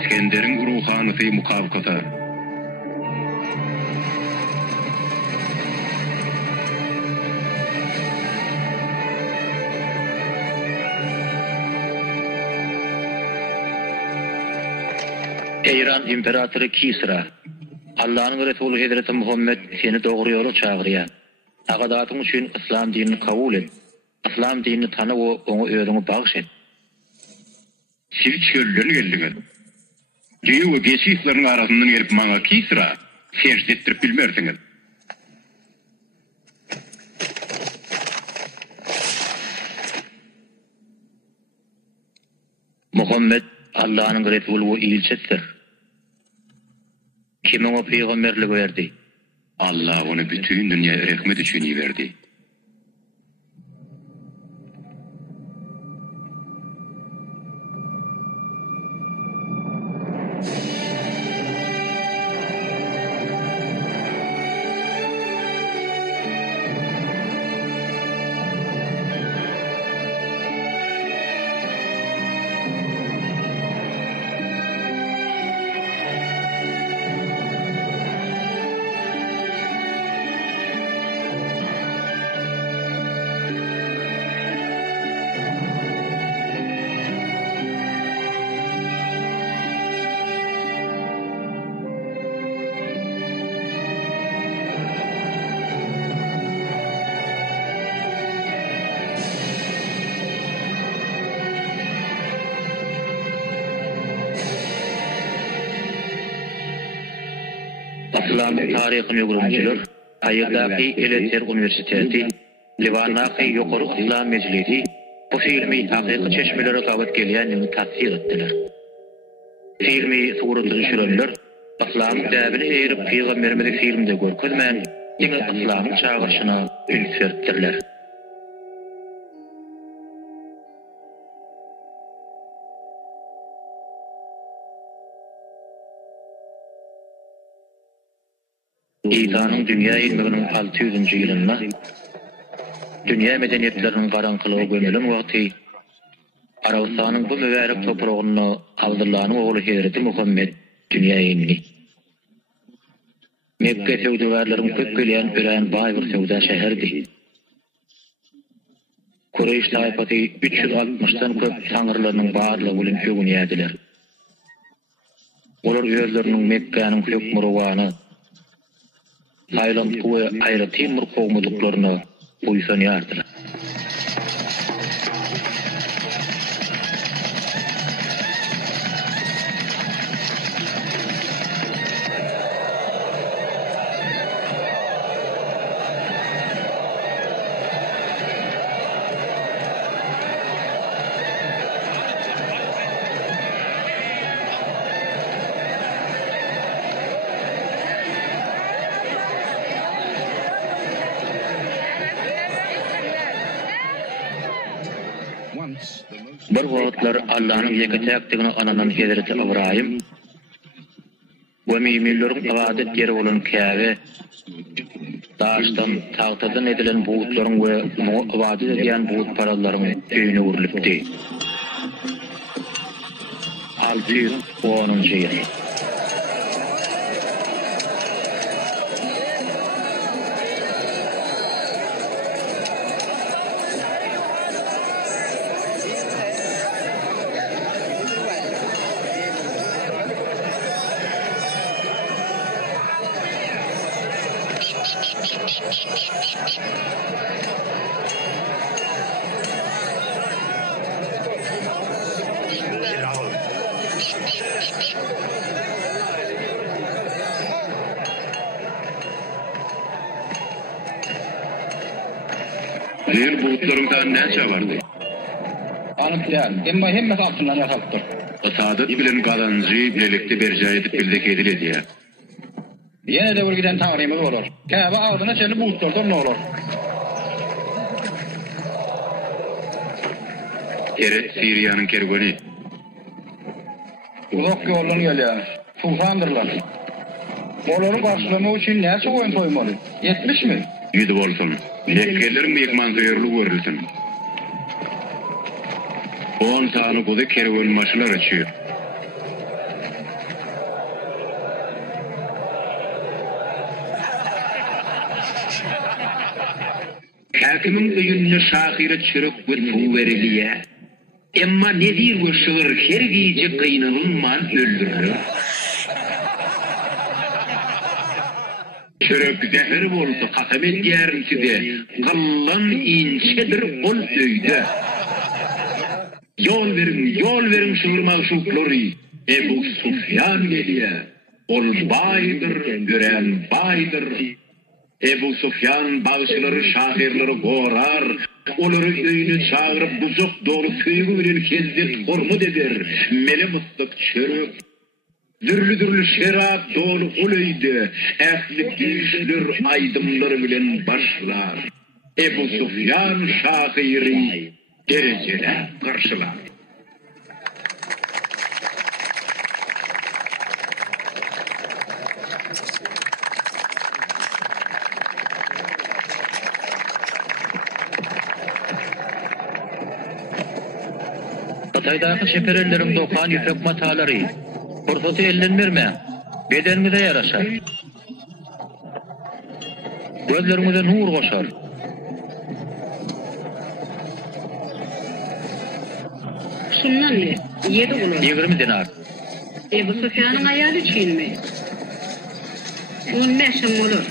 İskender'in ruhanıtı mukavkata. İran imperatoru Kisra, Allah'ın Resulü Hazreti Muhammed seni doğru yola çağırıyor. Agadatın üçün İslam dinini kabul et. İslam dinini tanı ve onu özüne bağış et. Siz çöllerini geldiniz. Dünya ve beşiklerin arasından gelip bana Kisra secde ettirip bilmersiniz. Muhammed Allah'ın Resulü ve ilçesidir. Kim ona peygamberlik verdi? Allah onu bütün dünyaya rahmet için verdi. İslam tarihini öğreniciler, Ayyadaki Elazığ Üniversitesi, Livanaki Yukarı İslam Meclisi, bu filmi hakiki çeşmelere davet geleyenini tasvir ettiler. Filmi suretli düşürenler, İslam'ın däbini eğirip Peygamberimizi filmde görkezmeyen, yine İslam'ın çağrışına ünlü verttirler. İsa'nın dünya ilminin 600. yılında dünya medeniyetlerinin karanlığı gömülen vakti Arabistan'ın bu mübarek toprağını aldırılan oğlu Hazreti Muhammed dünyaya indi. Mekke sevdiverlerin köp gelen ölen bay bir sevda şehirdi. Kureyş tayfası 360'tan köp tanrılarının bağırlığı bulun köyünü yediler. Olur özlerinin Mekke'nin hükmürvanı Tayland ve ayrı Timur kovmuduklarını uysan yardılar. Bir vaatlar Allah'ın yekatayaktigini ananan Hazreti İbrahim ve müminlerin ibadet yeri olan Kabe, daştan, tahtadan edilen buğutların ve ibadet edilen buğut paraların köyüne uğurlupti. 610. yıl. Zehir buğutlarından ne çavardı? Anıp yani. Emma hemmesi altından yasaktır. Saadet bilen kalancı birlikte berca edip bildik ediledi ya. Yine de bir giden tanrımız olur. Kabe ağzına çelip buğutlardır ne olur? Eret Siriyanın kergoni. Uzak yoldan geliyor. Tufandırlar. Onları karşılamak için ne oyun koymalı? 70 mi? Yüdü olsun. Mekkelerin mekman kıyırlı görülsün. 10 tane kudu kervan maşılar açıyor. Häkimin öýünde şahyra çörek we suw beriliýär. Emma nedir we şygyr her gije gynanylman öldürülür. Çörek zehir bolsa kasam edýärdi. Gallan inçedir ol öýde. Yol verin şuur mağşuklary. Ebu Sufyan gelýär. Ol baydyr, gören baydyr. Ebu Sufyan bağışçıları, şahirleri gorar. Olary öýüne çağırıp buzuk dolu süýgü bilen kezdet hormut eder. Mele mıstık çörek. Dürlü şerap dolu oluydu. Ähli güýçler aýdymlary bilen başlar. Ebu Sufyan şahiri derejelep garşylar. Hataydaky şeperellerin dokan ýüpek matalary. Fursaty elden berme. Bedenine yaraşar. Gözlerine nur goşar. Şundan ne? 7 olur. 20 dinar. Ebu Sufyan'ın ayalı çiğnmi? 15 olur.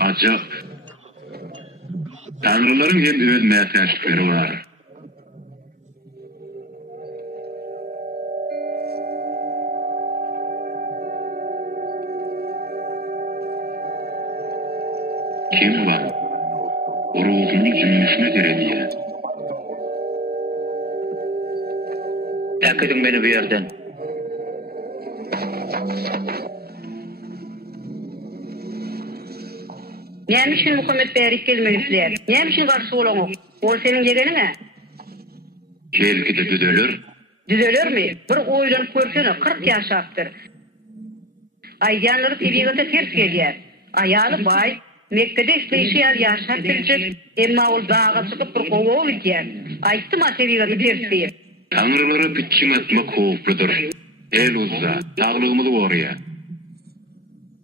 Acap. Tanrıların hem öz mätäşikleri var. Kim var? O ruhumun zümrüsüne derediye. Äkedin beni bu yerden. Nämişin Muhammed bärik gelmegizler? Nämişin garşy bolaňok? Ol seniň yegenime? Belki de Düzelürmi? Bir oýlanyp görsene 40 ýaşapdyr. Aýdanlary tebigate ters gelýär. Aýaly baý, Mekkede işleýşýär ýaşapdyrjy, emma ol daga çykyp bir gowa gitýär. Aýtdyma tebigate ters diýip. Tanrılara bitçin atmak howpludur. El uzza, taglygymyzy gorýa.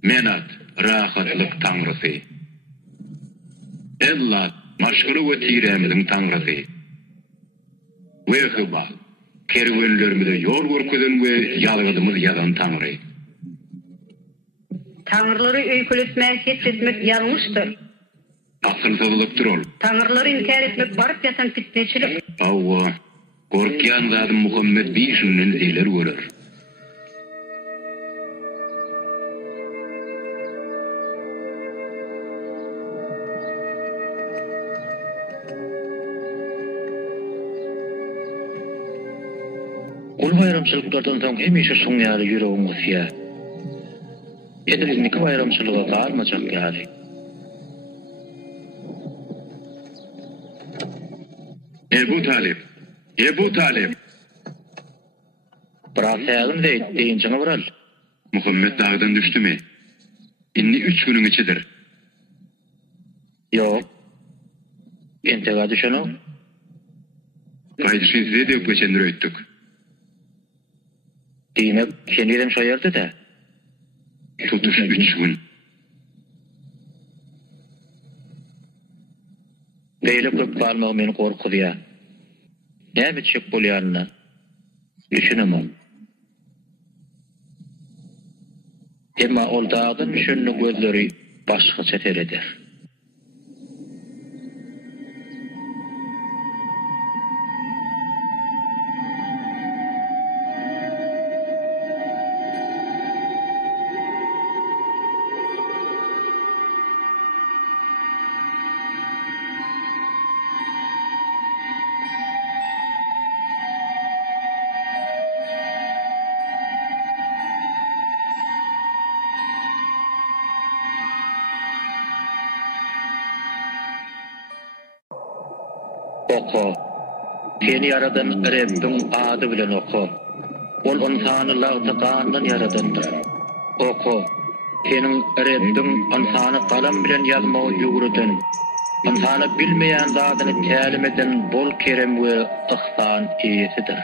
Menat, rahatlyk tanrysy. Allah, maşgulu we tiremizin tanrysy. Wehba, kerwenlerimize yol görkezen we ýalgydymyz ýadan tanry. Tanrıları öýkeletmek, etmek ýalňyşdyr. Asylsyzlykdyr ol. Tanrıları inkar etmek barıp ýatan fitneçilik. Awwa, gorkýan zady Muhammed biýişinden zeler görür. Ol bayramçylyklardan soň hemişe şuňýaly ýüregim gysýar. Ederizniki bayramçylyga galmajak ýaly. Ebu Talib. Birak sägin deýinçiňe biral. Muhammed dağdan düşdümi? Inni 3 günün içidir. Ýok. Entega düşenok. Gaýdyşy size de geçendir öýtdik. Diýmek şenýerim şaýardy-da. Tutuş 3 gün. Beýle köp barmagy meni gorkudýar. Näme çek bolýanyna düşünemem. Emma ol dağdan müşünni gözleri başgaça tereder. Oku. Seni yaradan Rabbim adı bilen oku. ol insany lagtyqandan yaradandyr. Oku, senin Rabbim insany kalam bilen yazmagy ýugurdan, insany bilmeýän zadyny tälim eden bol kerem we ihsan iyisidir.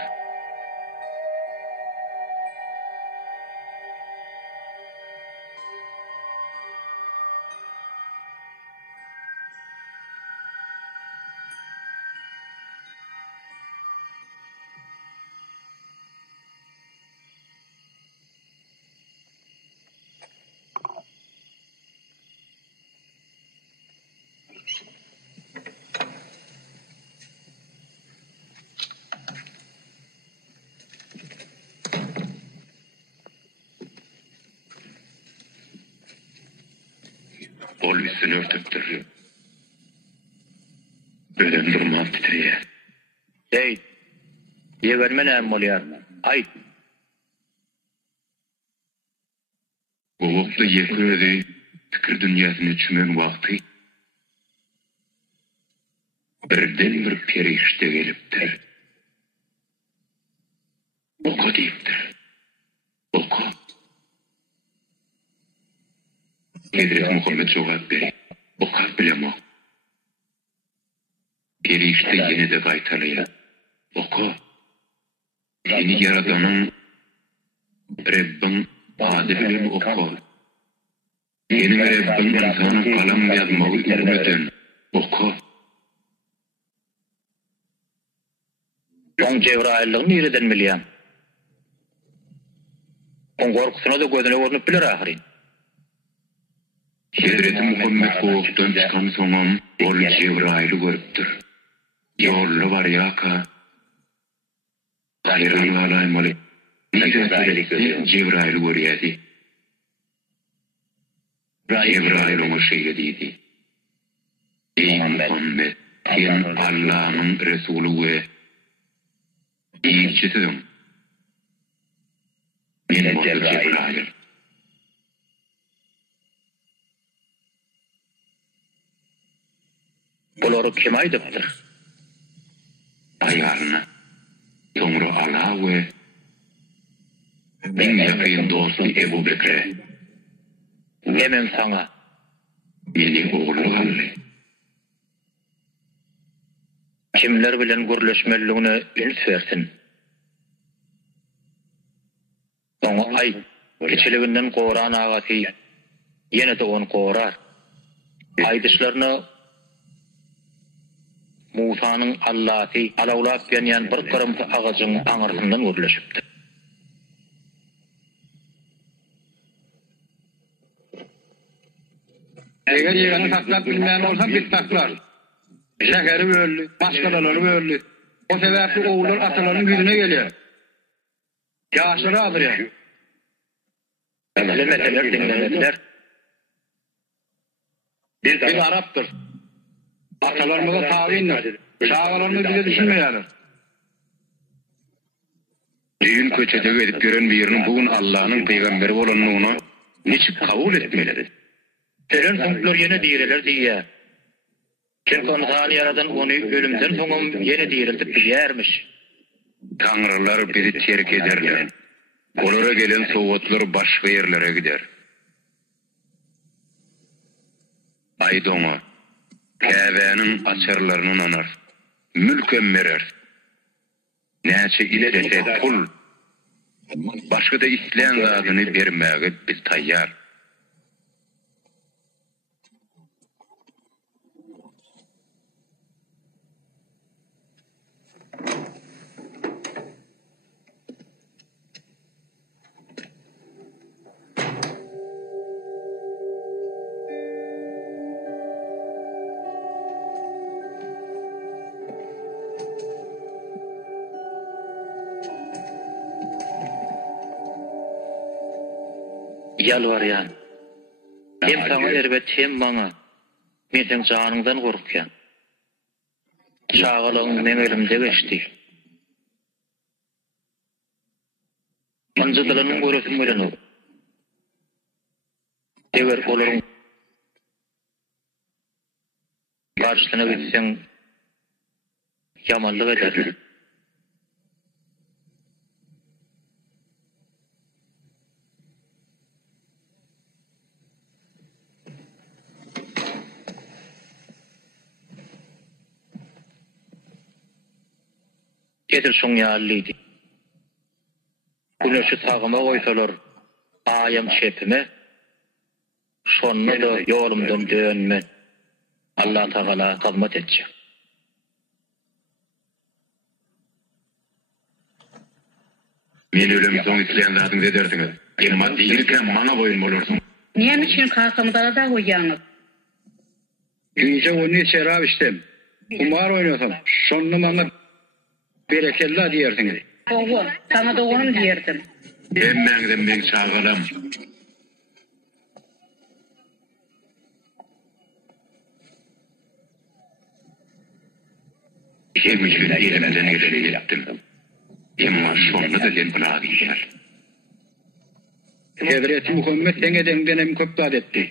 Ol üstüne örtüptür. Ölen durmaz titriye. Hey, yebermenem bolýar. Ay, O wagtda ýeküredi pikir dünýäsine çümen wagty. Birden bir perişte gelipdir. Oku diýipdir. Oku. Hedret Muhammed jogap beri. Okap bilemo. Perişte ýene de gaýtarýar. Oku. Seni yaradanyň Rabbin ady bilen oku. Seni Rabbin insanyň kalam ýazmagy ýurmeden oku. on Cebrail'in nereden bilýän? On gorkusyna da gözüne görünüp biler ahirin. Hedret Muhammed gowukdan çykan soňam ol Cebrail'i görüpdir. Ýolly bar ýaka. Hayran galaýmaly. Cebrail görýärdi. Cebrail oňa şeýle diýdi. Ey Muhammed, sen Allahyň Resulü we elçisiň. Men Cebrail. Bolary kim aýdypdyr? Aýalyna. Soňra Allah we en ýakyn dosty Ebu Bekre. Hemen saňa. Meni ogly galdy. Kimler bilen görleşmeligine üns bersin. Soňa ay, keçeliginden goran agaty ýene de onu gorar. Aýdyşlaryna Musanyň Allahy alawlap ýan bir gyrymty agajyň aňyryndan görleşipdi. Eger ýegeni taklap bilmän bolsa bir taklar. Şäkeri böldü, başgalary böldü. O sebäpli ogullar atalaryň yüzüne gelýär. Ýaşary aldyrýar. Elemeler dinlemediler. Bir Arapdyr. Atalarymyza tabiindir. Çağalarymyz bize düşünmeýärler. Düýün köçede edip gören biriniň bugün Allahyň peýgamberi bolanyny niçin kabul etmeli? Seren soňlar ýene diýerler diýýär. Çünki insany yaradan ony ölümden soňam ýene diýerilip bilýärmiş. Tanrılar bizi terk ederler. Olara gelen sowatlar başga ýerlere gider. Aýdoňa Käbäniň açarlaryny anar. Mülkem berer. Näçe ile dese pul. Başga da isleýän zadyny bermäge biz taýýar. Yalvarýan. Hem saňa erbet hem maňa. Men sen janyňdan gorkýan. Çağalyň men elimde geçdi. Manjylaryň görüsüm bilen ol. Eger olaryň barşyna gitseň ýamanlyk eder. Getir şoň ýalydy. Güneşi tagyma goýsalar, aýam şepime, şonda da ýolumdan dönme. Allah Taala hizmet etjek. Men ölüm soň isleýän zatyň ederdiňiz. Emma diýilken maňa boýun bolarsyň. Näme üçin kakymda da goýýaňyz? Gece onu şerab içtim. Kumar oynasam. Şonunu bana berekella diyersiniz. Oğul, sana da onun diyerdim. Emmäňden men çağıram. Hem üçün elimden geleni yaptım. Emma şonu da den bana diýär. Hazreti Muhammed deňeden benim köp daat etdi.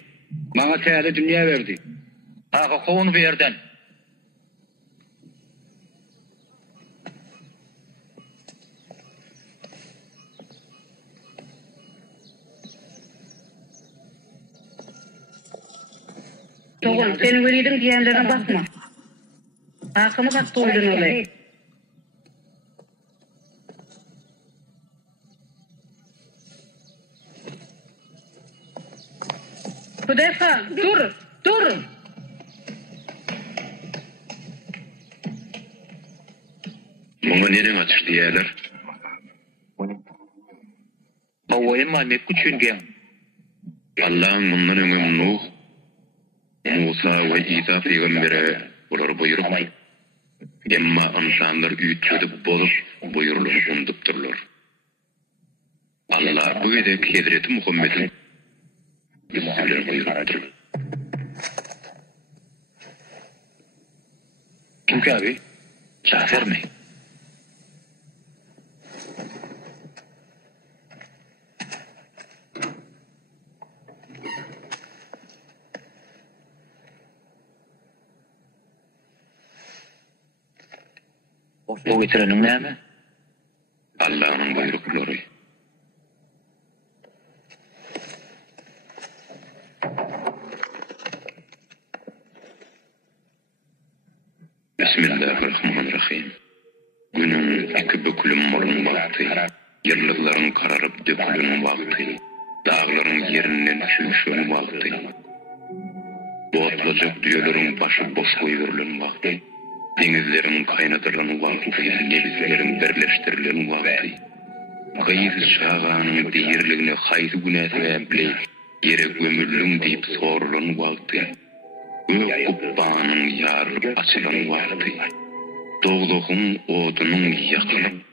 Maňa täze dünýä berdi. Aga kown berden. Oğul, sen welidiň diýenlerine bakma. Hakymy gatdy oýlan olay. Hudefa, dur, dur. Muňa neden açyk diýerler? Hawaýym mamek üçüngen. Allah'ın bundan öňe Nuh, Musa ve İsa peygambere bular buyurup, emma insanlar üýtüdip bolup buyurulur undypdyrlar. Allah bu gede Hazreti Muhammed'in bizler buyurupdyr. Kim ki abi? Cafer mi? O getirenin näme? Allah'ın buyrukları. Bismillahirrahmanirrahim. Günün iki bükülüm morun vakti, yerliklerin kararıp dökülün vakti, dağların yerinden çöküşün vakti, boğatlacak düğelerin başı boş koyuverlen vakti, denizlerin kaynatırlan vakti, denizlerin birleştirilen vakti, gayri çağanın değerliğine haydi günahı empley, yere gömüllüm deyip sorulan vakti, Kubbanın yarılıp açılan vakti, doğduğun odunun yakılıp,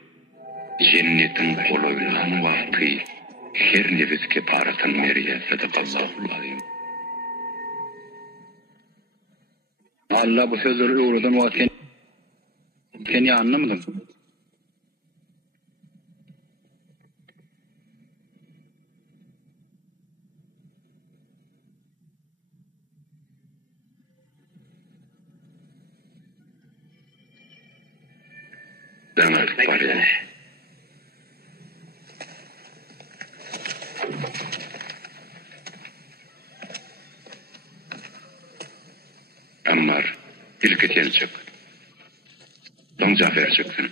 cennetin kolaylan vakti, her nefes keparatan meriye sadakallahullah. Allah bu sözleri uğradan vakti seni anlamadın. Ben artık var ya. Ammar, ilketen çık. Don Cafer çıksın.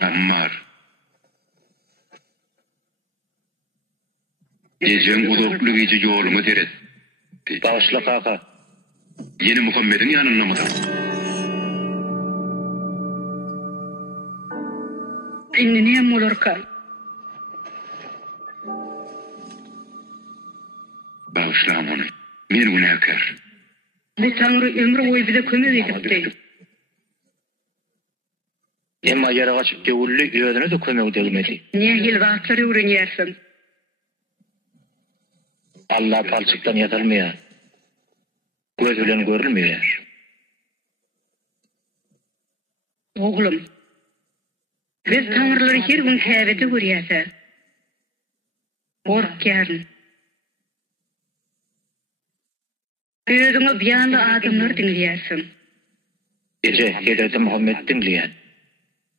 Ammar. Gecen uduklu gece yolumu deriz. Bağışla kaka. Yeni Muhammed'in yanına mıdır? Inni niyem olur ka? Bağışlam onu. Men günahkar. Bu Tanrı ömrü boyu bize kömek edipdi. Emma yara açıp dewully özüne de kömek edilmedi. Niye hilgatları öğreniyorsun? Allah palçıktan yatılmıyor. Göz bilen görülmüyor. Oğlum, biz Tanrıları her gün käbede görýärse. Korkýaryn. Özüňe biýanly adamlar dinleýärsin. Gece Hazreti Muhammed dinleyen.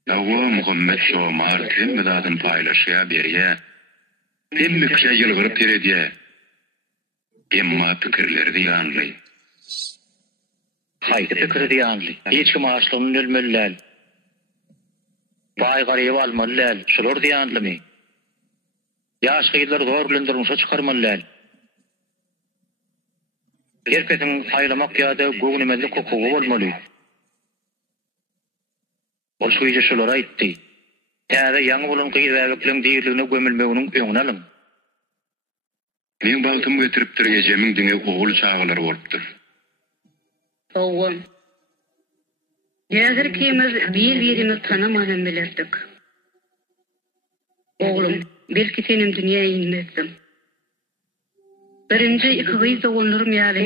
Awa Muhammed şomar kim adın paylaşıya berýär. Hem kişi yılgırıp berýär. Emma pikirleri diýanly. Haydi pikir diýanly. Hiç kim aşlygyny ölmelläl. Bay garyp almalylar. Şular diýanlymy? Yaş gyýlar zorlandyrmyşa çykarmalylar. Herkesiň saýlamak ýa-da göwnümelik hukugy bolmaly. Ol şu ýa şulara aýtdy. Täze ýaňy bolan gyýrabaklyň diýiligine gömülmeginiň öňüne alyn. Men baltym getiripdir gejemiň diňe ogul çağılar bolupdyr. Oğlum, häzir kimiz bir-birimiz tanamadan bilerdik. Oğlum, belki senin dünyaya inmezdim. Birinci ikigýy oğullarym ýaly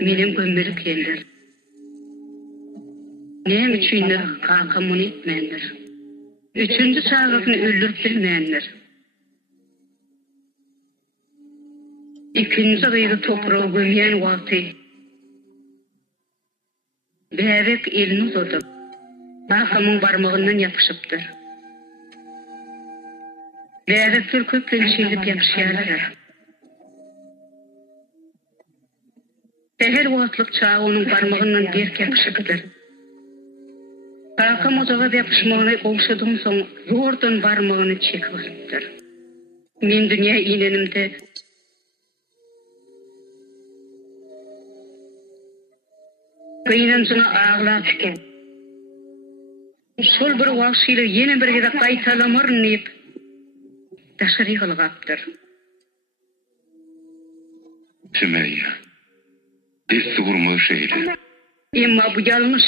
menem gömmelik geldir. Näme üçindir kakamy etmendir. Üçüncü çağasyny öldürüp bilmeýändir. İkinci gyýy toprağa gömýän wagty Bäbek elini uzatıp, bakamın barmağından yapışıptır. Bäbekler köplen şeýlip yapışýarlar. Seher wagtlyk çağı onun barmağından berk yapışıptır. Bakam ozaga yapışmagyny gowşadyň soň zordan barmagyny çekip alypdyr. Men dünýä ilenimde Kıynancına ağla tüken. Sol bir vakşıyla yeni bir gede qaytalamar neyip daşarı kılgaptır. Sümeyye. Desti vurma şeyle. Emma bu yanlış.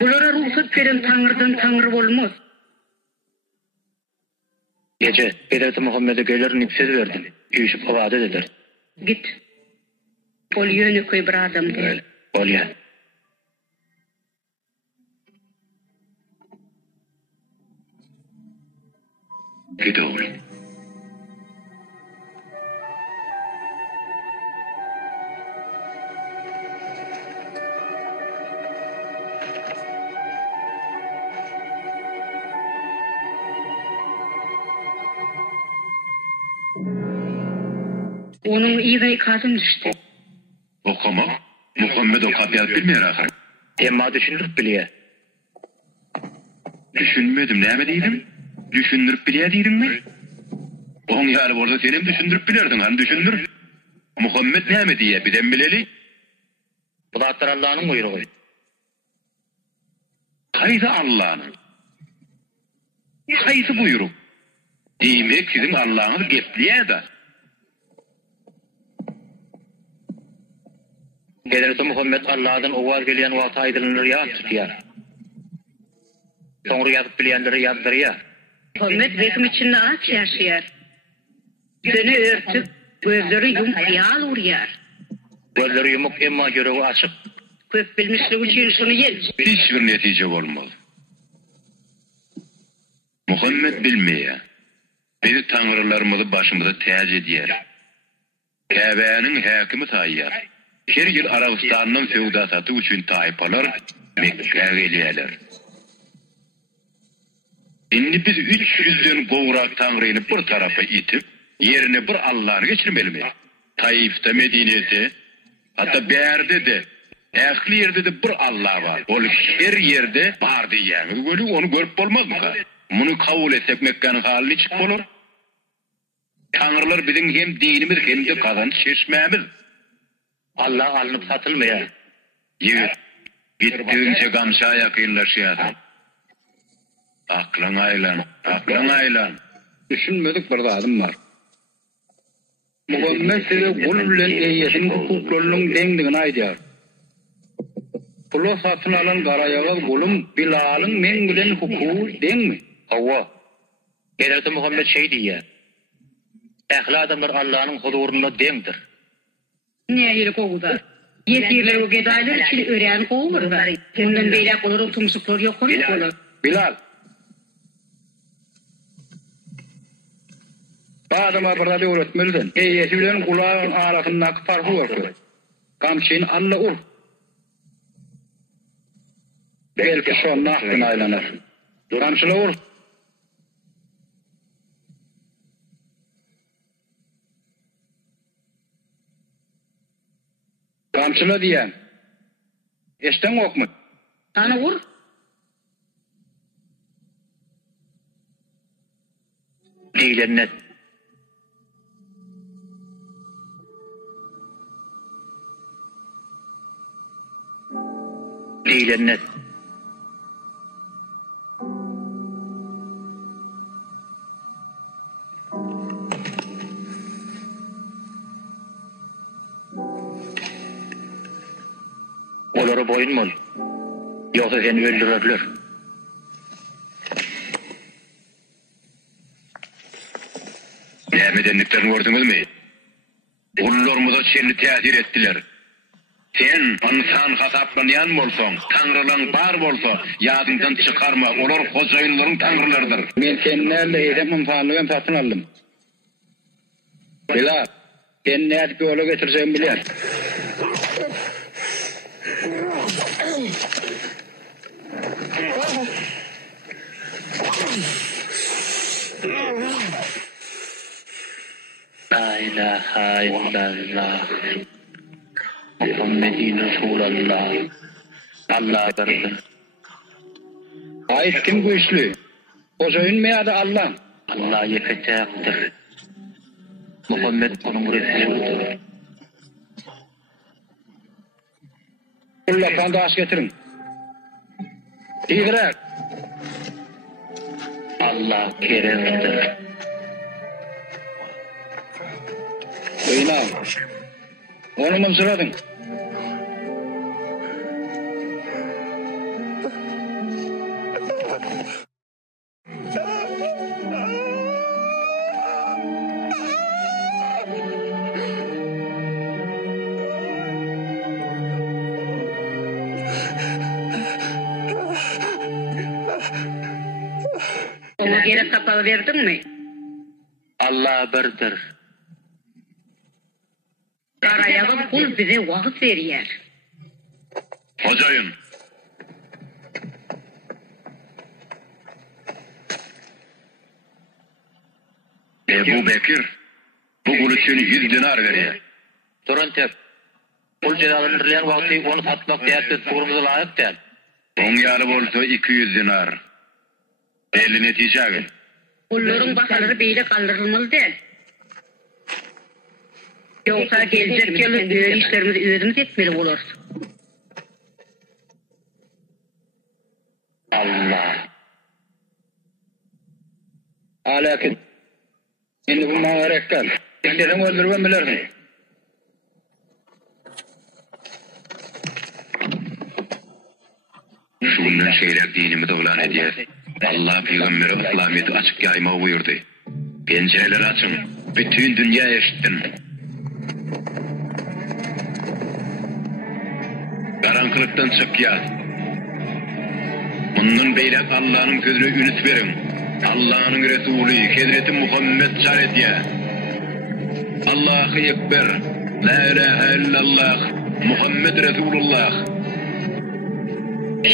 Bulara ruhsat veren Tanrı'dan Tanrı olmaz. Gece Hazreti Muhammed'e gelerin ipsiz verdim. Yüzüp havada dediler. Git. Ol yönü koy bir adam değil. Ol ya. Git oğlum. Onun iyi kadın düştü. Okumak, Muhammed o kapıyat bilmeyer ahir. Emma düşündürüp bilye. Düşünmedim, näme diýdim? Düşündürüp bilýär diýdim mi? Oň ýaly bolsa senem düşündürüp bilerdin, han düşündür. Muhammed näme diýär, bilen bileli? Bu da Allah'ın buyruğu. Haýsy Allah'ın? Haýsy buyruk? Diýmek sizin Allah'ınız gepliyäda. Hazreti Muhammed Allah'dan owaz gelýän wagt aýdylanyr ýa tutýar. Soňra ýazyp bilýänleri ýazdyrýar. Muhammed bekim içinde aç yaşayar. Seni örtüp gözleri yumyal urýar. Gözleri yumuk emma göregi açyk. Köp bilmişlik üçin şunu yel. Hiç bir netije bolmaz. Muhammed bilmeýär. Bizi tanrılarymyzy başymyza täz edýär. Käbäniň häkimi taýýar. Her ýyl Arabistanyň sewda saty üçin taýpalar Mekke'ge gelýärler. Indi biz 300'den gowrak tanrıny bir tarapa itip, yerine bir Allah'ı geçirmelimi? Taif'te, Medine'de, hatta bärde de, ähli yerde de bir Allah var. Ol her yerde bar diýär. Onu görüp bolmazmy? Muny kabul etsek Mekke'niň halyny çyk bolar. Tanrılar bizim hem dinimiz hem de kazanç çeşmämiz. Allah alınıp satılmıyor. Yigit, gittiğince gamsa yakınlaşýar. Aklın aylan. Düşünmedik bir adım var. Muhammed size kul bilen eýeşin hukuklarynyň deňdigini aýdýar. Pulu satyn alan garayaga bulum Bilalyň men bilen hukuky deňmi? Hawa. Gelerde Muhammed şey diýär. Ähli adamlar Allahyň huzurunda deňdir. Näýeli goýda? Ýetirler o gedaýlar için ören goýurlar. Ondan beýle bolar tumsuklar ýokary bolar. Bilal. Adama bir rady öğretmelisin. Eýesi bilen kulağın arasyndaky farky görür. Gamşyn alla ur. Belki şonda aklına aylanır. Gamşyla ur. Gamşyla diýen. Eşden okmy? Ana ur. Diýlennet. Diýlennet. Olara boyunmol. Yoksa seni öldürürler. Nämedenliklerini gördüňizmi? Ullarymyza şeýle täsir etdiler. Sen insan hasaplanýan bolsaň, taňrylaň bar bolsa, ýadyňdan çykarma, olar hojaýynlaryň taňrylarydyr. Men seni näle edem umfanlygym satyn aldım. Bilal, sen näde ýola getirsen bilen. La ilahe illallah. Muhammedin Resulullah. Allah berdir. Ayet kim güýçli? Hojaýyn meýada Allah. Allah yepetäkdir. Muhammed onun Resuludur. Kullapan daş getirin. Tigrak. Allah keremdir. Oyna. Onu mızradın. Onu geri kapalı verdin mi? Allah berdir. Garayaga kul bize wagt berýär. Hojaýyn. Ebu Bekir, bu kul üçün 100 dinar berýär. Duran tep. Kul celalynyrlayan wagty onu satmak diýerse sorumuza laýyk däl. Oň ýaly bolsa 200 dinar. Belli netije gel. Kullaryň bakalary beýle kaldyrylmaly däl. Yoksa gelecek ýyly öýle işlerimizi özümüz etmeli bolarys. Allah. Alakin. Şimdi bu mağarekler. Dedim öldürmem bilersin. Şundan şeýle dinimi doglan edýär. Allah peýgamberi islamiýeti açyk ýaýmagy buyurdy. Pençereleri açın, bütün dünýä eşitsin. Garankılıktan çıkýar. Bundan beýlek Allah'ın gözüne ünit verin. Allah'ın Resulü Hazreti Muhammed çar edýär. Allahu ekber. La ilahe illallah. Muhammed Resulullah.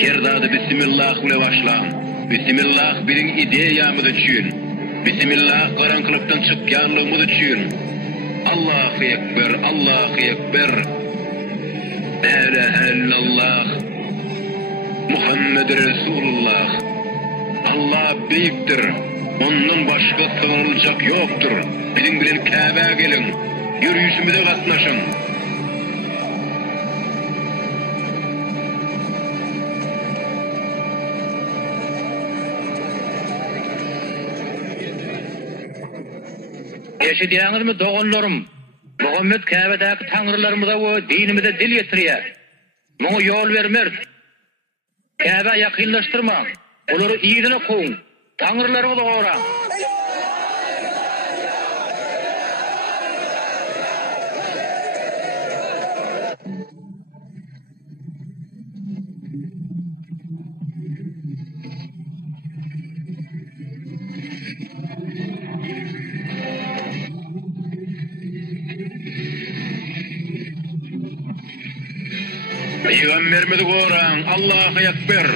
Şerdadı bismillah ile başlan. Bismillah birin ideyamız üçün. Bismillah garankılıktan çıkýanlygymyz üçün. Allahu ekber, Allahu ekber. La ilahe illallah. Muhammed Resulullah. Allah büyüktür. Ondan başka sığınılacak yoktur. Bizim bilen Kabe'ye gelin. Yürüyüşümüze katlaşın. Eşidýäňizmi dogonlarym? Muhammed Käbedäki taňrylarymyza we dinimize dil ýetirýär. Muňa ýol bermer. Käbe ýakynlaşdyrmaň. Olary ýygyna goýun. Taňrylaryňyzy goraň. Peygamberimizi goraň, Allahu ekber.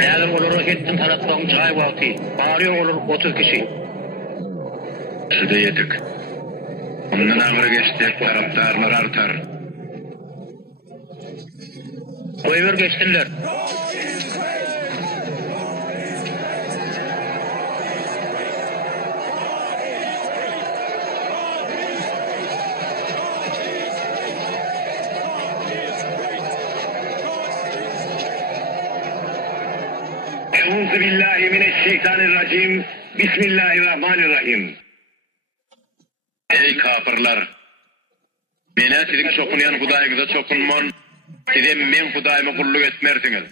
Näler bolar hettin taratlaryň çay wagty. Bary bolar 30 kişi. Şurada yedik. Ondan agyra geçdik, tarapdarlar artar. Goýber geçdiler. Euzubillahimineşşeytanirracim. Bismillahirrahmanirrahim. Ey kafirler! Mene sizin çokunyan Hudaýyňyza çokunman, sizem men Hudaýyma kulluk etmersiňiz.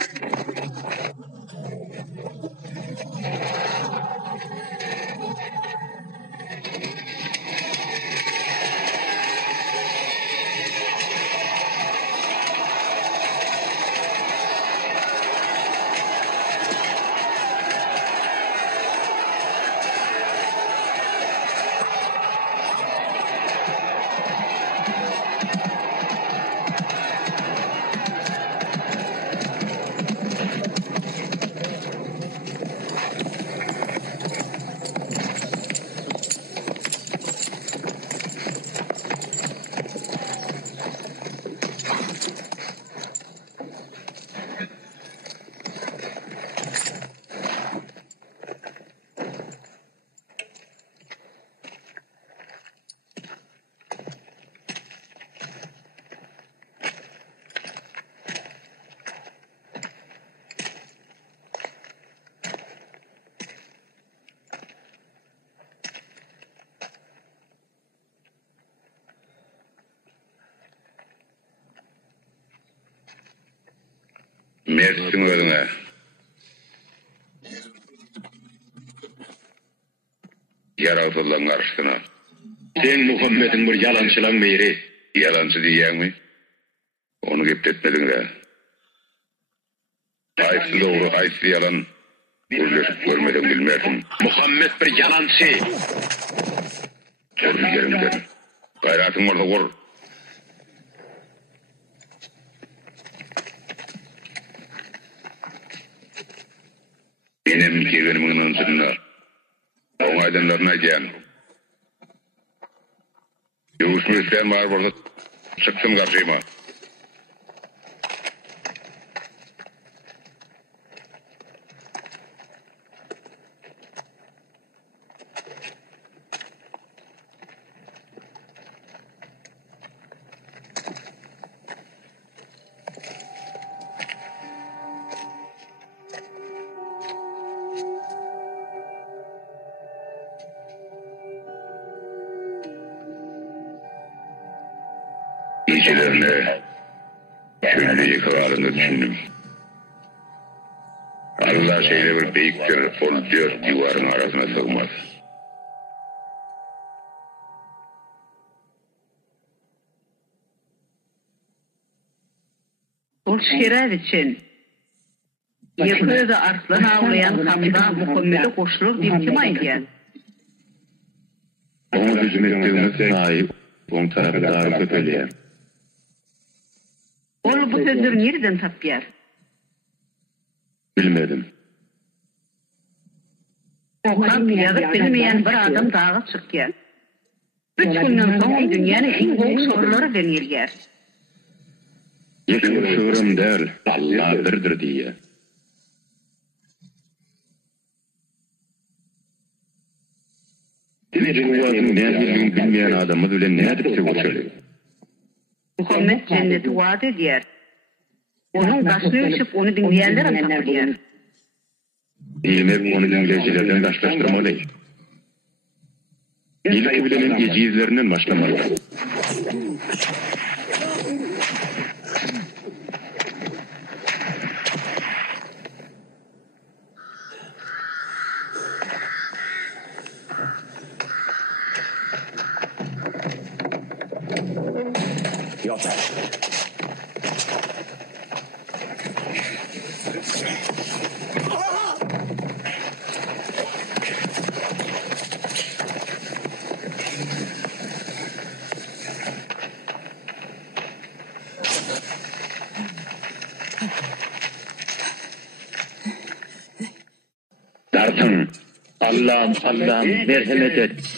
Mersin özüňe. Yaratylan garşyna. Sen Muhammed'in bir yalançylaň beri. Yalançy diýäňmi? Onu gepletmediň-de. Aýsy dogry, aýsy yalan. Görleşip görmeden bilmerdim. Muhammed bir yalançy. Görmeýärimden. Gayratyň orada gor. Benim kegenimin ınsınlar. Oğun aydınlarına gel. Yavuşmuşlar var burada. Çıktım karşıma. İçlerine şöyle yıkılarını düşündüm. Allah şeyle bir beyiktir, ol dört divarın arasına sığmaz. Ol şeref için Yeköze arslan ağlayan Hamza Muhammed'e koşulur deyip kim aydiyen? Onu hizmetlerine sahip, on tarafı daha kötüleyen. Ol bu sözleri nereden tapyar? Bilmedim. Okap yazıp bilmeyen bir adam dağa çıkıyor. 3 günden sonra dünyanın en soğuk soruları denilger. Yeşil şuurum der, Allah birdir diye. Kuvvatın nergilliğini bilmeyen adamı bile neredikçe uçuyor. Muhammed cenneti vaat ediyor. Onun başını ölçüp onu dinleyenler anlatıyor. İlmek onu dinleyicilerden karşılaştırmalı. İlki bilenin ecizlerinden başlamalı. Dartın. Allah'ım, Allah'ım merhamet et.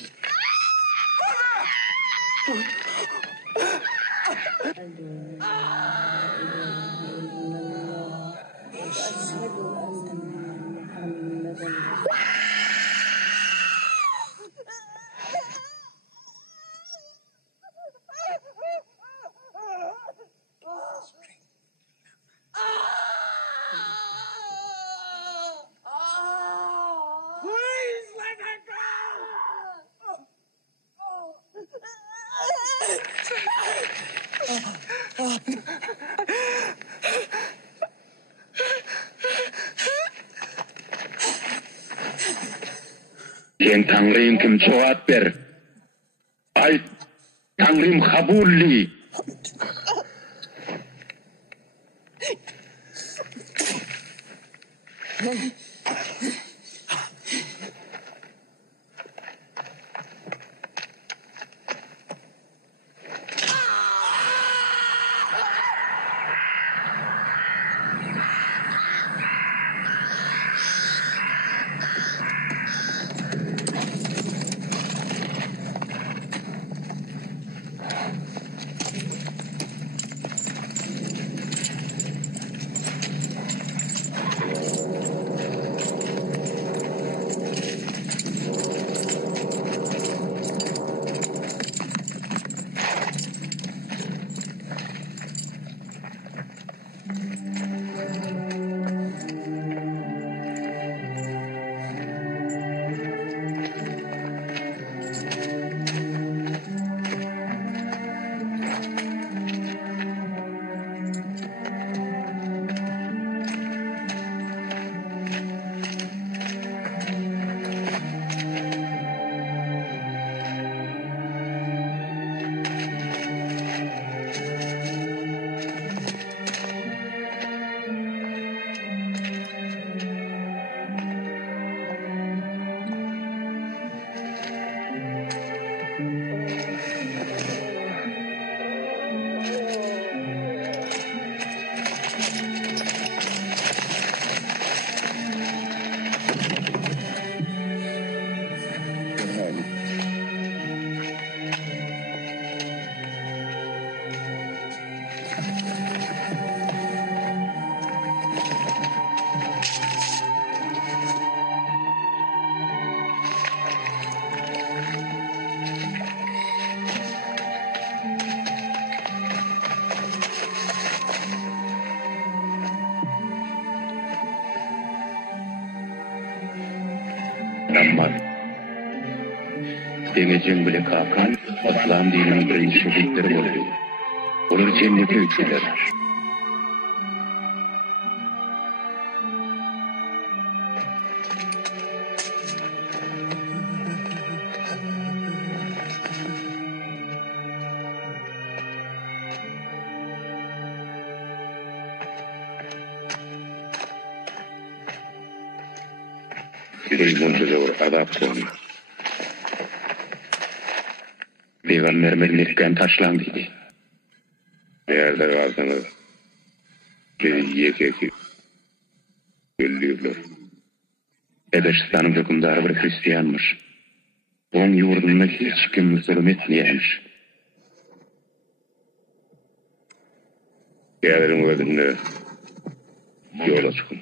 Sen Tanrı'yın kim cevap ver. Ay, Tanrı'm kabulli. Ammar. Denecen bile kalkan, İslam dininin birinci şehitleri oldu. Olur cennete ütüler. Bunca zor azap konu. Peygamberimiz Mekke'den taşlandı idi. Eğer de kalsanız beni yekeki öldürürler. Ebeşistan'ın hükümdarı bir Hristiyanmış. Onun yurdunda hiç kim zulüm etmeymiş. Gelirin vakitinde yola çıkın.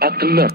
Atıllar.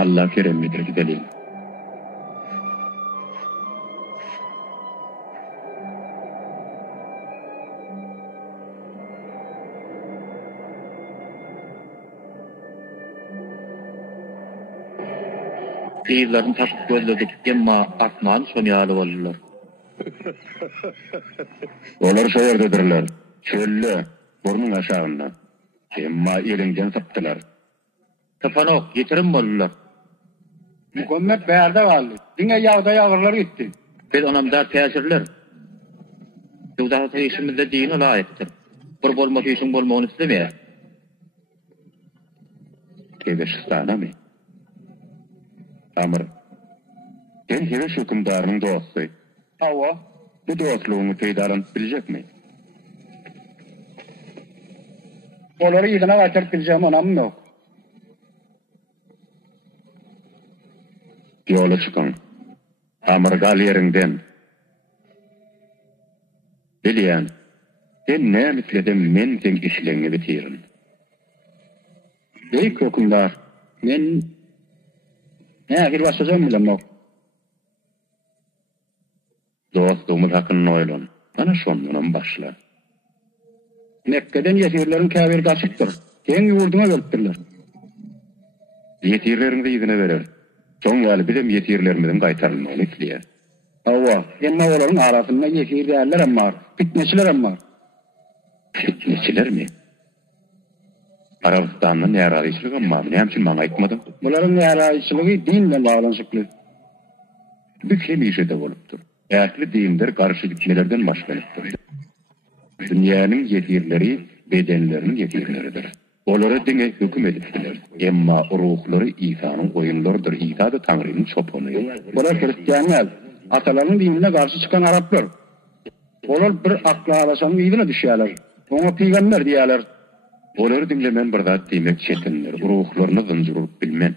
Allah keremlidir gidelim. Kıyıların taşıp gözledik emma atman sonyalı olurlar. Olar şehirdedirler. Çölle, burnun aşağında. Emma elinden saptılar. Tapanok, yetirim olurlar. Muhammed beyerde kaldı. Dine yağda yağırlar gitti. Biz onamdar tesirler. Yuvda teşimizde din ola ayettir. Bir bolma teşim bolmağını istemeye. Kebeşistan'a mı? Amr, sen Kebeş hükümdarının dostu. Hava. Bu dostluğunu peydalanıp bilecek mi? Onları yedine kaçırıp bileceğim onam yok. Yola çıkın. Amr gal yerinden. Biliyen, sen ne mitledin men sen işlerini bitirin. Ey hükümdar, men ne akil başlayacağım bilem yok. Dostluğumuz hakkında oylun. Bana şondan başla. Mekke'den yetirlerin käbir gaçypdyr. Teň ýurduna gelipdirler. Yetirlerini de izine verer. Soň ýaly bizim yetirlerimizden gaýtarylmagyny isleýär. Awa, emma olaryň arasynda yetir däller hem bar, fitneçiler hem bar. Fitneçiler mi? Arabistanyň näraýçylygy hem näme üçin maňa aýtmadym? Bularyň näraýçylygy din bilen baglanşykly. Bu hemişe de bolupdyr. Ähli dinler garşy gitmelerden başlanypdyr. Dünýäniň yetirleri bedenleriniň yetirleridir. Olary diňe höküm edipdiler. Emma ruhlary İsa'nyň goýunlarydyr. İsa da Taňrynyň çopony. Bular Hristiýanlar, atalaryň dinine garşy çykan Araplar. Olar bir aklalaşanyň ýygyna düşýärler. Oňa peýgamber diýerler. Olary dinlemen bir zat diýmek çetindir. Ruhlaryny gynjyryp bilmen.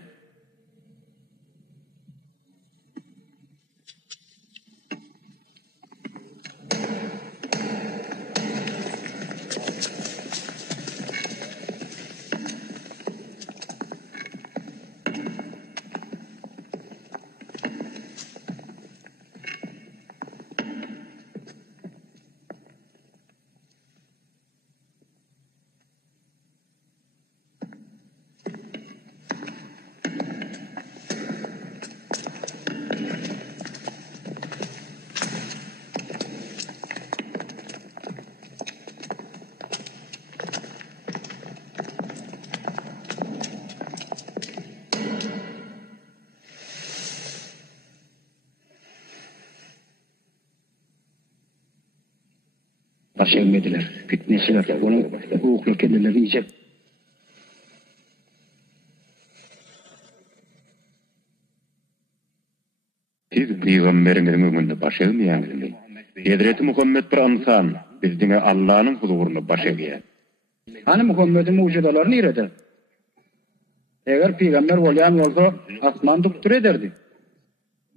Baş egmediler. Fitneçiler. Onun hukuklu kendileri yiyecek. Siz Peygamberiňiň öňünde baş egmeýäňizmi? Hazreti Muhammed bir insan, bizdiňe Allahyň huzuruna baş egýär. Hani Muhammed'in mucizelerini ireder. Eğer peygamber bolýan bolsa asman duktur ederdi.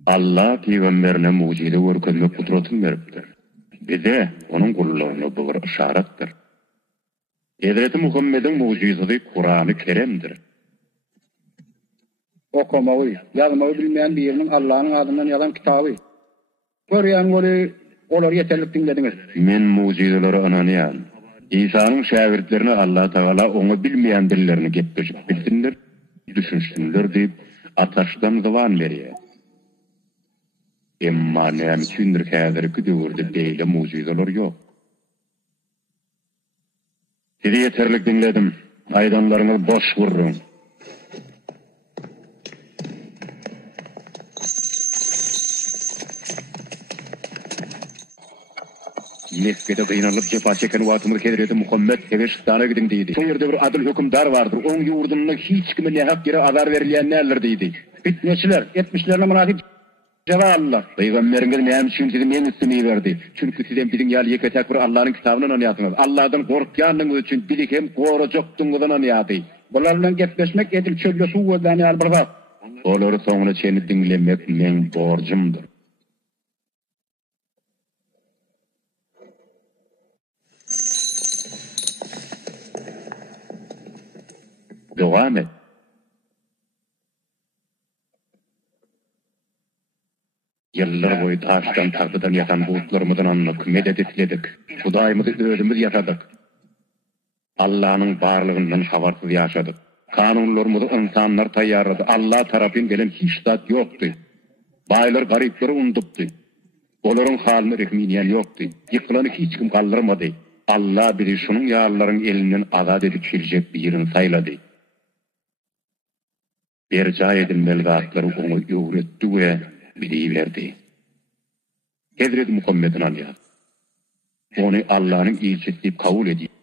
Allah Peygamberine mucize görkezmek kudretini beripdir. Bize onun gullaryna bu bir işaretdir. Hazreti Muhammed'in mucizesi Kur'an-ı Kerim'dir. Okumagy, yazmagy bilmeýän biriniň Allahyň adyndan ýazan kitaby. Görýän boly olar ýeterlik dinlediňiz. Men mucizelere ananýan. İsa'nın şagirdlerine Allah Teala onu bilmeýän dillerini gepleşip bilsinler, düşünsünler diýip ataşdan zıvan berýär. Emma näme üçindir häzirki döwürde beýle mucizeler ýok. Sizi ýeterlik dinledim. Aýdanlaryňyz boş gurrun. Mekke'de gıynalıp cefa çeken wagtymyz Hazreti Muhammed Hebeşistana gidin diýdi. Şu ýerde bir adyl hökümdar bardyr. Oň ýurduna hiç kime nähak ýere azar berilýän näler diýdi. Fitneçiler, 70'lerine münafik cevap aldılar. Peygamberiňiz näme üçin sizi men üstüme berdi? Çünkü sizden biziň ýaly ýeketek bir Allahyň kitabyny anýatyňyz. Allahdan gorkýanyňyz üçin bizi hem gorajokdyňyzy anýady. Bular bilen gepleşmek edil çölde suw gözden ýaly bir zat. Olary soňuna çenip dinlemek men borjumdyr. Devam et. Yıllar boyu taştan tartıdan yatan bulutlarımızdan anlık medet etledik. Hudaýymyzy özümüz ýatadyk. Allah'ın barlığından habarsız yaşadık. Kanunlarımızı insanlar tayyarladı. Allah tarafından gelen hiç zat yoktu. Baylar garipleri unutuptu. Olaryň halyny rehminýän yoktu. Yıkılany hiç kim kaldırmadı. Allah bizi şunun ýarlaryň elinden azat edip çiljek bir ýerini saýlady. Berja edilmeli zatları onu öwretdi we bidiýberdi. Hazreti Muhammed'in anýar. Onu Allah'ın elçisi diýip kabul edýär.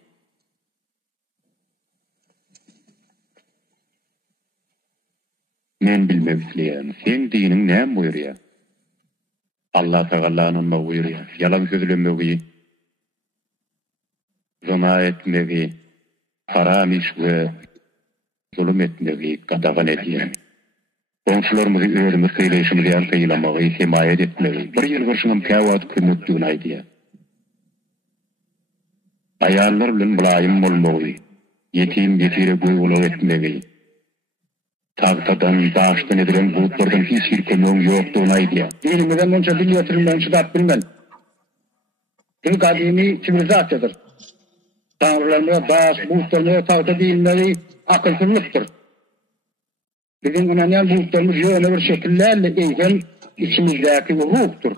Men bilmek isleýän, sen diniň näme buyurýar? Allah Teala'nın mı buyurýar? Yalan sözlemegi, zina etmegi, haram iş we zulüm etmegi gadagan edýär. Komşularymyzy özümiz syýlaşymyzy ýa-da himayet etmegi. Bir ýyl görşüňem käwat kömekdigini aýdýar. Aýallar bilen bulaýym bolmagy, ýetim ýetire goýgulyk etmegi. Tağtadan, daştan edilen bulutlardan hiç bir kömüğün yoktuğunu aydiyar. Dinimizden onca dil yatırım ben çıdap bilmem. Bu kadimi sivilizasyadır. Tanrılarına baş, bulutlarına tavta değilmeli akılsızlıktır. Bizim önemli bulutlarımız yöne bir şekillerle eğitim içimizdeki ruhtur.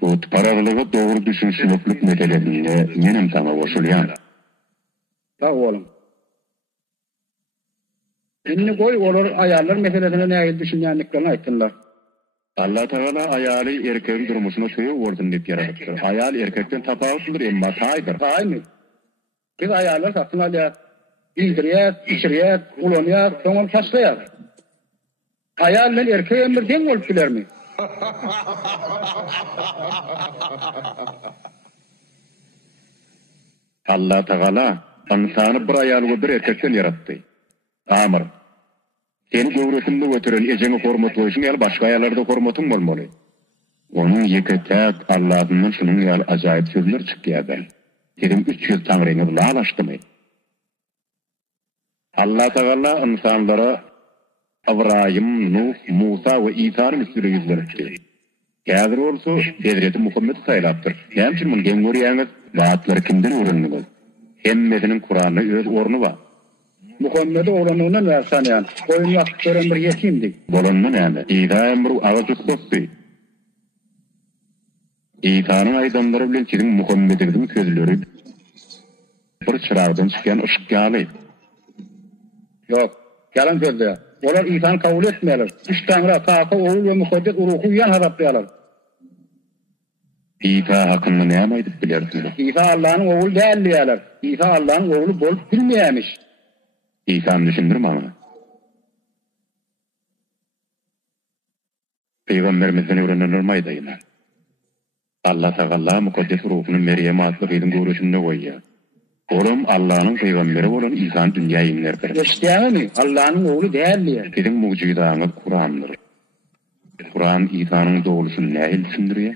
Bu paralılığı doğru düşünüşlülük meselesinde menem sana koşulyan. Ta oğlum. Şimdi koy olur ayarlar meselesine ne düşünýänliklerini aýtdylar. Allah Teala ayalı erkeğin durmuşuna söýüp ordan dep yaradypdyr. Ayal erkekten tapawutdyr, emma taýdyr. Aymy. Biz ayarlar satyn alýar. Bildirýär, içirýär, ulanýar, soňra taşlaýar. Ayal bilen erkek bir deň bolup bilermi? Allah Teala insany bir ayal we bir erkekden yaratdy. Amr. Seni göwresinde götüren ejeňi hormatly üçin ýaly başga aýallarda hormatyň bolmaly. Onun ýeke tek Allah'dan şunun ýaly ajaýyp sözler çykýardy. Dedim 300 taňryny bulaşdymy. Allah Teala insanlara Abraham, Nuh, Musa we İsa'ny misli ýüzlerdi. Häzir bolsa Hazreti Muhammed saýlapdyr. Hemçin mun geňörýäňiz wagtlar kimden öwrendiňiz? Hemmesiniň Kur'anyň öz orny bar. Muhammed'i oranına versen yani. Oyun vakitlerin bir yetimdik. Bolondan yani. İsa emru avazı sospi. İsa'nın aydanları bilen sizin Muhammed'in közleri bir çırağdan çıkan ışık ýaly. Yok. Yalan sözde. Olar İsa'nı kabul etmeyeler. Üç tanrı, Taha, oğul ve mukaddes ruhu yan haraplayarlar. İsa hakkında ne yamaydık bilirsiniz? İsa Allah'ın oğlu değil diyorlar. İsa Allah'ın oğlu bolup bilmeyemiş. İsa'nı düşündürme ama. Peygamberimizden öğrenilir mayda yine. Allah Teala mukaddes ruhunu Meryem adlı kızın görüşünde koyuyor. Oğlum Allah'ın peygamberi olan İsa'nın dünyaya inlerdir. İşte mi? Allah'ın oğlu değil diyor. Sizin mucidanız Kur'an'dır. Kur'an İsa'nın doğrusunu ne düşündürüyor?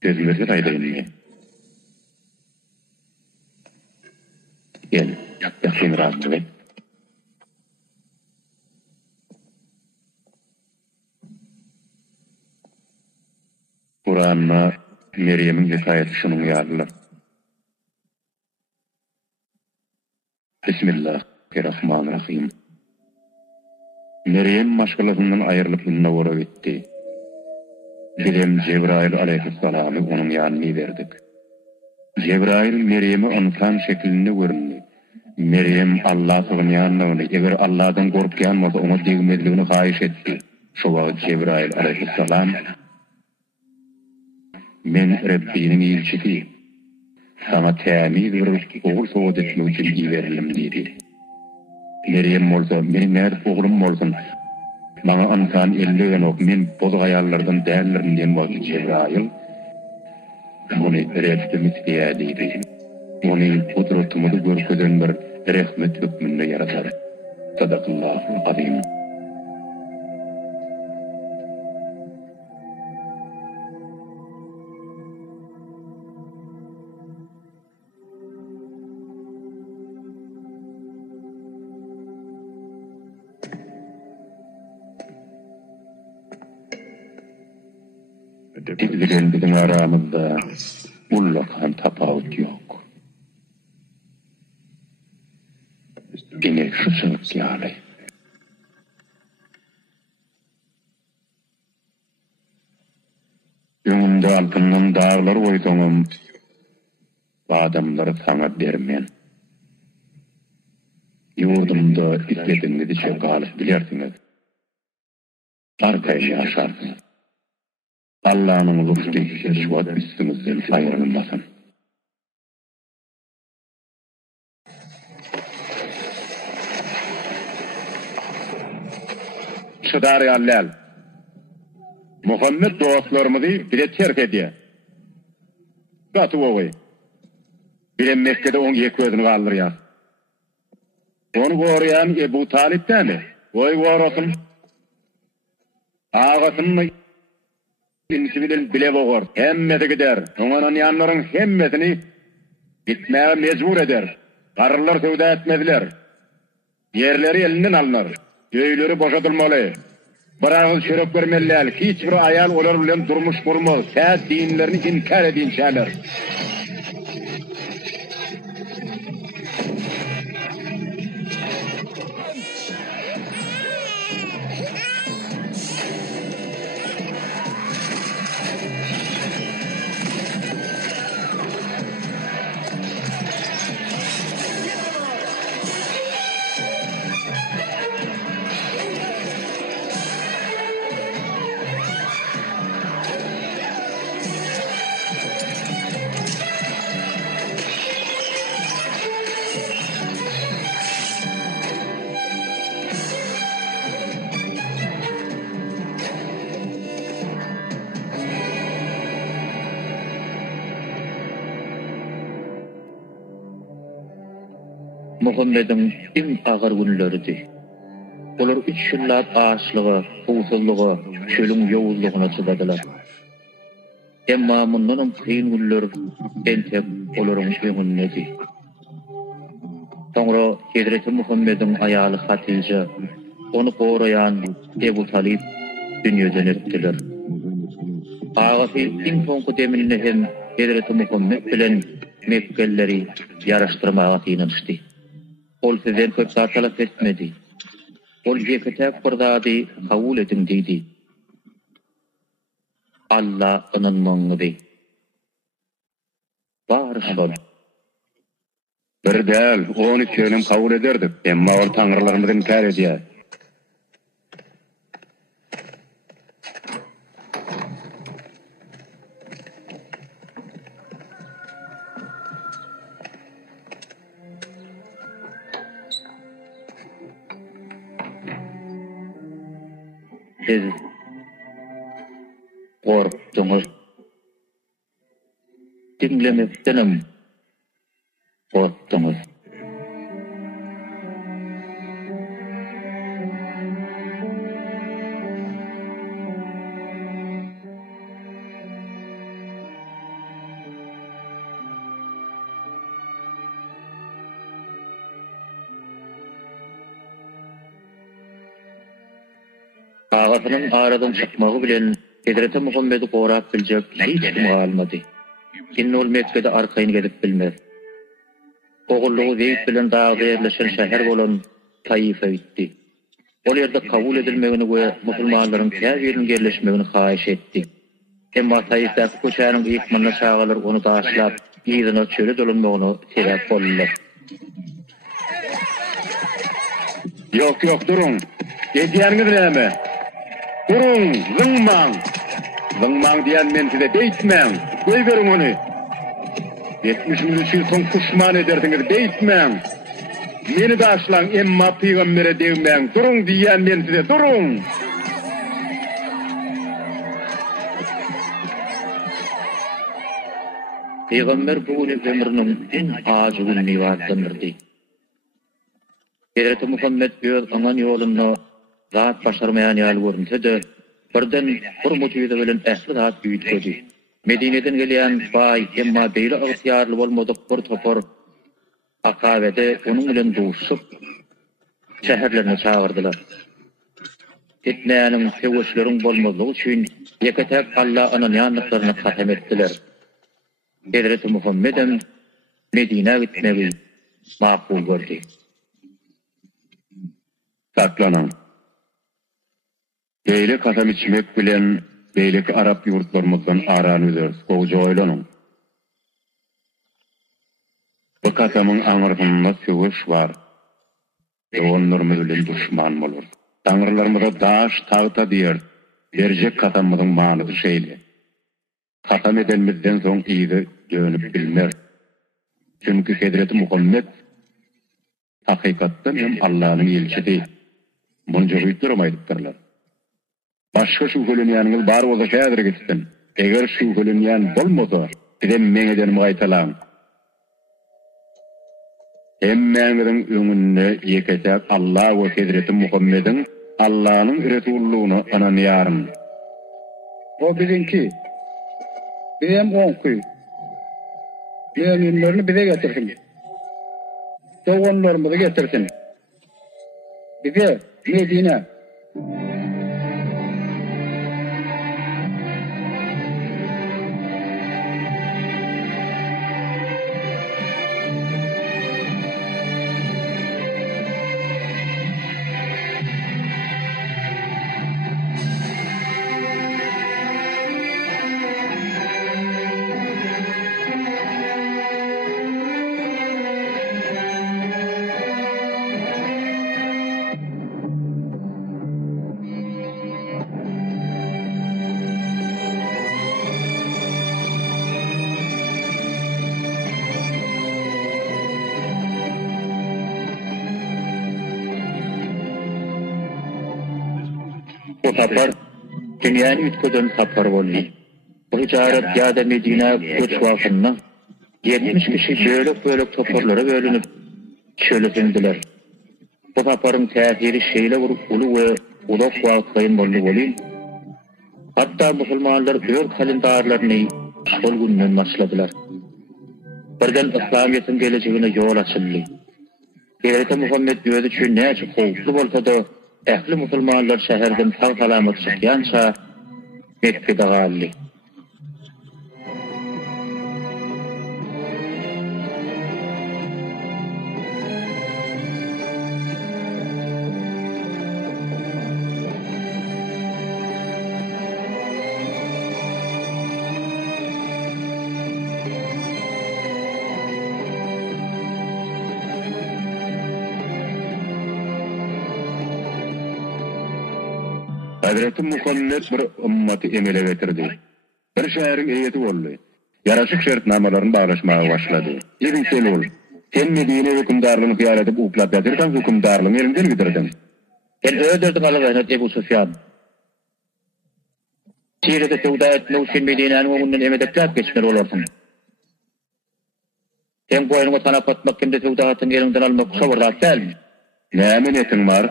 Gözümüzde ayda inmiyor. Gel, yakın razı ve Kur'an'la Meryem'in hikayeti şunun yardılar. Bismillahirrahmanirrahim. Meryem maşgalasından ayrılıp ünne vora gitti. Bilem Cebrail aleyhisselam'ı onun yanına verdik. Cebrail Meryem'i insan şeklinde göründü. Meryem Allah'ın yanına eğer Allah'tan korkyan olsa ona değmezliğini hayiş etti. Şu vakit Cebrail aleyhisselam men Rabbinin ilçisiyim. Sana temiz bir oğul soğut etmek için iyi verilim dedi. Meryem olsa, benim nerede oğlum olsun, bana insan elligen ok, men bozuk ayarlardan değerlerim diyen vakit Cebrail, bunu Rabbimiz diye dedi. Onu kudretimizi görkeden bir rahmet hükmünde yaratar. Sadakallahul azim. Bizlerin bizim aramızda mullakan tapavut yok. Yine şu sınıf yani. Yönümde altından dağlar koydum. Adamları sana vermeyen. Yurdumda istediğinizi çakalıp bilirsiniz. Arkaya yaşarsınız. Allah'ın lütfu şişvat üstümüzden ayrılmasın. Şıdar yallal. Muhammed dostlarımızı bile terk ediyor. Katı oğuy. Bile Mekke'de 12 gözünü kaldırıyor. Onu koruyan Ebu Talip'ten mi? Oy korusun. Ağasını İnsi bile boğur. Hemmeti gider. Onların yanların hemmetini gitmeye mecbur eder. Karılar sevda etmediler. Yerleri elinden alınır. Köyleri boşatılmalı. Bırakıl çörek vermeliler. Hiç bir ayal olar bilen durmuş kurmaz. Säät dinlerini inkar edin şäler. Muhammed'in en ağır günleriydi. Olar 3 yıllar ağaçlığı, husulluğu, çölün yoğulluğuna çıdadılar. Emma mundan kıyın günler entep oların öňündedi. Soňra Hazreti Muhammed'in ayaly Hatice, onu gorayan Ebu Talib dünýeden ötdiler. Ağaty iň soňky demirine hem Hazreti Muhammed bilen Mekkelleri ýaraşdyrmaga tynanşdy. Ol sizden köp talap etmedi. Ol yeketep burdady kabul edin diýdi. Allah inanmaňyzy. Barşol. Bir däl, onu könem kabul ederdik. Emma ol taňrylarymyzy inkar edýär. Siz korktunuz. Dinlemektenim korktunuz. Ağatynyň aradan çykmagy bilen Hazreti Muhammed'i gorap biljek hiç kim almady. Kim ol Mekke'de arkaýyn gedip bilmez. Ogullugy Zeyd bilen dagy ýerleşen şäher bolan Taif'e gitdi. Ol ýerde kabul edilmegini we musulmanlaryň käbirine yerleşmegini haýyş etdi. Emma Taif'de köçäniň ilk manna çağalar onu daşlap, ýygyna çöle dolanmagyny sebäp boldular. Yok durun. Edýäňiz näme? Durun, zıngmaň. Zıngmaň diýen men size deýtmäň. Goý beriň ony. 70 ýyl soň puşman ederdiňiz deýtmäň. Meni daşlaň emma peýgambere degmäň. Durun diýen men size, durun. Peygamber bu ömrünün en acı gününi wagtandyrdy. Hazreti Muhammed öz aňan ýolunda zat başarmayan ýaly görünse-de, birden bir motiwde bilen ähli zat ýüýtdi. Medineden gelýän baý emma beýle agtyarly bolmadyk bir topar Akabede onuň bilen duşup şäherlerine çağırdylar. Etnäniň sewişleriň bolmadygy üçin ýeketep Allah anyň ýanlyklaryna kasam etdiler. Hazreti Muhammed'in Medine gitmegi makul gördü. Saklanan. Beýle kasam içmek bilen beýleki Arap ýurtlarymyzdan aran öderiz. Goýja oýlanyň. Bu kasamyň aňyrgynda söwüş bar. Onlarymyz bilen düşman bolar. Taňrylarymyza daş tagta diýer. Berjek kasamyň manysy şeýle. Kasam edenimizden soň iýdi dönüp bilmer. Çünki Hazreti Muhammed hakykatdan hem Allah'ın elçisi. Bunu joýtdyrmaýdylar. Başga şügülenýäniňiz bar bolsa häzir gitsin. Eger şügülenýän bolmasa, bilen meňe denim gaýtalan. Emmäňiň öňünde ýeketip Allah we Hazreti Muhammed'in Allah'ın Resulluğunu ananýaryn. O bizinki. Benim onky. Müminlerini bize getirsin. Doğanlarımızı getirsin. Bize Medine Bu tapar dünyanın ütköden tapar boldy. Bu hicaret ýa-da Medine göç wagtynda 70 kişi bölük toparlara bölünüp çölüpindiler. Bu taparın täsiri şeýle uly we ulak wagtlaryň boldy boly. Hatta musulmanlar ör kalendarlaryny şol günden başladylar. Birden İslamiyetiň gelejegine ýol açyldy. Hazreti Muhammed özü üçin näçe howply bolsa-da, ähli musulmanlar şäherden sag-salamat çykýança Mekke'de galdy. Hazreti Muhammed bir ümmeti emele getirdi. Bir şäherin eýeti boldy. Yaraşyk şertnamalaryny baglaşmaga başlady. Ibn Selul, sen Medine hükümdarlygyny hyýal edip uplap ýatyrsan, hükümdarlygyny elinden gidirdin. Sen öldürdün alagyny Ebu Sufyan. Şeýle Sewdat Nusyn Medine'nin öňünden emedekläp geçmeli bolarsyň. Sen boýnuňa sanap atmak kimde Sewdat'yň elinden almak şowardak dälmi? Näme netin bar?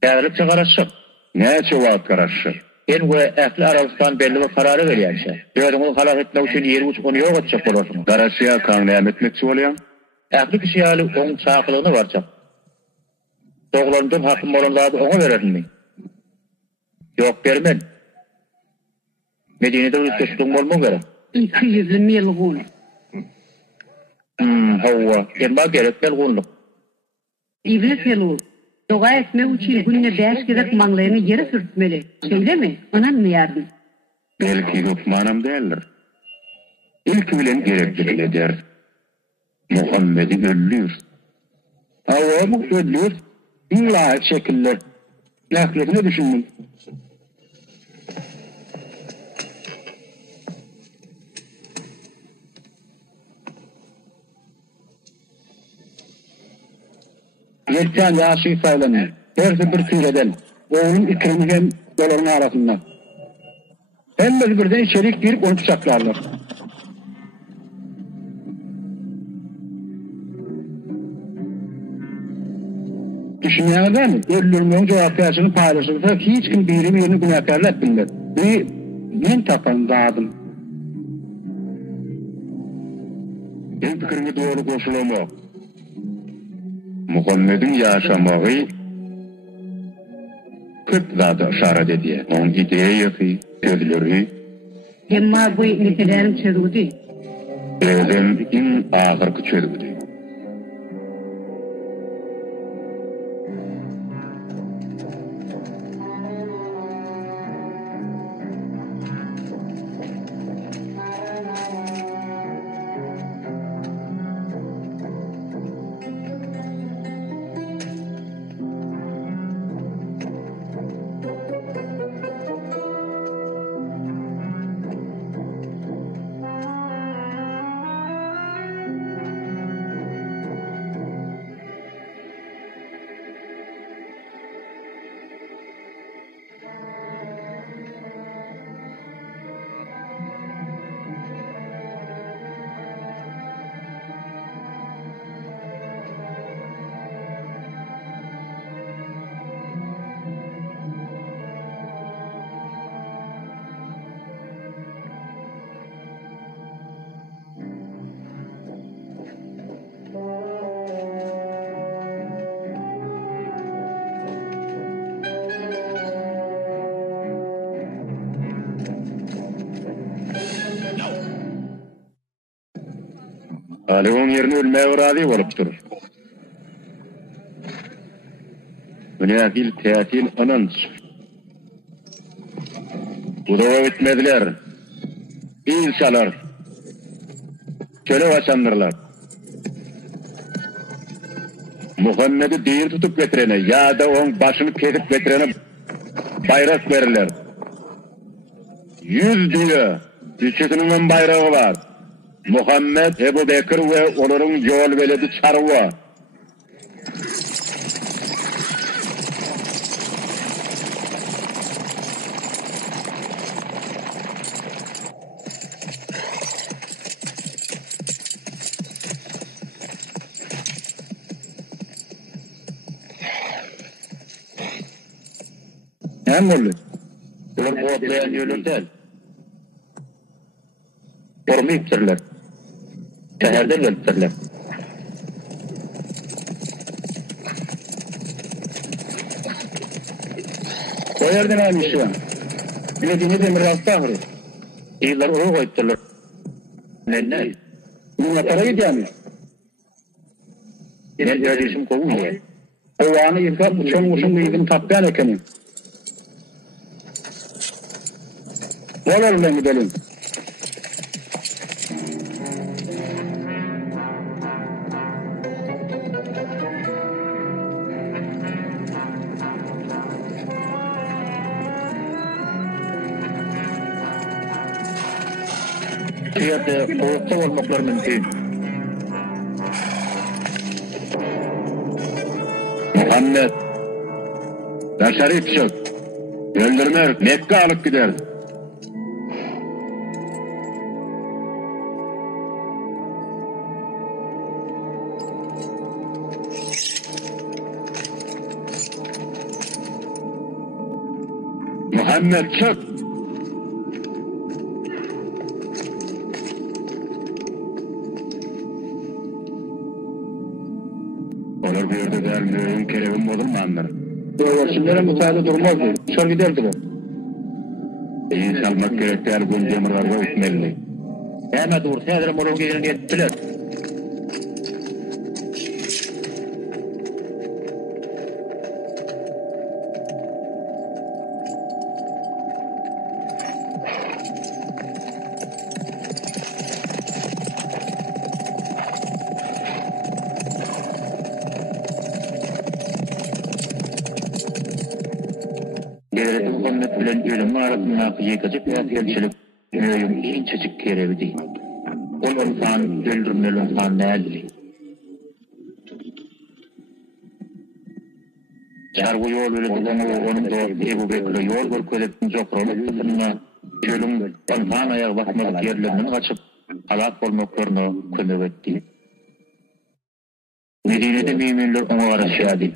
Täzirip çygaraşyk. Näçe wagt garaşyk? En we ähli Arabistan belli bir karary berýärse. Ýöňüňi halak etmek üçin ýeri uç ony ýok etjek bolarsyň. Garaşya kaň näme etmekçi bolýan? Ähli kişi ýaly oň çaqlygyny barjak. Doglandyň hakym bolanlary oňa berermi? Ýok bermen. Medine'de üstüň bolmak gerek. 200 mil gun. Hawa, emma gerek belgunlyk. İblis Selul. Doğa etmek için günne 5 gerek manglaýyny ýere sürtmeli. Şeýlemi? Onanmaýardy. Belki hukmanam değiller. İlk bilen gerekli der. Muhammed'i öldür. Hawa öldür. İlla şekilde. Lahiyetini düşündüm. Yetken yaşı saylanıyor. Hersi bir tüyleden. Oğlun ikirimigen doların arasında. Hem birden içerik girip onu bıçaklarlar. Düşünýärler mi? Ölümüň jogapçylygyny paylaşylsa hiç kim birini günahkarlar etmediler. Men tapan zadım. Ben pikirime doğru koşulamak. Muhammed'in yaşamağı köp zada şarat ediyor. Onun ideýasy, gözleri, Emma bu nitelerim çözüldü. özüm in ahırkı çözüldü. Ali onun yerine ölmeye razı olup durur. Münafil teatil anans. Bu da etmediler. İnsalar. Köle vaçandırlar. Muhammed'i değil tutup getirene ya da onun başını kesip getirene bayrak verirler. 100 diyor. Üçüsünün bayrağı var. Muhammed, Ebu Bekir ve onların yol veledi çarva. Hem bolly. Olar qotlayan ýöler däl. Gormypdyrlar. Şäherden gelipdirler. O yerden almış şu an. Bilediğini demir hasta ahırı. Ýyllar ora goýupdyrlar. Ne? Buna para gidiyormuş. Ben ýerleşim gowy. O anı yıkap uçun yıkım tapyan ekenim. Olar ulan gidelim. Ýerde gowukda bolmaklar mümkin. Muhammed. Başarı çık. Öldürmer, Mekke alıp gider. Muhammed çık. Olar bir yerde derliğin kerevim olur mu anlarım? Şimdilere müsaade durmazdı. Şöyle giderdiler. İyi salmak gerekti her gün demirlarda ütmeli. Hemen dur, häzir moral gelin etdiler. Gelip Muhammed bilen ölüm arasında yıkacak elçilik öýüm inçecik kerebi değil. Ol insan öldürmeli insan nädir? Çargı yol öyle onun dostu Ebu Bekir'e yol görkezip jokronup tutunma ölüm insan ayağı basmalık yerlerinden kaçıp halak bolmaklarına kömek etdi. Medine'de müminler ona araşadı.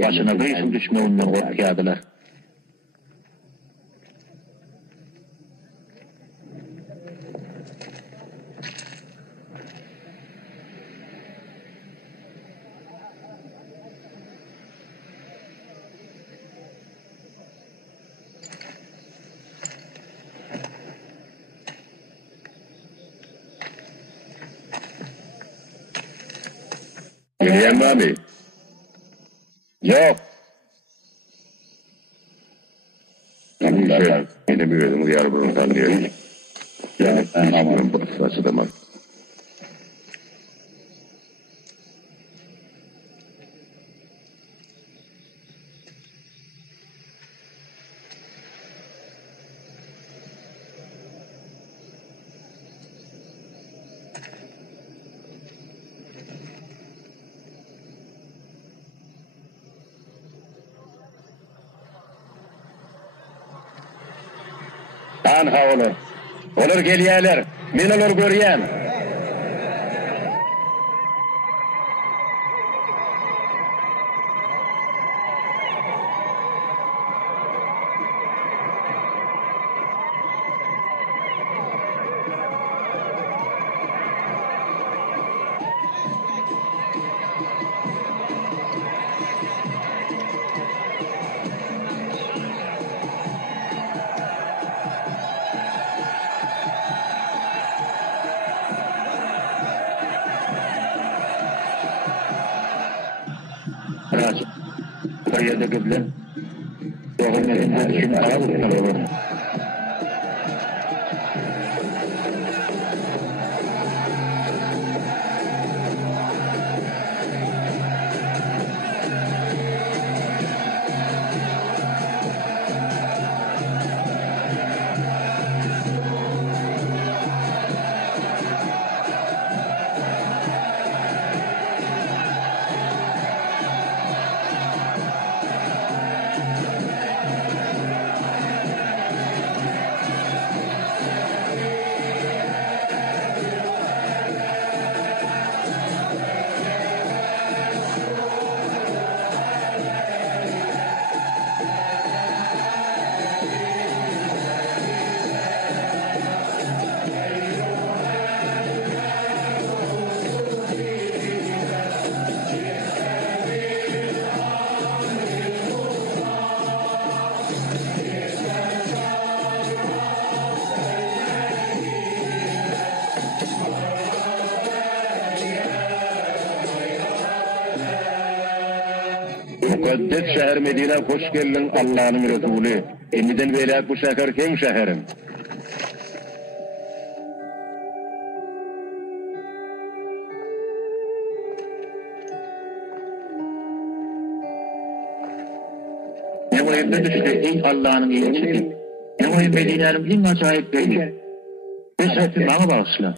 Başına bir isim düşmeğinden korkuyadılar. Geliyen mi abi? Yok. Yine bir ödüm uyar burundan diyor. Yani hiçbir burası da var. Anha olur. Olur geliyeler. Men olur görýän. Koryada göblen. Doğum yerinde için ağır Mukaddes şäher Medine hoş geldin Allah'ın Resulü. Endiden beri bu şäher keň şäherim. Ne oyunda düştü ey Allah'ın elçisi. Ne oyun Medine'nin en acayip beyni. Bu sözü bana bağışla.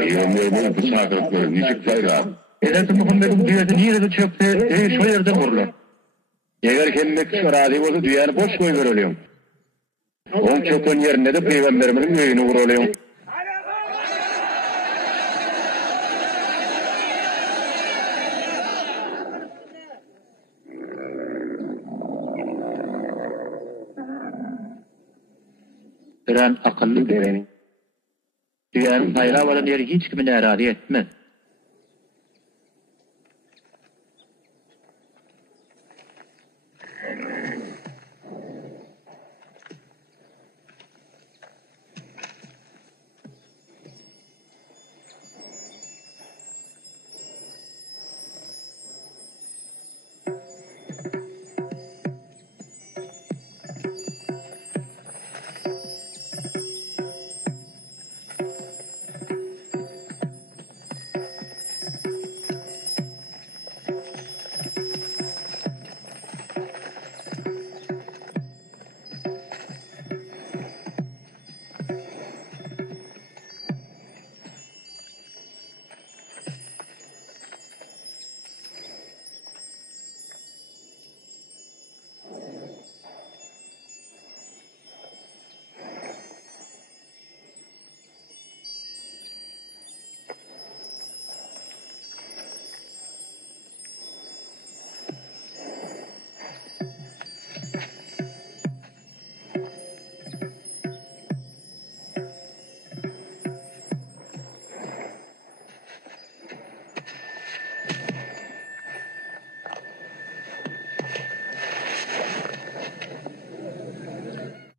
Peygamberimiz bu şakirtleri niçin sayrar? Hazreti Muhammed'in dünyada nerede çöktü? Şu yerde vurdu. Eger kendek şaradi bolsa düýäni boş goýberelýär. Oň çöken ýerinde de peygamberimizin öýüni guralýar. Bilen akıllı deveni. Dünya'nın hayra varan yeri hiç kimin eradi etmez.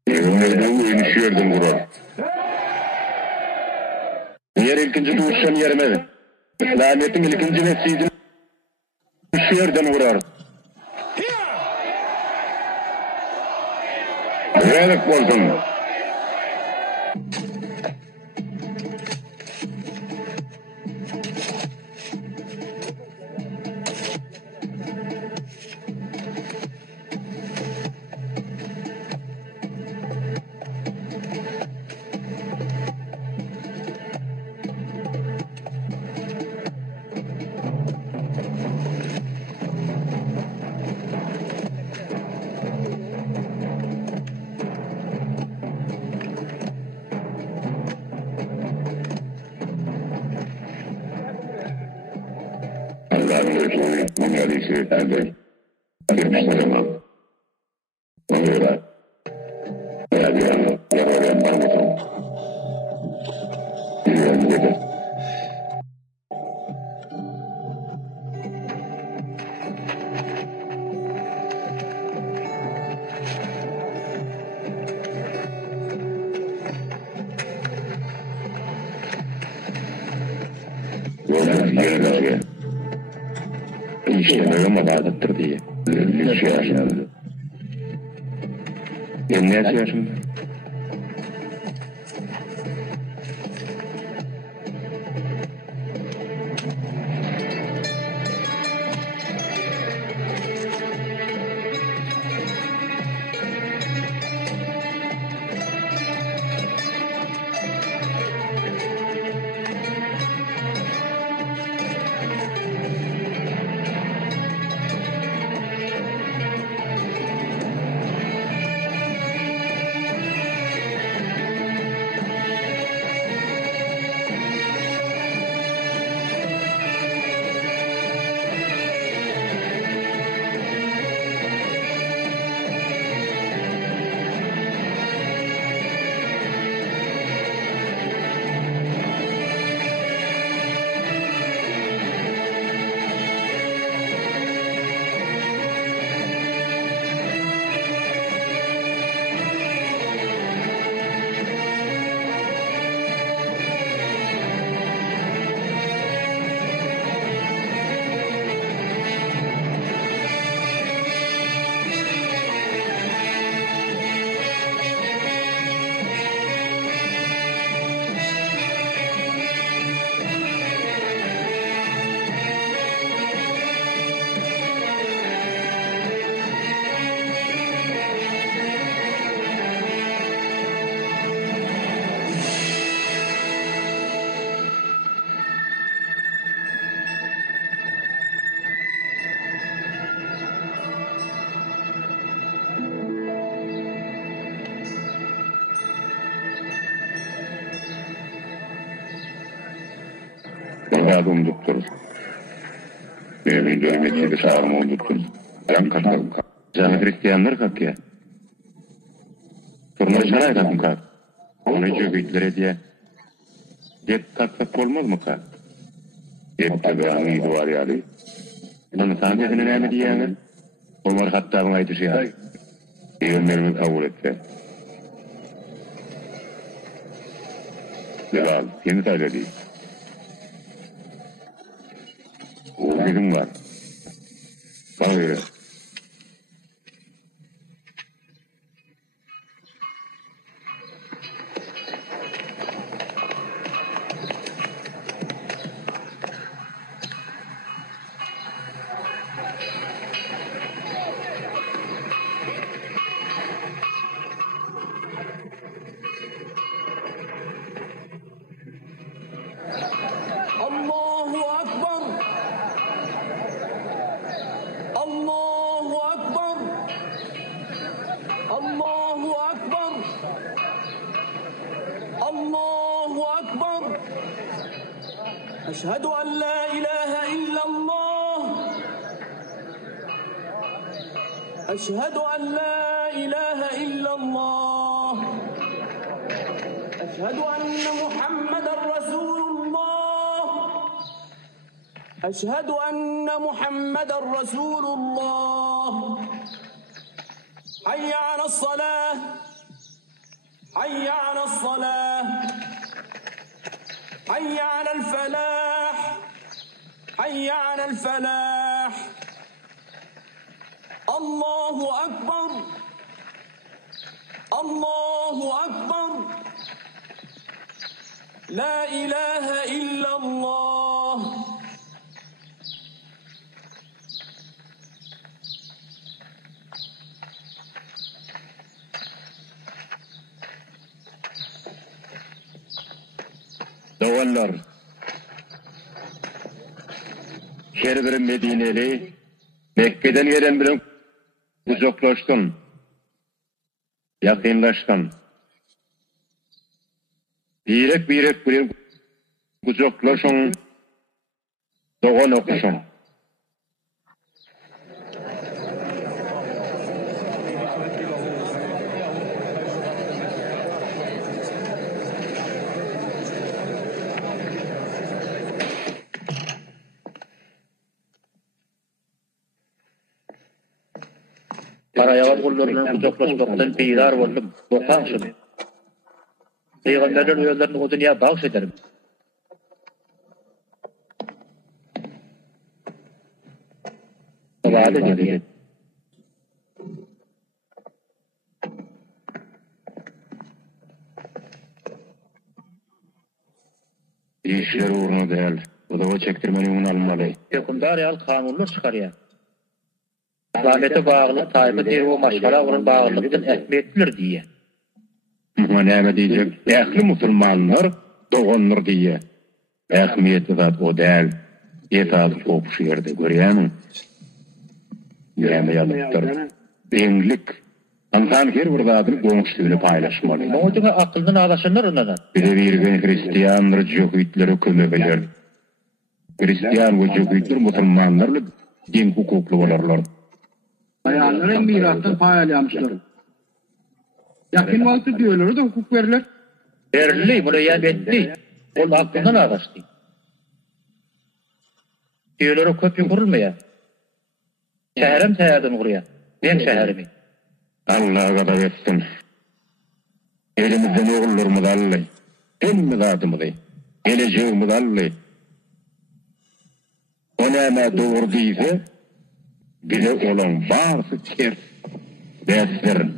Peygamberimiz öýüni şu ýerden gurar. Yer ilkinji duşan yermedi. İslamiyetin ilkinji mescidini şu ýerden gurar. Gelip bolsun. Allah'ın Resulü Muhammed Aleyhisselam'dan Aleyhisselam'a onlara yararlayan anlatalım. Bilgilerini de yerine İşlemeye madadıttır diye. Lütfü yaşandı. Emniyet yaşandı. Orada umduktur. Benim dövmekçili sağım umduktur. Ben kaçalım. Canı Hristiyanlar kalk ya. Turna çaray kalkım kalk. Onu cöbeytlere diye. Dep kalksak olmaz mı kalk? Dep de ben iyi duvar yali. Onu tam dedinin önemli diyeğini. Omar hatta bana aydışı ya. Eğilmerimi kabul etti. Bilal, seni sayda değil. O bizim var. Bana göre. أشهد أن لا إله إلا الله أشهد أن لا إله إلا الله أشهد أن محمدا رسول الله أشهد أن محمدا رسول الله حي على الصلاة حي على الصلاة حي على الفلاح حي على الفلاح الله أكبر الله أكبر لا إله إلا الله Doğallar. Her bir Medineli Mekke'den gelen bilen uzaklaştın. Yakınlaştın. Birek bilen uzaklaşın. Doğan okuşun. Parayavar kullarının uzaklaşmaktan beydar olup boğaşım. Peygamberler yollarını o dünya bağış ederim. Vaade dedi. İşler uğruna değil. O da o çektirmenin almalı. Hükümdar yal kanunlar çıkarıyor. İslamiyete bağlılık tayfı diye o maşgala onun bağlılıktan etmeyettiler diye. Ama ne diyecek? Ehli Müslümanlar doğanlar diye. Ehmiyeti zat o değil. Etadı çok şiirde görüyor musun? Yani yalıktır. Englik. İnsan her bir zatın konuştuğunu paylaşmalı. Moğucuna akıldan ağlaşanlar ondan. Bir de bir gün Hristiyanlar cöhütlere kömek eder. Hristiyan ve cöhütler Müslümanlarla din hukuklu olurlar. Ayağların mirastan paylaşmışlar. Yakın vakti diyorlar da hukuk verirler. Verli, bunu yemetti. O aklından ağlaştı. Diyorlar köpü kurulmaya. Şehrim seyadın kuruya. Ben şehrimi. Allah'a kadar etsin. Elimizden oğullarımız Allah'ı. Elimiz adımızı. Geleceğimiz Allah'ı. O neme doğru değilse bize olan varsa ters derslerin.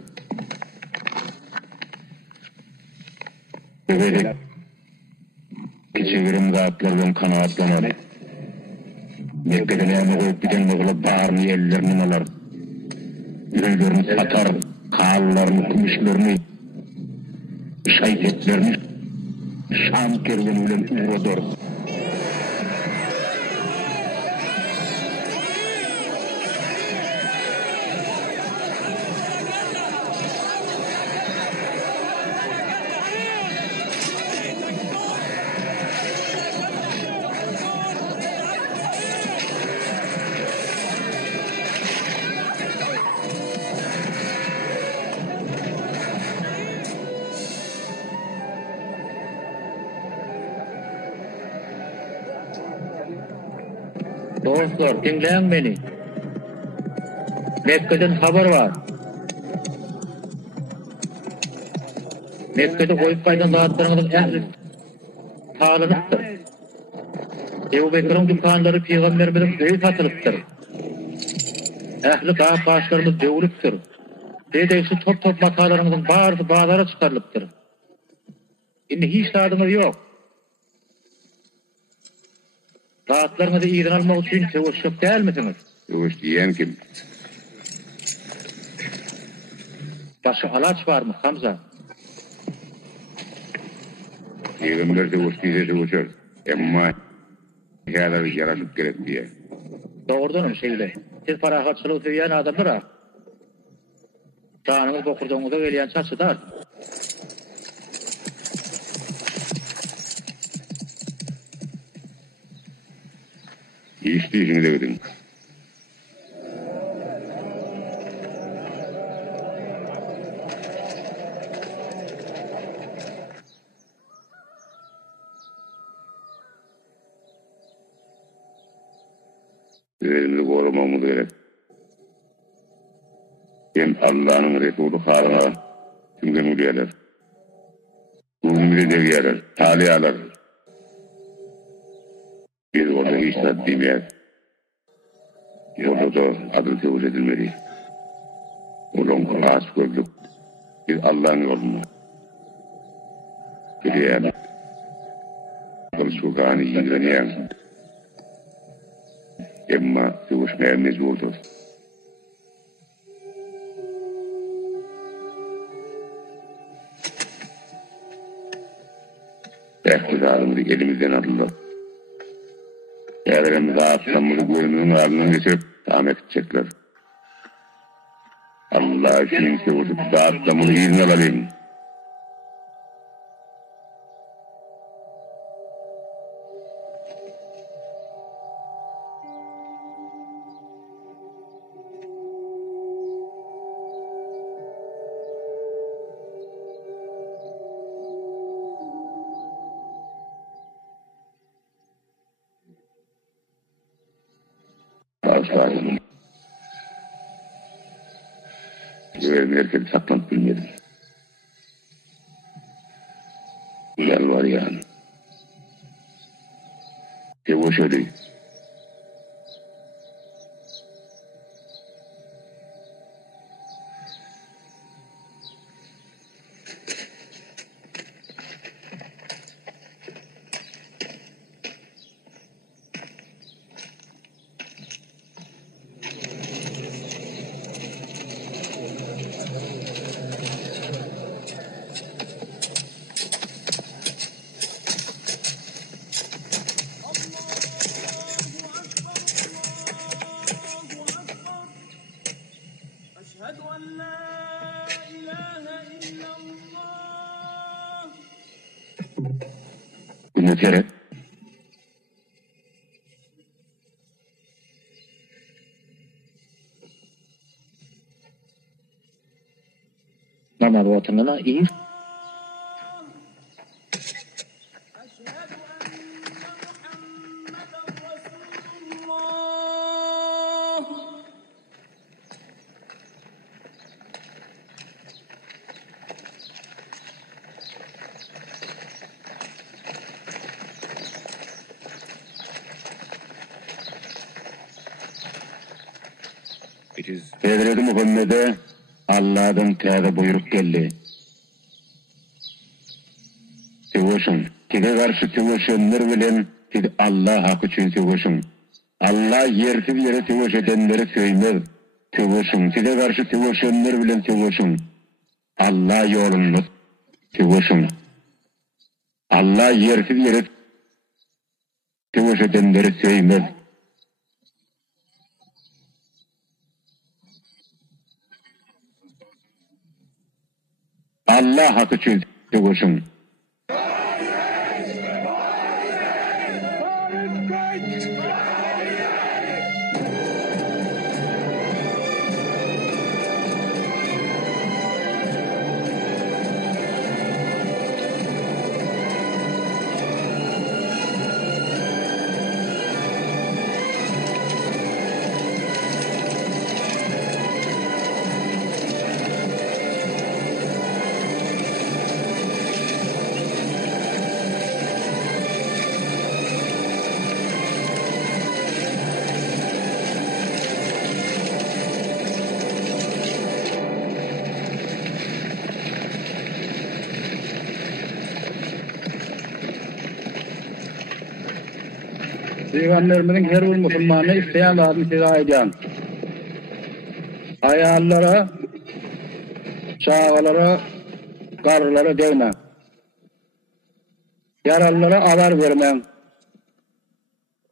Böyle küçüğürüm zatlardan kanatlanır. Mekke'den eme koyup biten oğlu bağırını ellerinin alır. Ürünlerini satar, kağallarını, kümüşlerini, şayfetlerini Şam kervanıyla uğradır. Dostlar, dinleyin beni. Mekke'den haber var. Mekke'de koyup kaydan dağıtlarının ehli sağlanıptır. Ebu Bekir'in dükkanları peygamberimizin köyü satılıptır. Ehli dağ başlarını dövülüptür. Dedeysi top matalarımızın bazı bağlara çıkarılıptır. Şimdi hiç dağdınız yok. Dağıtlarınızı iyiden almak için çavuş yok değil misiniz? Çavuş diyen kim? Başı alaç var mı Hamza? Peygamber çavuş bize çavuşur. Ama hikayeleri yaratıp gerek diye. Doğrudan mı şeyle? Siz parahatçılığı söyleyen adamdır ha. Canınız bokurduğunuza geleyen çarşıdar. İşte işini de gidin. Elimizi korumamız gerek. Hem Allah'ın Resulü halına tümden uliyalar. Ümidi deviyalar, taliyalar. Biz orada hiç tatbimeyiz. Orada da adı tevuz edilmeli. Onun ağaç gördük. Biz Allah'ın yolunu. Biliyelim. Sultanı yiyinleneyen. Ama sevuşmaya mecburdur. İktidarımızı elimizden alırlar. Evremize atlamını gönlünün ardından geçirip devam edecekler. Allah için sevuşup dağıtlamını izin alabilin. Başlarım. Güvenli erkek saklanıp bilmedim. Yalvar yani. Yavaş ödeyim. أشهد أن لا إله إلا الله. Bunu kere. Namaz vatanına iyi. أشهد أن محمدا رسول الله. Hazreti Muhammed'e Allah'dan teyze buyruk geldi. Sevuşun. Size karşı sevuşanlar bilen siz Allah hakkı için sevuşun. Allah yersiz yere sevuş edenleri söymez. Sevuşun. Size karşı sevuşanlar bilen sevuşun. Allah yolunda sevuşun. Allah yersiz yere sevuş edenleri söymez. Allah hakkı için sevuşun. Peygamberimizin her bir Müslümana isteyen vaadini size aydan. Ayallara, çağalara, karılara değme. Yaralılara alar vermem.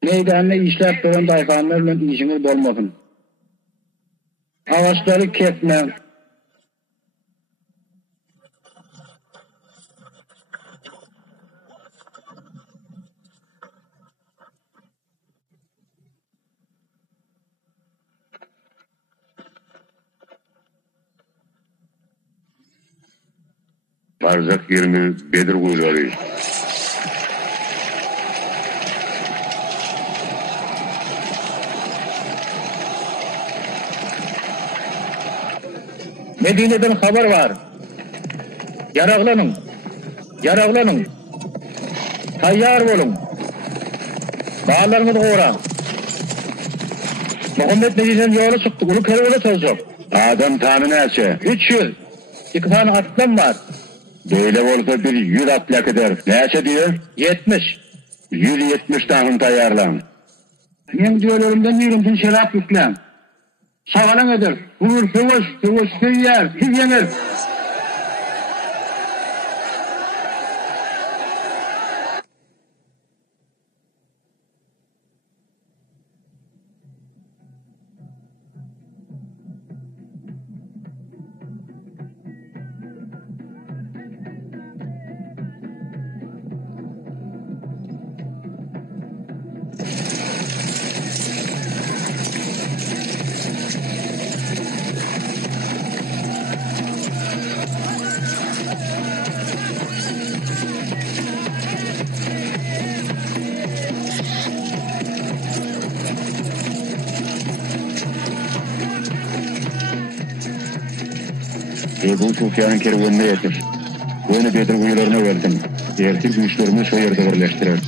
Meydanına işlep duran dayfanlarla işiniz olmasın. Ağaçları kesmem. Barzak 20 Bedir kuyruları. Medine'den haber var. Yaraqlanın. Yaraqlanın. Tayyar olun. Bağlarınızı qoğuran. Muhammed Nebi'nin yola çıktı. Onu kere yola çalışacak. Adam tanı neyse. 300. 2 tane atlan var. Böyle olsa bir 100 atlak eder. Neyse diyor? 70. 170 tane tayarlan. Men diyorlarımdan yürümsün şerap yüklen. Sağalan eder. Vurur, sıvış, yer, pil yenir. Ebu Sufyan'ın kervanına yetir. Onu Bedir kuyularına verdim. Ertir güçlerimi şu yerde birleştirer.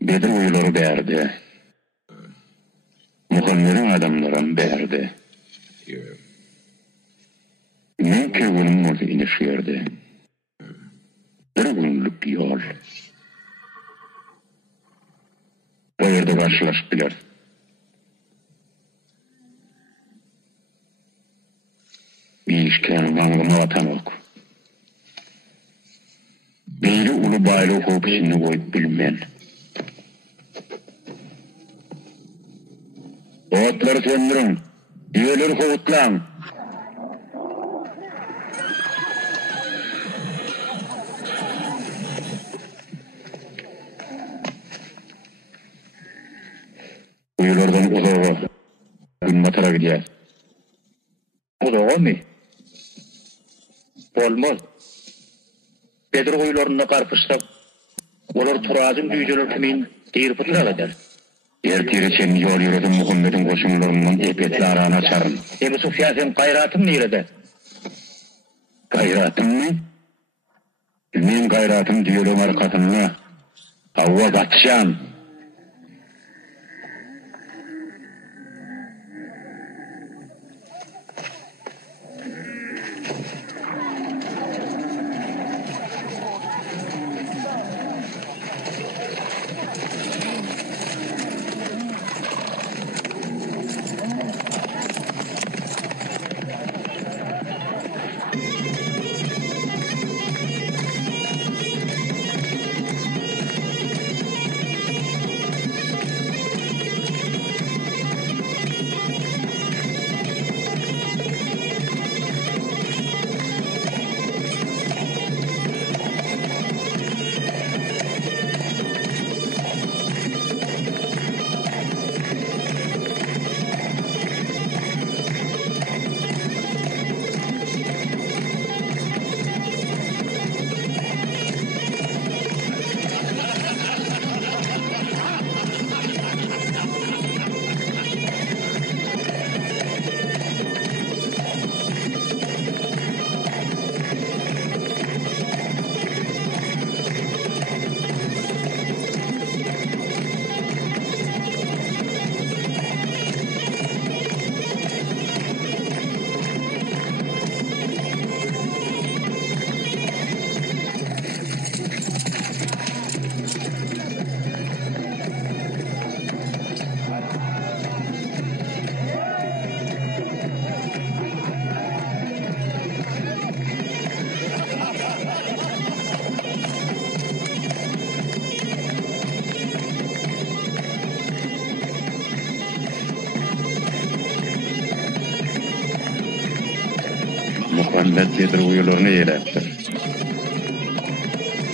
Bedir kuyuları berdi. Muhammed'in adamların berdi. Men kervanım orada iniş verdi. Bir günlük yol. O yerde karşılaştılar. Bir işken vanlama vatan ok. Biri ulu baylı okup içini koyup bilmen. Otları söndürün. Üyeleri kovutlan. Uyulardan uzağa. Ümmetara gidiyor. Uzağa mı? Olmaz. Bedir kuyularında karpışsak, olar turazın düýjeler kimin dirputlar eder. Ertiri sen yol yürüdün Muhammed'in koşunlarından epetli arana çarın. Ebu Sufyan sen gayratın nerede? Gayratım mı? Men gayratım diyorum arkasına. Havva batacağım. Muhammed Bedir uyularını eyleptir.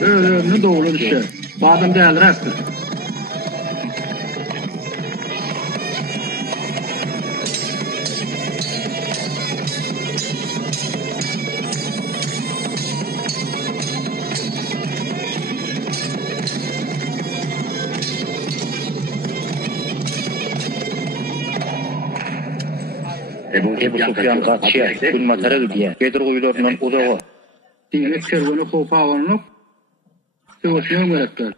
Öyle doğulu düşer. Badam değerli rastır. Ebu Sufyan kaçıya, Gülmatara gidiyor. Bedir uyularından uzağı. Diymek kervanı hopa avanlık. Tevoşluğun gerekler.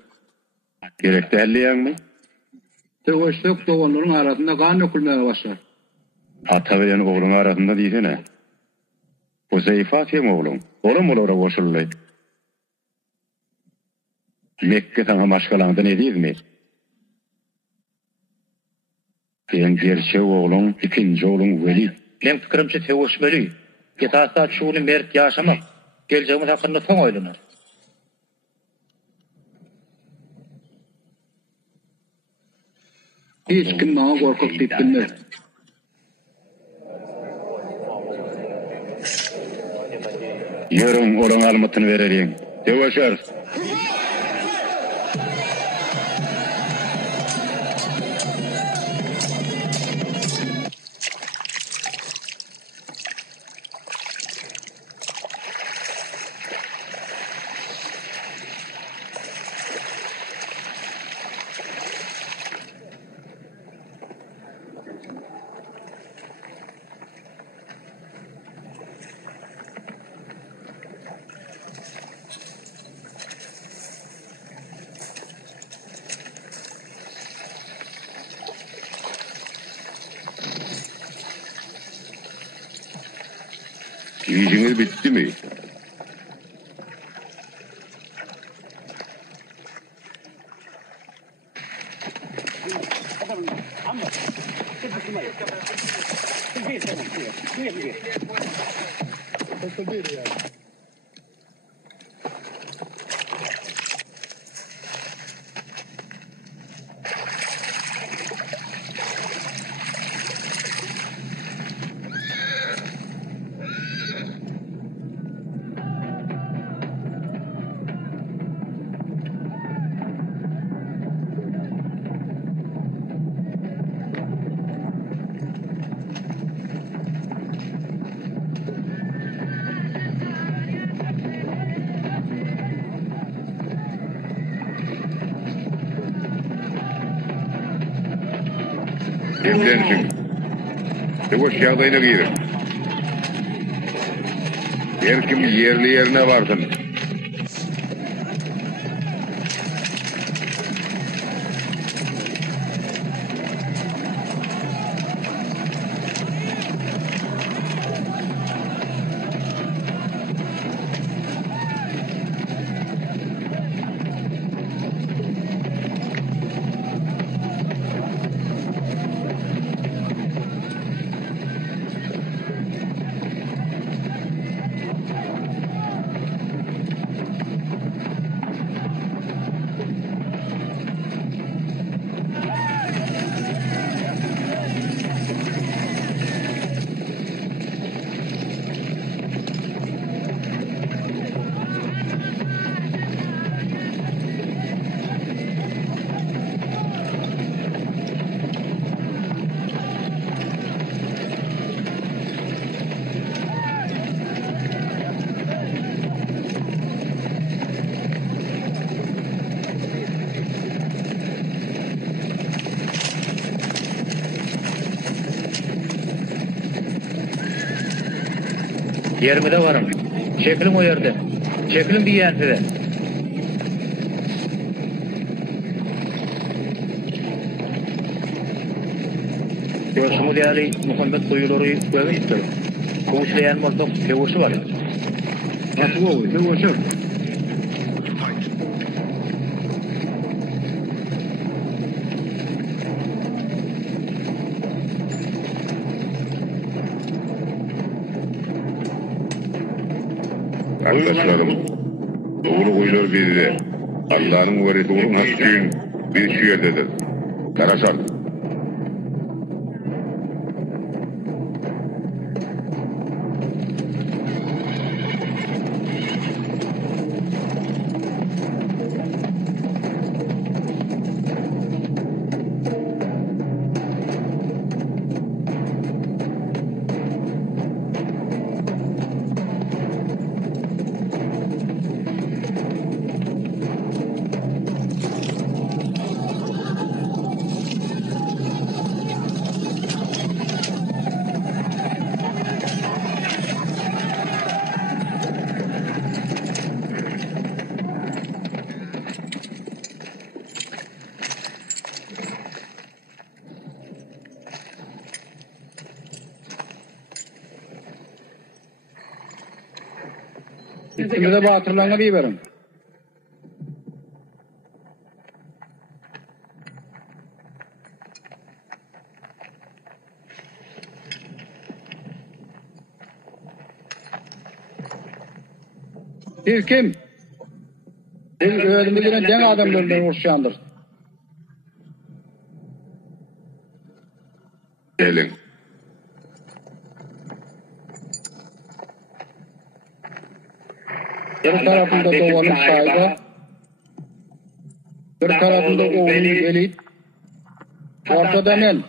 Gerekli elleyen mi? Tevoşluk doğanların arasında kan dökülmeye başlar. Ata veren oğlun arasında diysene. Huzeyfe atayım oğlum. Oğlum olara koşullayı. Mekke sana maşgalandı ne değil mi? Ben gerçek oğlum, ikinci oğlum Velid. Men fikrimçe tevoşmeli. Getasa çuğunu mert yaşamak. Geleceğimiz hakkında son oylanır. Hiç kim bana korkak deyip bilmez. Yürün oğlun almatını vereriyim. Tevoşar. İşiniz bitti mi? Evlensin. Tevoş yağdayına giyin. Her kim yerli yerine varsın. Yerime varım. Çekilim o yerde. Çekilim bir yerde. Görsümü değerli Muhammed duyuları böyle istedim. Kovuşlayan mordak tevoşu var. Nasıl oluyor? Tevoşur. Arkadaşlarım, doğru huylar bizde. Allah'ın verisi olun hakkın bir şu yerdedir. Karaşar. Şimdi de batırlarına bir verin. Siz kim? Siz özümüzün den adamlarından uğraşandır. Gelin. Bir tarafında doğanın sahibi, bir tarafında oğlun Velid, ortada men.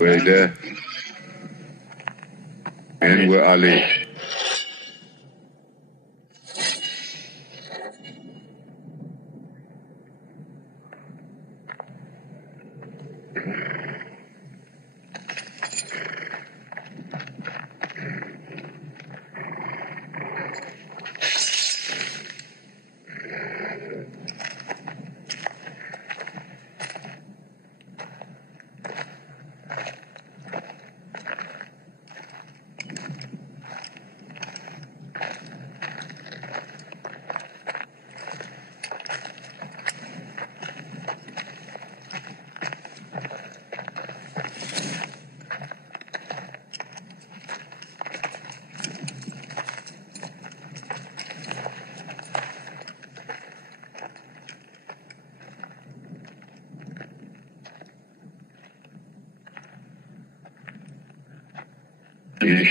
Böyle ben ve Ali.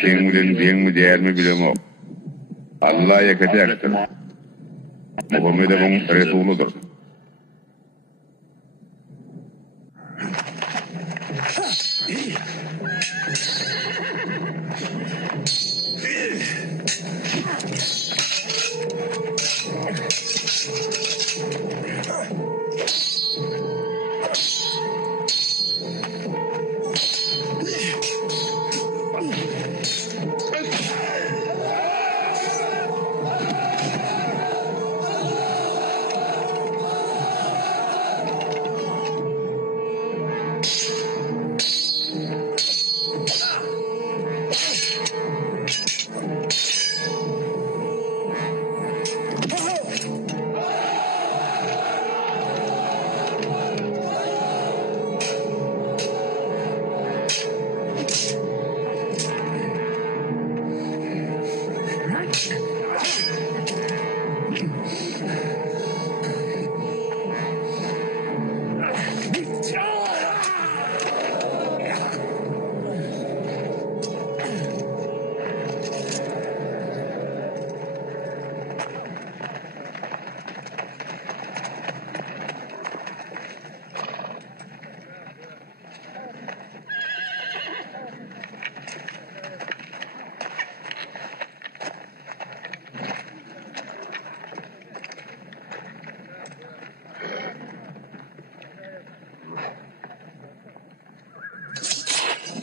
Şeyimden değil mi değer mi bilmem. Allah yakacaktır. Muhammed'in Resuludur.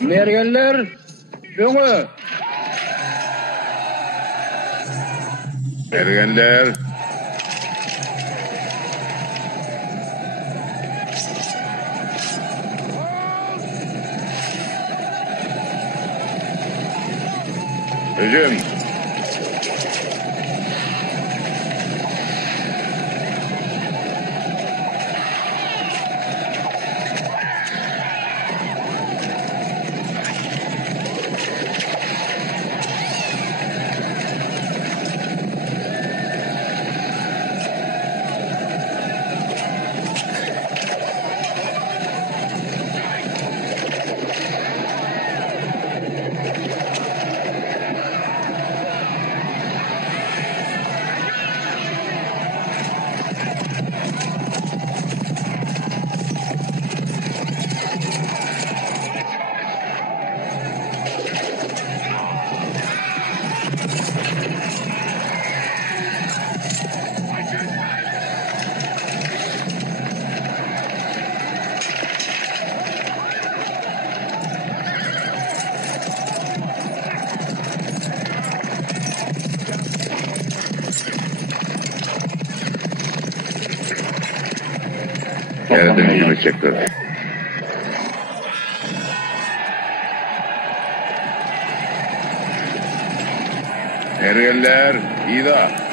Mergenler, öňe. Ergenler. Hücum. Yerden yürüyecekler. Ergeller, İda.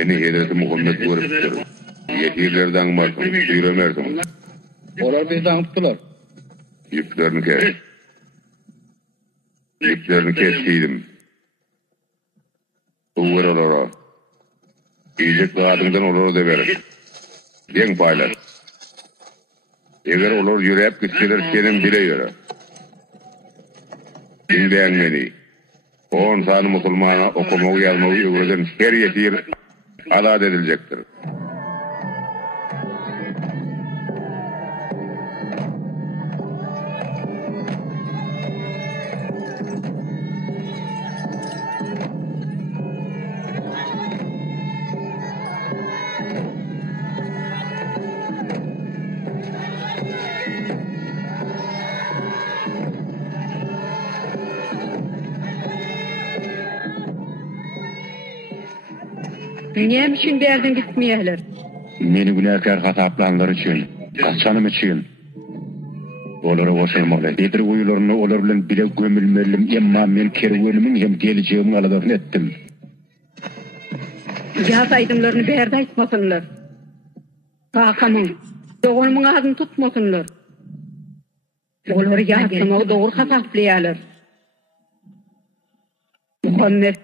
Yeni Hazreti Muhammed görüptür. Yehirlerden baktım, suyramerdim. Olar bizden tuttular. Yüklerini kesseydim. Uğur olara. İyicek dağıdından olara da verir. Den paylar. Eğer olar yürüyüp gitseler senin bile yürü. Dinleyen beni. 10 tane Müslümana okumayı yazmayı öğreden her yetir azat edilecektir. Niyem için berden gitmeyeler. Meni günahkar hataplanlar için, kaçanım için. Olara boşalmalı. Bedir uyularını olar bilen bile gömülmelim. Emma men kervenimin hem geleceğimi aladığını ettim. Yaz aydımlarını berde aytmasınlar. Kakamın, doğrumun ağzını tutmasınlar. Oları yazsın, o doğru hasaplayalar. Muhammed,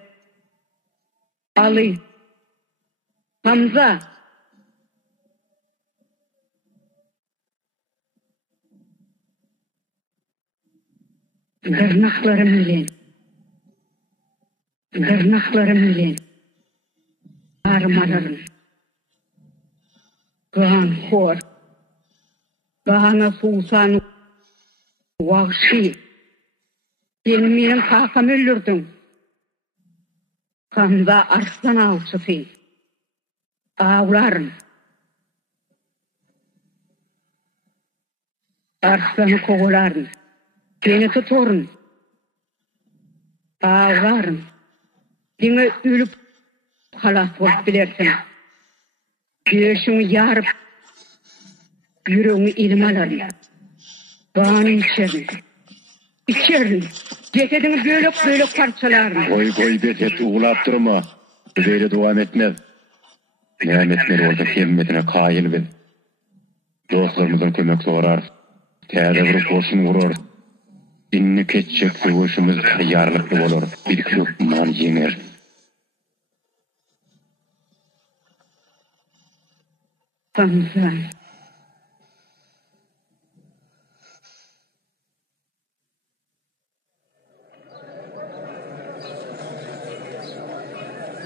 Ali, Hamza, Dırnaklarım bilen armalarım Gan hor Gana susan Vahşi Benim kakam öldürdün Kamda arslan avçısı Ağlarım Arslanı kovularım Beni tuturun Ağlarım Dine ölüp halat bolup bilersin. Göğsünü yarıp yüreğini ilmalarım. Bağını içerim. Cesedini bölük parçalarım. Koy bezet uğulattırma. Böyle devam etmez. Nimetleri orada hemmetine kail bil. Dostlarımızın kömek sorar. Terde vurup boşunu vurur. Dinni keçecek dövüşümüz yarlıklı olur. Bir küp mal yener. Hamza.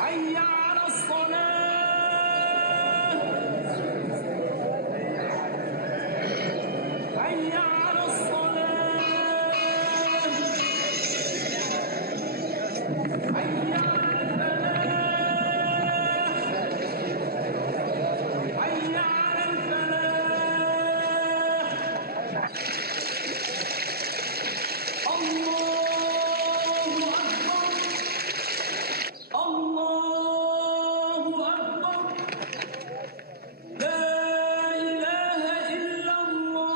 حي على الصلاة حي على الصلاة حي على الفلاح حي على الفلاح الله أكبر لا إله إلا الله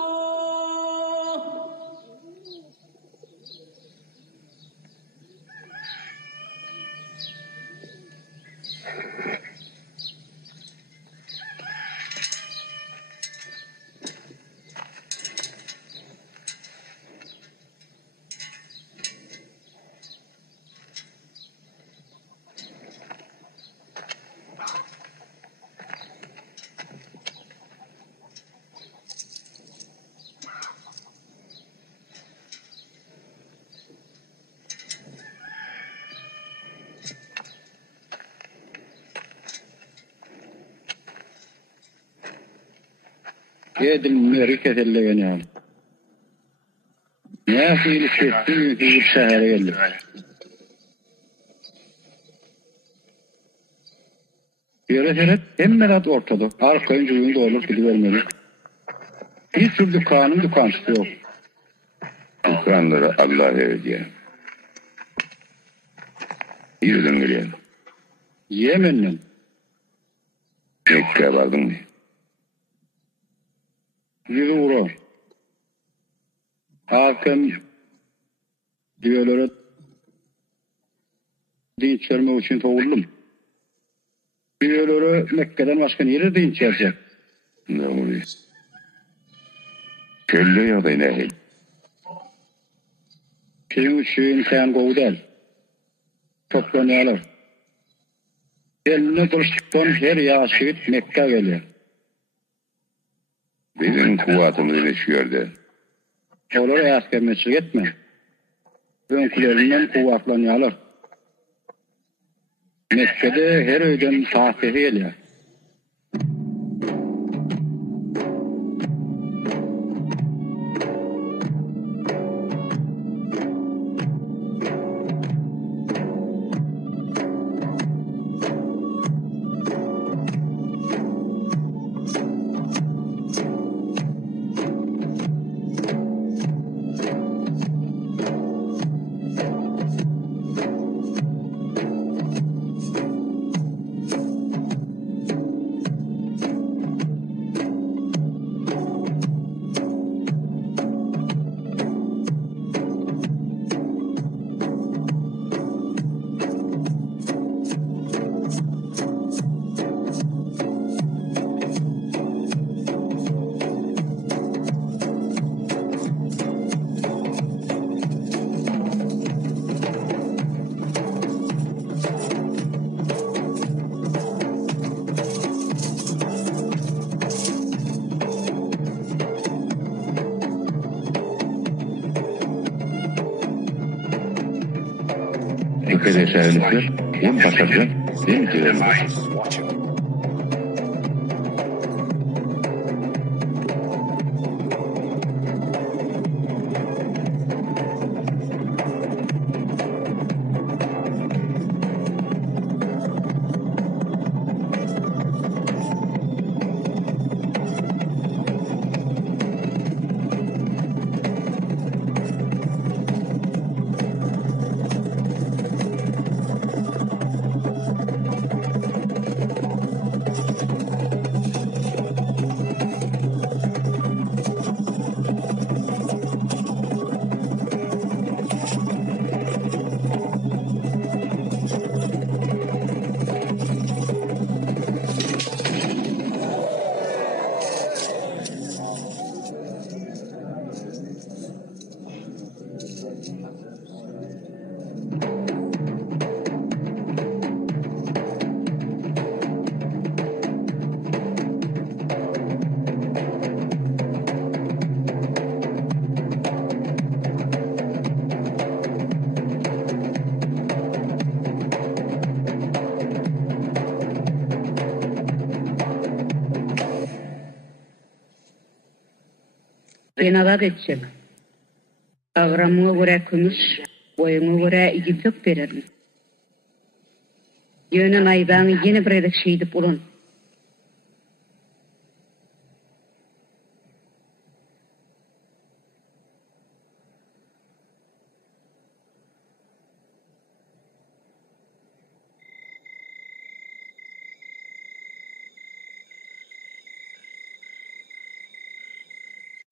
Yedim merkez elleyen yani. Ne fiili çektim bir şehre geldim. Yöreseret emmedat ortada. Arkayın cüyün doğruluk gidivermedik. Bir sürü dükkançısı yok. Dükkanları Allah verdi. Yürüdün geliyor. Yemen'den. Mekke'ye vardın mı? Yüzü vurur. Hakem diyorlara din içerme için tovuldum. Diyorlara Mekke'den başka yere din içerecek. Ne oluyor? Kölle ya da ne? Şeyin için sen kovdel. Toplanıyorlar. Eline kılıçtan her yaşıt Mekke geliyor. Bizim kuvvetimizi yaşıyordu. Onlara askermeçilik etme. Önkülerinden kuvvetlanıyorlar. Mekke'de her öğden tahtisi geliyor. Kedeşärenler hem başaracak hem direnir. Ben azat edecek. Ağramına göre kümüş, boyuna göre igizlik vererim. Yönün aybanı yeni bir edek şeydip olun.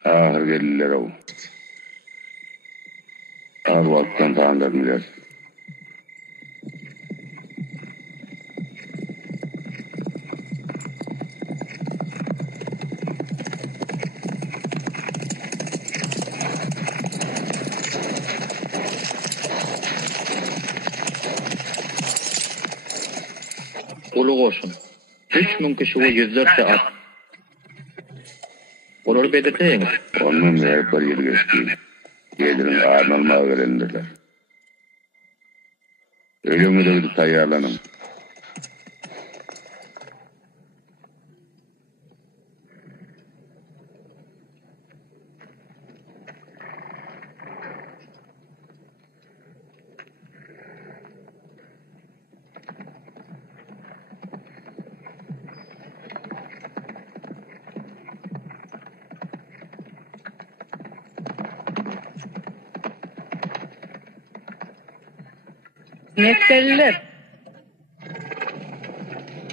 Ahir geldiler o. Ağır vakitten tanıdırmılar. Ulug olsun. 3000 kişi we yüzlerce at. Olar belirteýiňiz. Onun her bir yıl geçti. Gelirin ağırlanma verendirler. Ölümü de bir tayarlanın. Mekteliler.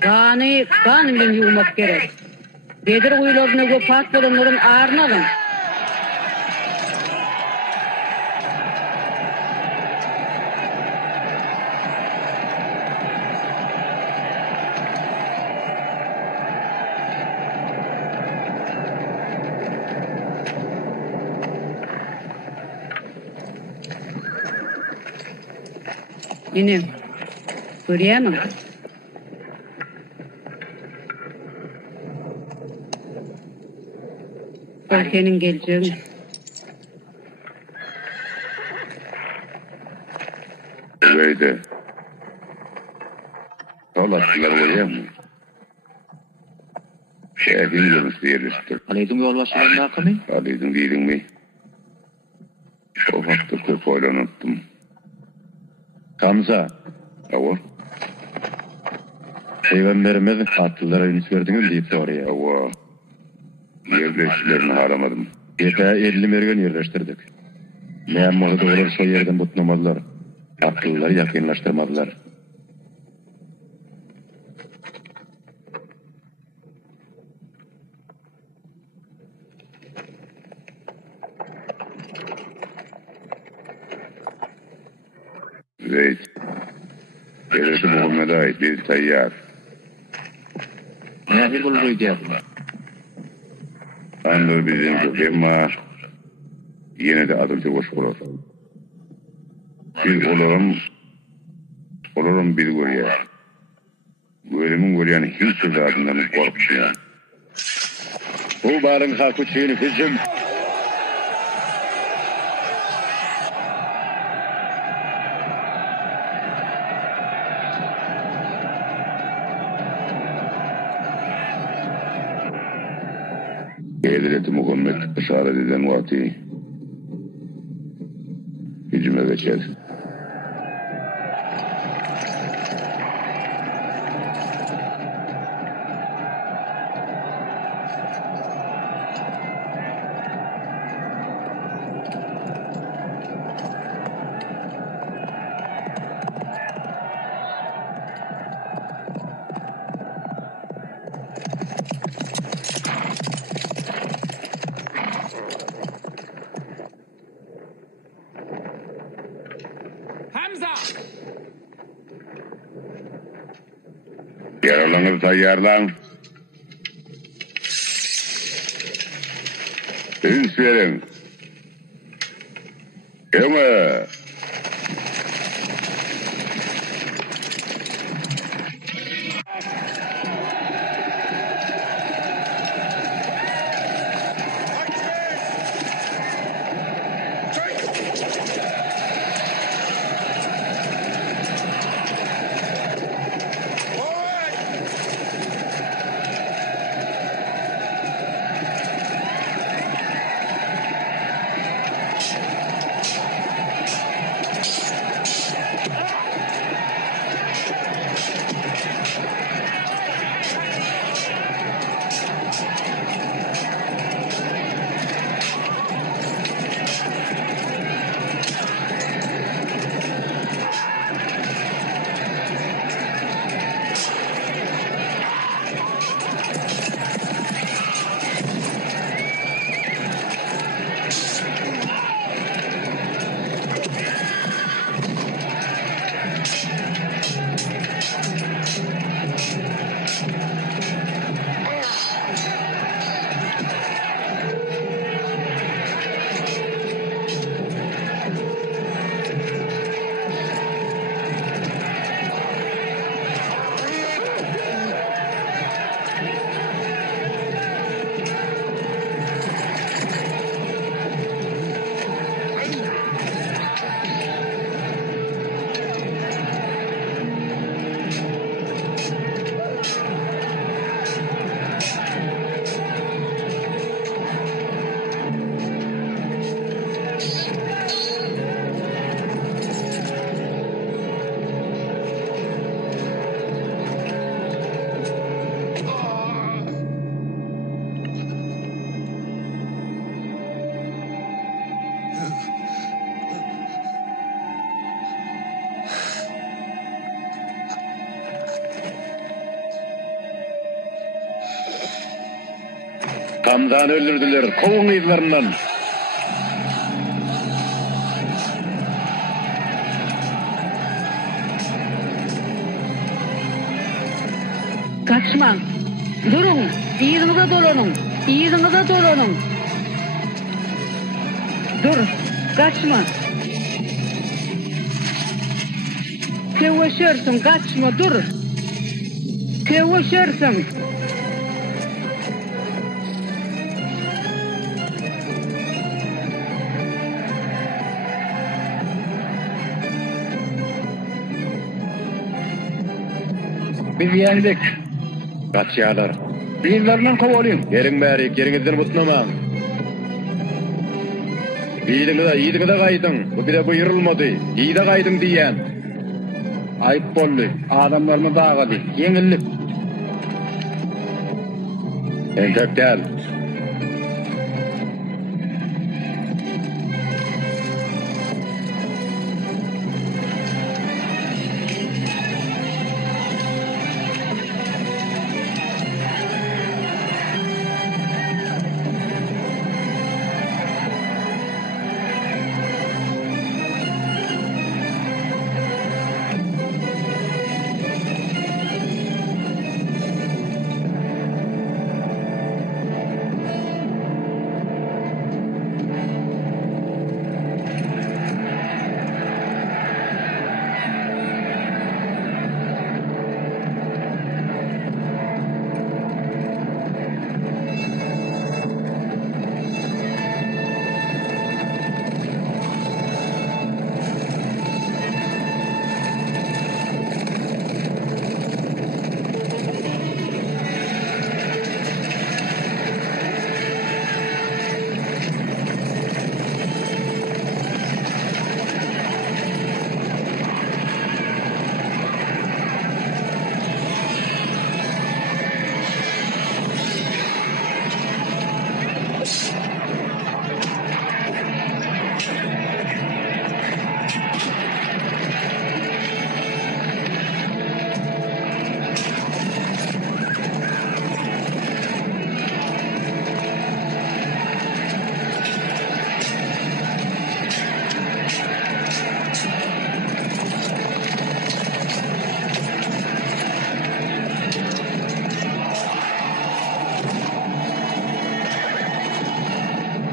Kan bilen yumak gerek. Bedir uylarına göpat bolanların ağrına alın. Benim. Görüyor musun? O senin geleceğin. Öyleydi. Dolaştılar oraya mı? Şehrin yolunu yerleştir. Aliýdym ýolbaşçylaryň hakymy? Aliydın değildin mi? O vakti köp oylanıttım. Hamza. Ava. Peygamberimiz atlılara ünit verdiniz deyip oraya. Ava. Yerleştilerini haramadım. Yeta 50 mergen yerleştirdik. Meğer da olursa yerden tutmamadılar. Atlıları yakınlaştırmadılar. Zeyd. Gerisi Muhammed'e ait bir tayyar. Nähir bolýar diýär. Anlar bizim ama yine de adılca boş olur. Bir olurum bir görüyor. Bölümün görüyen hiç sözadından korkmuyor. Bu barın hakkı çiğni bizim. Edileti Muhammed işaret eden vakti hücuma geçer. Yaralanır tayyarlan. Üns verin. Yama. Hamza'nı öldürdüler, kovun izlerinden. Kaçma. Durun. İyinize dolanın. İyinize dolanın. Dur. Kaçma. Keveşersin. Kaçma. Dur. Keveşersin. Biz yendik. Kaçyalar. Bizlerden kovalayın. Yerin bari, yerinizden mutlamayın. İyiliğine de kaydın. Bu bir de buyurulmadı. İyi de kaydın diyen. Ayıp bollu. Adamlarını dağıdı. Yengillik. Encek değil.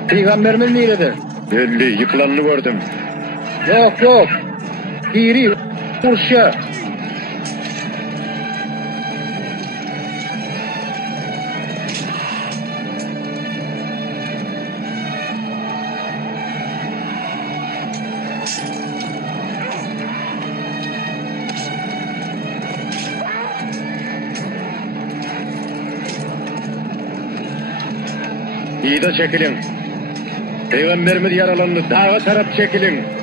Peygamberimiz nerede? Belli, yıkılanını gördüm. Yok. Biri kurşa. İyi de çekilin. Peygamberimiz yaralandı. Dağa taraf çekilin.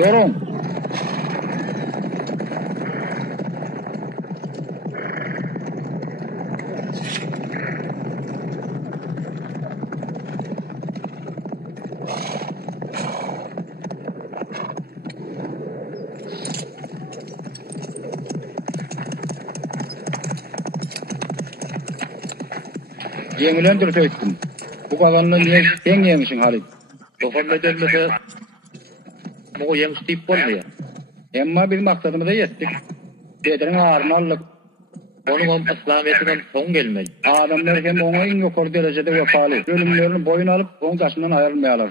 Durun. Yenilendir söyledim. Bu kalanını niye sen yemişsin Halit? Muhammed ölmese bu yemiş deyip bolmuyor. Emma biz maksadımıza yettik. Bedrin ağrını aldık. Onun İslamiyetinden son gelmeli. Adamlar hem ona en yukarı derecede vefalı. Ölümlerini boyun alıp onun karşısından ayrılmayalar.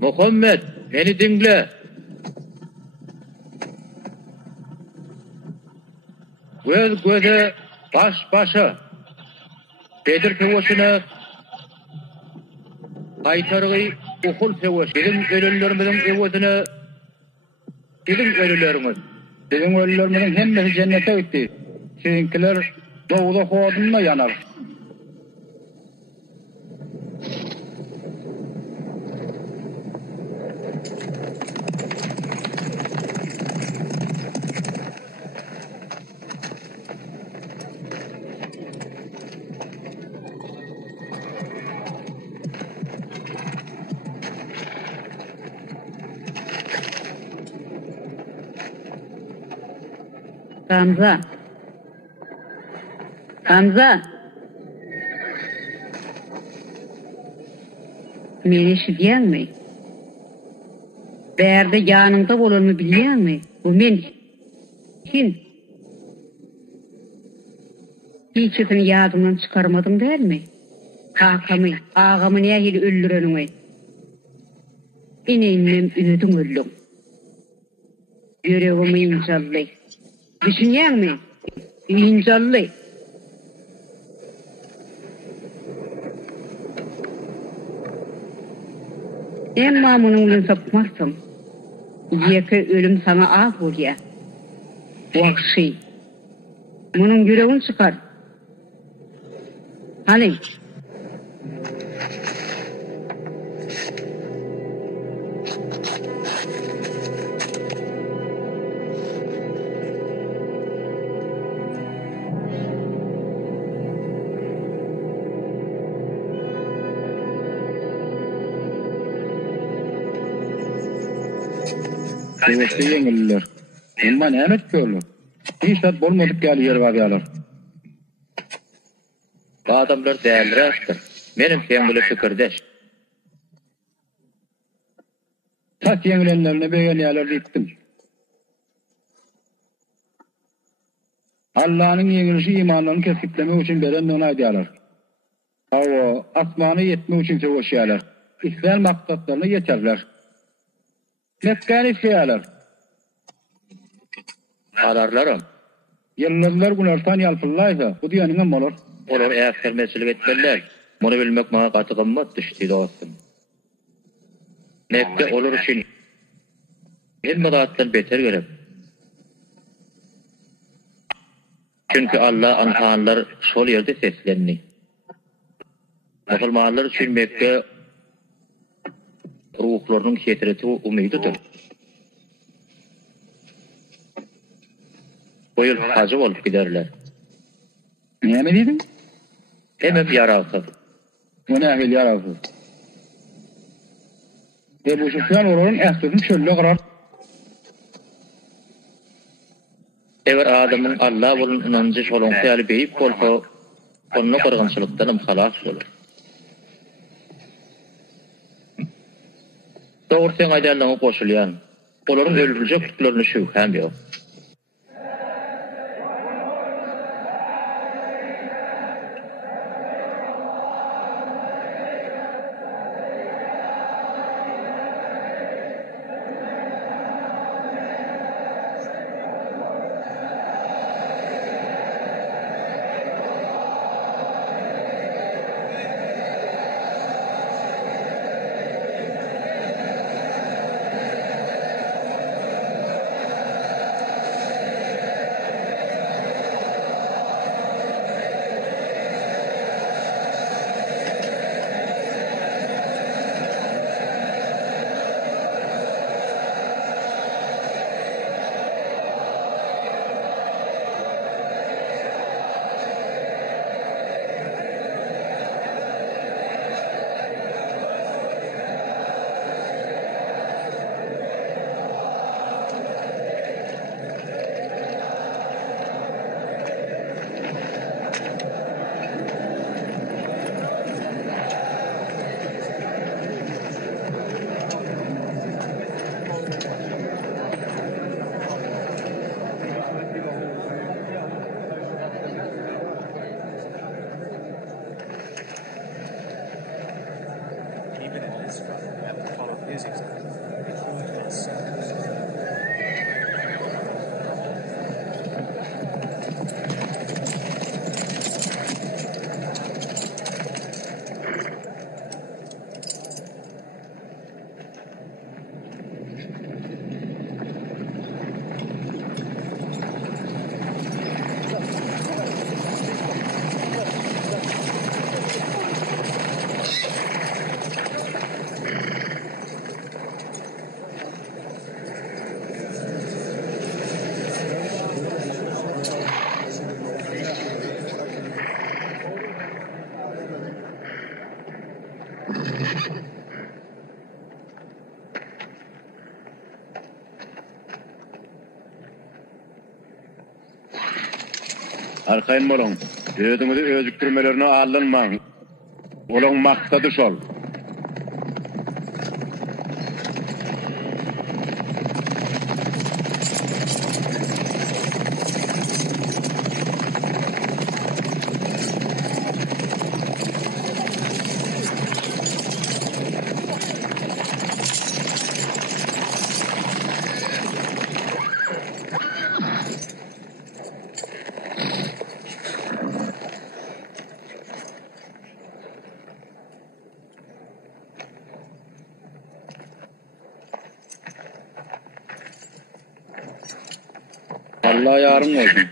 Muhammed, beni dinle. Göze, baş başa. Bedir tevoşuna kaytarığı okul tevoş. Bizim ölülerimizin evozuna bizim ölülerimiz. Bizim ölülerimizin hemmesi cennete gitti. Sizinkiler doğuda hodunla yanar. Hamza. Meni işitiyen mi? Berde yanında olur mu biliyor mu? Bu men kim? Hiçetini yadımdan çıkarmadım der mi? Ağamı niye hili öldürenimi? İneyimlem ödüm öldüm. Görevimi inşallah. Düşünyen mi? İnşallah. Emma bununla sapmazsın. Yeke ölüm sana ah oluyor. Vahşi. Bunun görevini çıkar. Hani? Devletli yengililer. Emma ne etkiyorlar? Hiç tat bolmadık geli yer var. Bu adamlar değerli astır. Benim sembülü fikirdeş. Tas yengilenlerine beğeniyorlar gittim. Allah'ın yengilişi imanlarını kesiklemek için beden ona ediyorlar. Hava, asmanı yetmek için sevişiyorlar. İslam maksatlarına yeterler. Mekkanı istiyorlar. Alarlarım. Yıllar günlerden yalpırlaysa bu diyanına mı olur? Olur eğer mesele etmeliler. Bunu bilmek bana katıgımma düştü dostum. Mekke olur için ilmidattan beter gerek. Çünkü Allah anhanlar sol yerde seslenni. Musulmanlar için Mekke ruhlarının ketireti umididir. Boyul hacı olup giderler. Näme diýdin? Hemem yararsız. Bu nähil yararsız. Bu şuyan olaryň ähsini çölle garar. Eger adamyň Allah bolan inancı şolaň hyýaly beýip bolsa, onu gyrgynçylykdan halas bolar. Dogry sen aýdanlygyna goşulýan. Olaryň ölümjek tutularyny şu hem ýok. Arkayn bolaň. Özüňizi özükdirmelerine aldanmaň. Olaň maksady şol. Allah yarın olsun.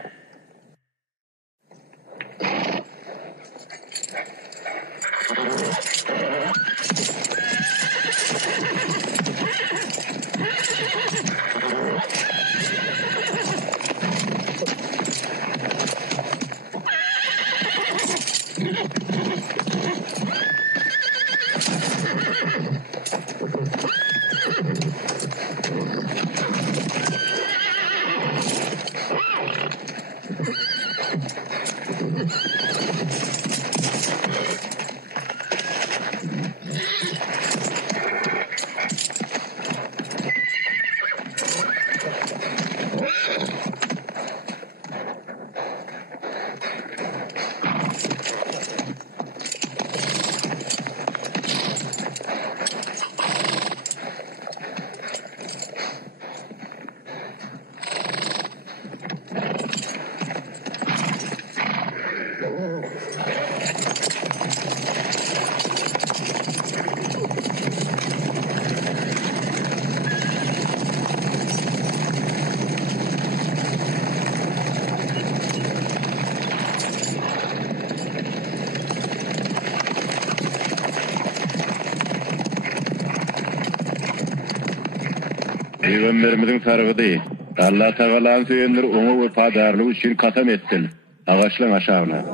Peygamberimizin sarıgıdy. Allah Teala'nın söýenleri oňa wefadarlygy üçin kasam etdi. Agaçlaň aşagyna.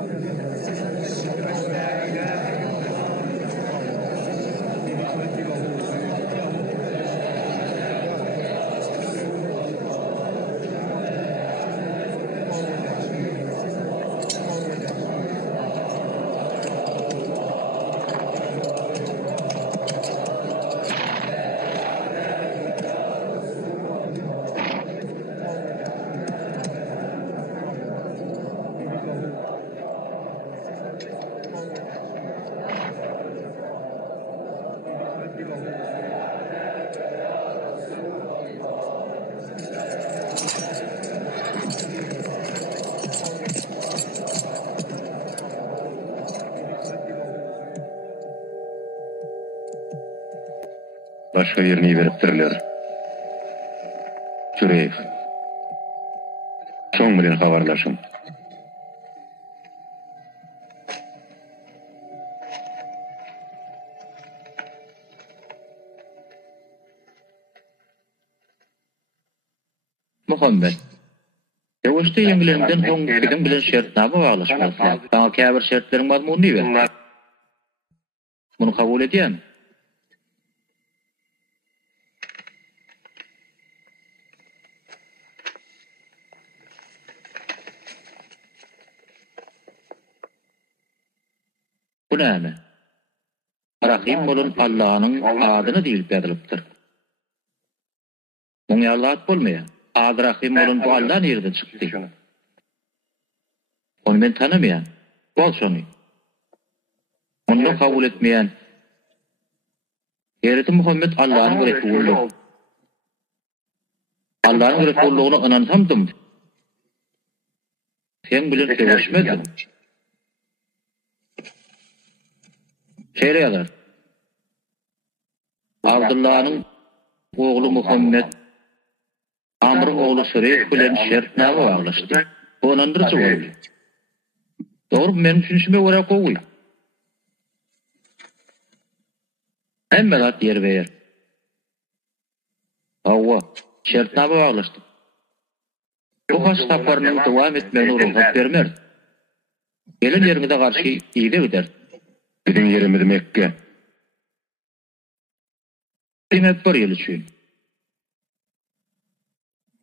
Başka yerini beripdirler. Çüreýik. Soň bilen habarlaşyň. Muhammed. Ýa-da ýeňilerinden soň bizim bilen şertnama baglaşmaly. Taňa käbir şertleriň mazmuny ber. Bunu kabul edýän. Bu näme? Rahim bolan Allah'ın adyny diýip ýazylypdyr. Muňa Allah bolmaýar. Ady Rahim bolan bu Allah nereden çykdy? Onu men tanamaýan. Bol şonu. Onu kabul etmeýän. Hazreti Muhammed Allah'ın Resulü. Allah'ın Resulüne inansamdım. Sen bilen görüşmedim. Şeýleýär. Abdullah'ın oğlu Muhammed Amr oğlu Süreyh bilen şertnama baglaşdy. Bu onandyrjy boldy. Dogry men düşünşime görä gowy. Emme zat yer ber. Awwa şertnama baglaşdy. Bu haç taparnyň dowam etmegine ruhsat bermer. Gelen ýerinde garşy ýygy gider. Bizim yerimiz Mekke. Demek bir yıl üçün.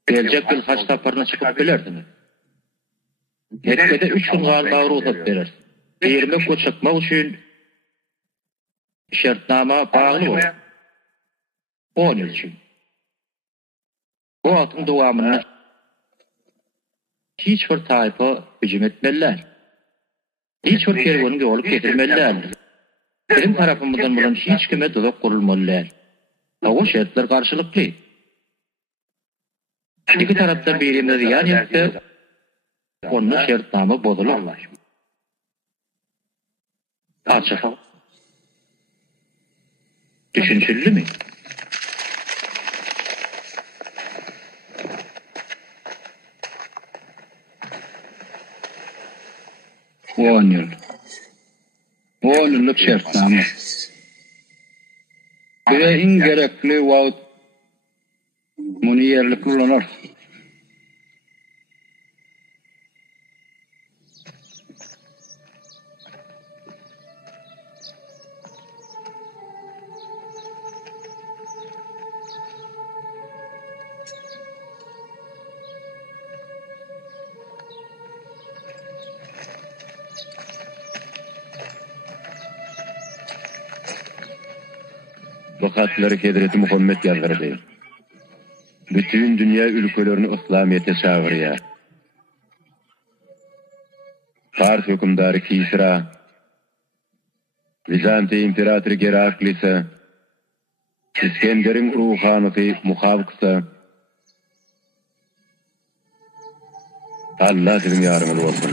Gelecek yıl haç taparına çıkıp bilerdin. Mekke'de 3 gün galda ruhsat verir. 20 gün çıkmak üçün şertnama bağlı olur. 10 yıl üçün. Bu altın duvamını hiç bir tayfa hücum etmeliler. Hiç bir kervanın olup getirmelilerdir. Benim tarafımızdan bulan hiç kime tuzak kurulmalılar. O şartlar karşılıklı. İki taraftan birine ziyan yaptı, onun şartnamı bozulur. Açık. Düşünçüllü mü? On yıllık şertname. Bize en gerekli wagt bunu yerli kullanır. Vakatları Hazreti Muhammed yazdırdı. Bütün dünya ülkelerini İslamiyet'e çağırıyor. Fars hükümdarı Kisra, Bizantiya imperatörü Geraklisi, İskender'in ruhanisi Muhavkısı, Allah sizin yarınız olsun.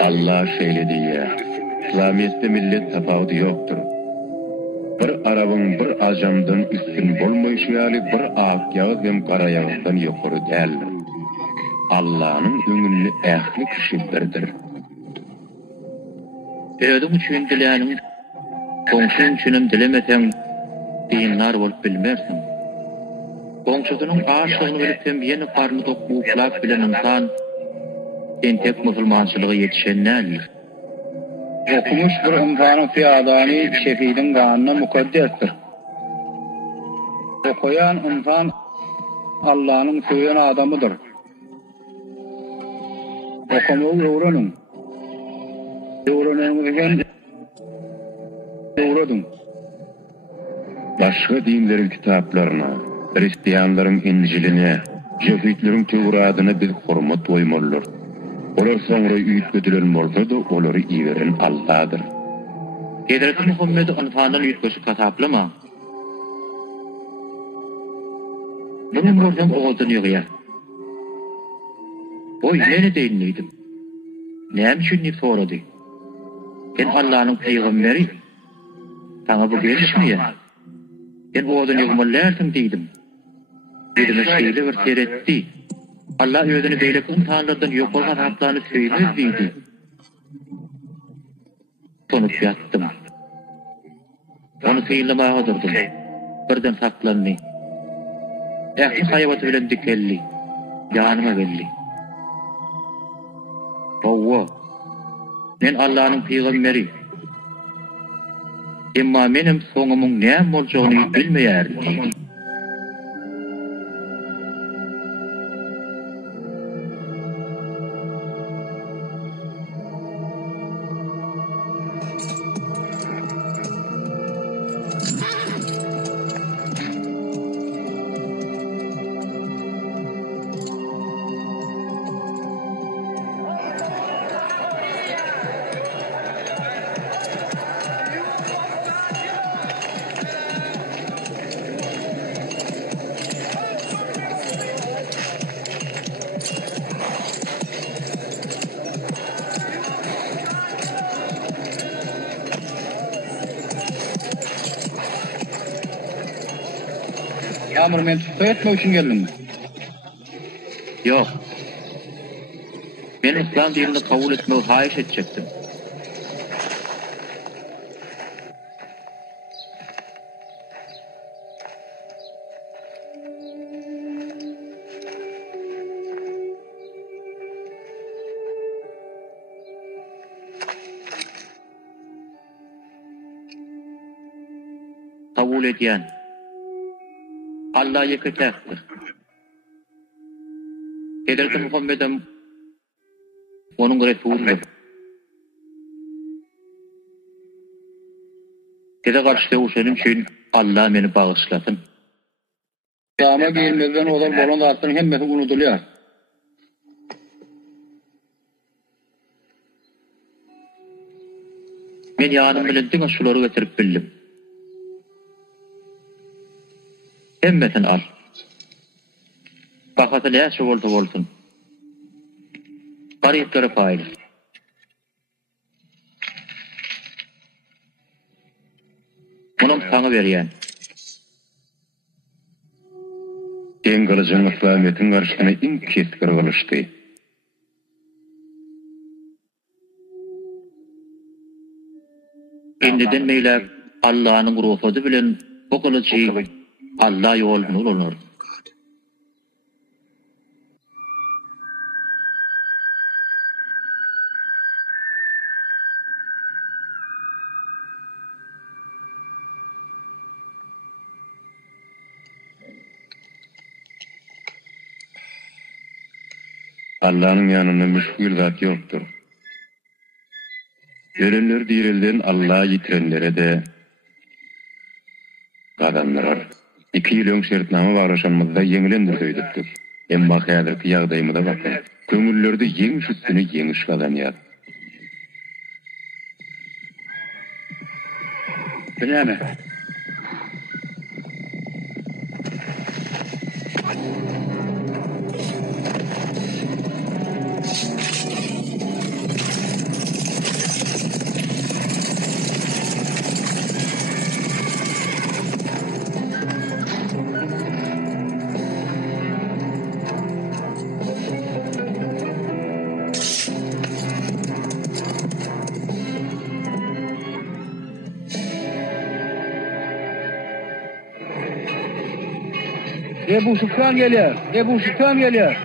Allah şeýle diýär. İslamiyetde millet tapawudy ýokdur. Bir arabyň bir ajamdan üstün bolmaýşy bir ak ýagyz hem gara ýagdan ýokary däldir. Allah'ın öňünde ähli kişi birdir. Ödüm üçin dilänim, goňşun üçin dilemesem diýenler bolup bilmersin. Goňşusynyň aşygyny bilip hem ýene karny tok buklap bilen insan entek musulmançylygy ýetişen nädir? Okumuş bir imzanın fiyadani şefidin kanına mukaddestir. Okuyan insan Allah'ın söyleyen adamıdır. Okumayı öğrenin. Öğrenenizden öğrenin. Başka dinlerin kitaplarına, Hristiyanların İncil'ine, Jehudlerin Tevrat'ına bir hormat koymalılar. Olar sonra üýtgedilen bolsa da olary iýeren Allah'dır. Hazreti Muhammed onfandan üýtgesi kataplama. Bunu gördüm oğuzdan ýygýar. Oy, nene deýinliydim. Näme üçin ni sorady? Ben Allah'ın peýgamberi. Taňa bu gelişmeýär. Ben oğuzdan ýygmalarsyň diýdim. Dedim şeýle bir seretdi. Allah özünü beýlek insanlardan ýok bolgan haklaryny söýler diýdi. Tonup ýattym. Onu feýlemäge durdum. Birden saklandy. Ähli haýwaty bilen dikelli. Ýanyma geldi. Owwa. Men Allah'ın peýgamberi. Emma menim soňumyň näme boljagyny bilmeýärdim diýdi. Yağmur men tutsa etmek için geldim. Yok. Ben İslam dinini kabul etmeyi hayiş edecektim. Kabul ediyen Allah yektektir. Hazreti Muhammed'im onun Resulüdür. Size karşı dövüşenim için Allah beni bağışlasın. Kıyama giyilmezden olan bolan zatların hemmeti unutuluyor. Men yanım bilen diňe şulary getirip bildim. Hemmetin al. Bakatı näçe bolsa. Garyplary paýly. Munun saňa berýän. En galajan İslamiyetiň garşyna iň keskin kılıçdy. Endiden meýler Allah'ın ruhsady bilen bu kılıçy Allah ýoluny ulanır. Allah'ın yanında müşkül zat yoktur. Görenler dirilden Allah'a yitirenlere de kazandırar. 2 ýyl öň şertname baglaşanmyzda yeňilendir söýdükdir. Emma häzirki ýagdaýymyza bakın. Köňüllerde yeňiş üstüne yeňiş kazanýar. Bileme. Ebu Süfyan geliyor. Ebu Süfyan geliyor.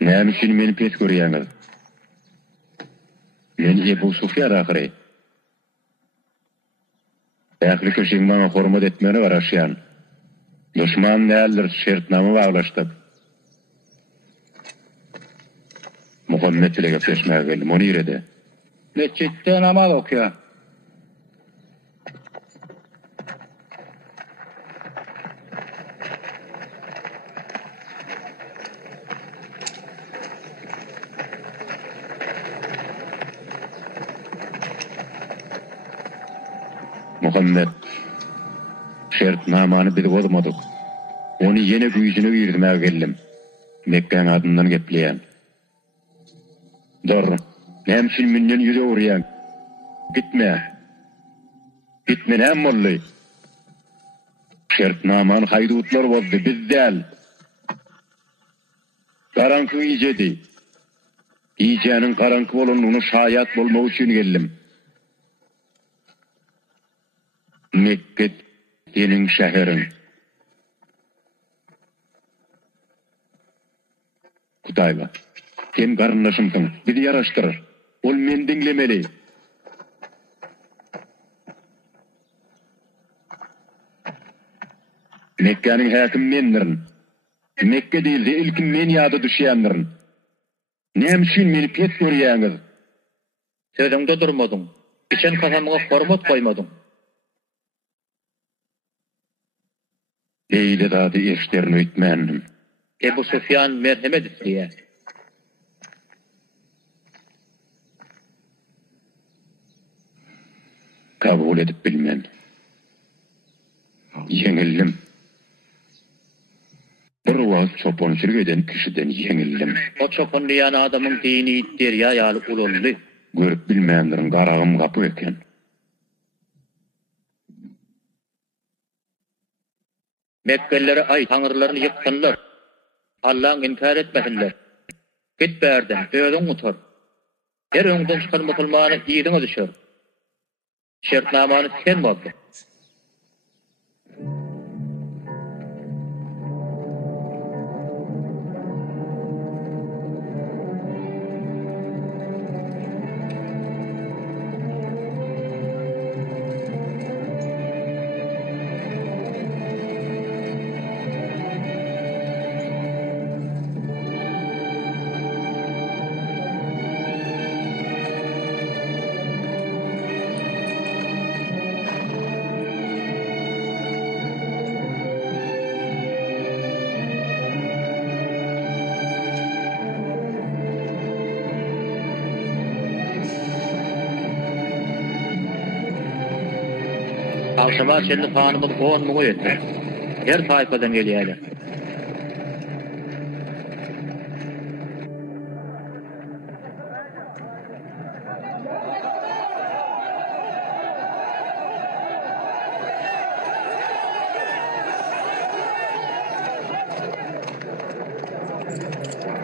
Näme üçin meni pes görýäňiz? Men Ebu Sufyan ahire. Ähli kişiň maňa hormat etmeni garaşýan. Düşman näler şertnama baglaşdyk. Muhammed ile peşmäge geldim, onu ýerede. Mescitte namaz okuyor. Muhammed şertnamany biz bozmadyk. Onu yine güýjüne ýerdimäge geldim. Mekkeň adyndan gepleýän. Dur, näme üçin menden ýüze urýan? Gitme. Gitme näme boldy? Şertnamany haýdutlar bozdy, biz däl. Garanky ýedi. Ýeňiň garanky bolanyny şaýat bolmak üçin geldim. Mekke senin şehrin. Kudayla, sen garındaşımsın, bizi yaraştır. Ol men dinlemeli. Mekke'nin hakim mendirin. Mekke değil de ilkin men ýada düşýändirin. Näme üçin meni pes görýäňiz? Sözüňde durmadyň. Geçen kasamyga hormat goýmadyň. Eyle dady eşlerini öýtmändim. Ebu Süfyan merhemet etdiýär. Kabul edip bilmem. Yeňildim. Bir wagt çoponçylyk eden kişiden yeňildim. O çoponlayan adamyň dini derýa ýaly ulunly. Görüp bilmändirin garagym gapy eken. Mekkelileri ay tanrılarını yıksınlar. Allah'ın inkar etmesinler. Git berden, ödün utur. Her öňden çykan musulmany ýydyňa düşer. Şertnamany sen boldy. Akşama şerli hanımız 10 muğu etti. Her sayfadan gelýärler.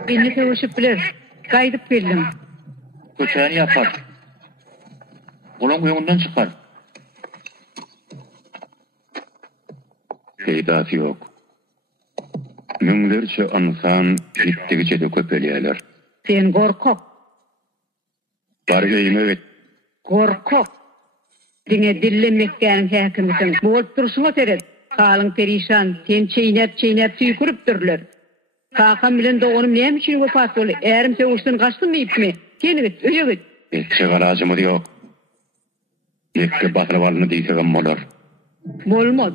Beni sevişip bilir. Gaýdyp geldim. Köçäni yapar. Ulan öňünden çykar. Peýdasy ýok. Müňlerçe insan gitdigiçe köpelýärler. Sen gorkok. Bar öýüme git. Gorkok. Diňe dillemekkäň häkimisin. Bolup duruşyňa seret. Kalyň perişan. Sen çeýnäp tüýküripdirler. Kakam bilen doğanım näme üçin wefat boldy? Ärim sevişden gaçdym ýetme. Sen git, öýe git. Çegarajymyz ýok. Mekke batrawalyny diýsegem bolar. Bolmaz.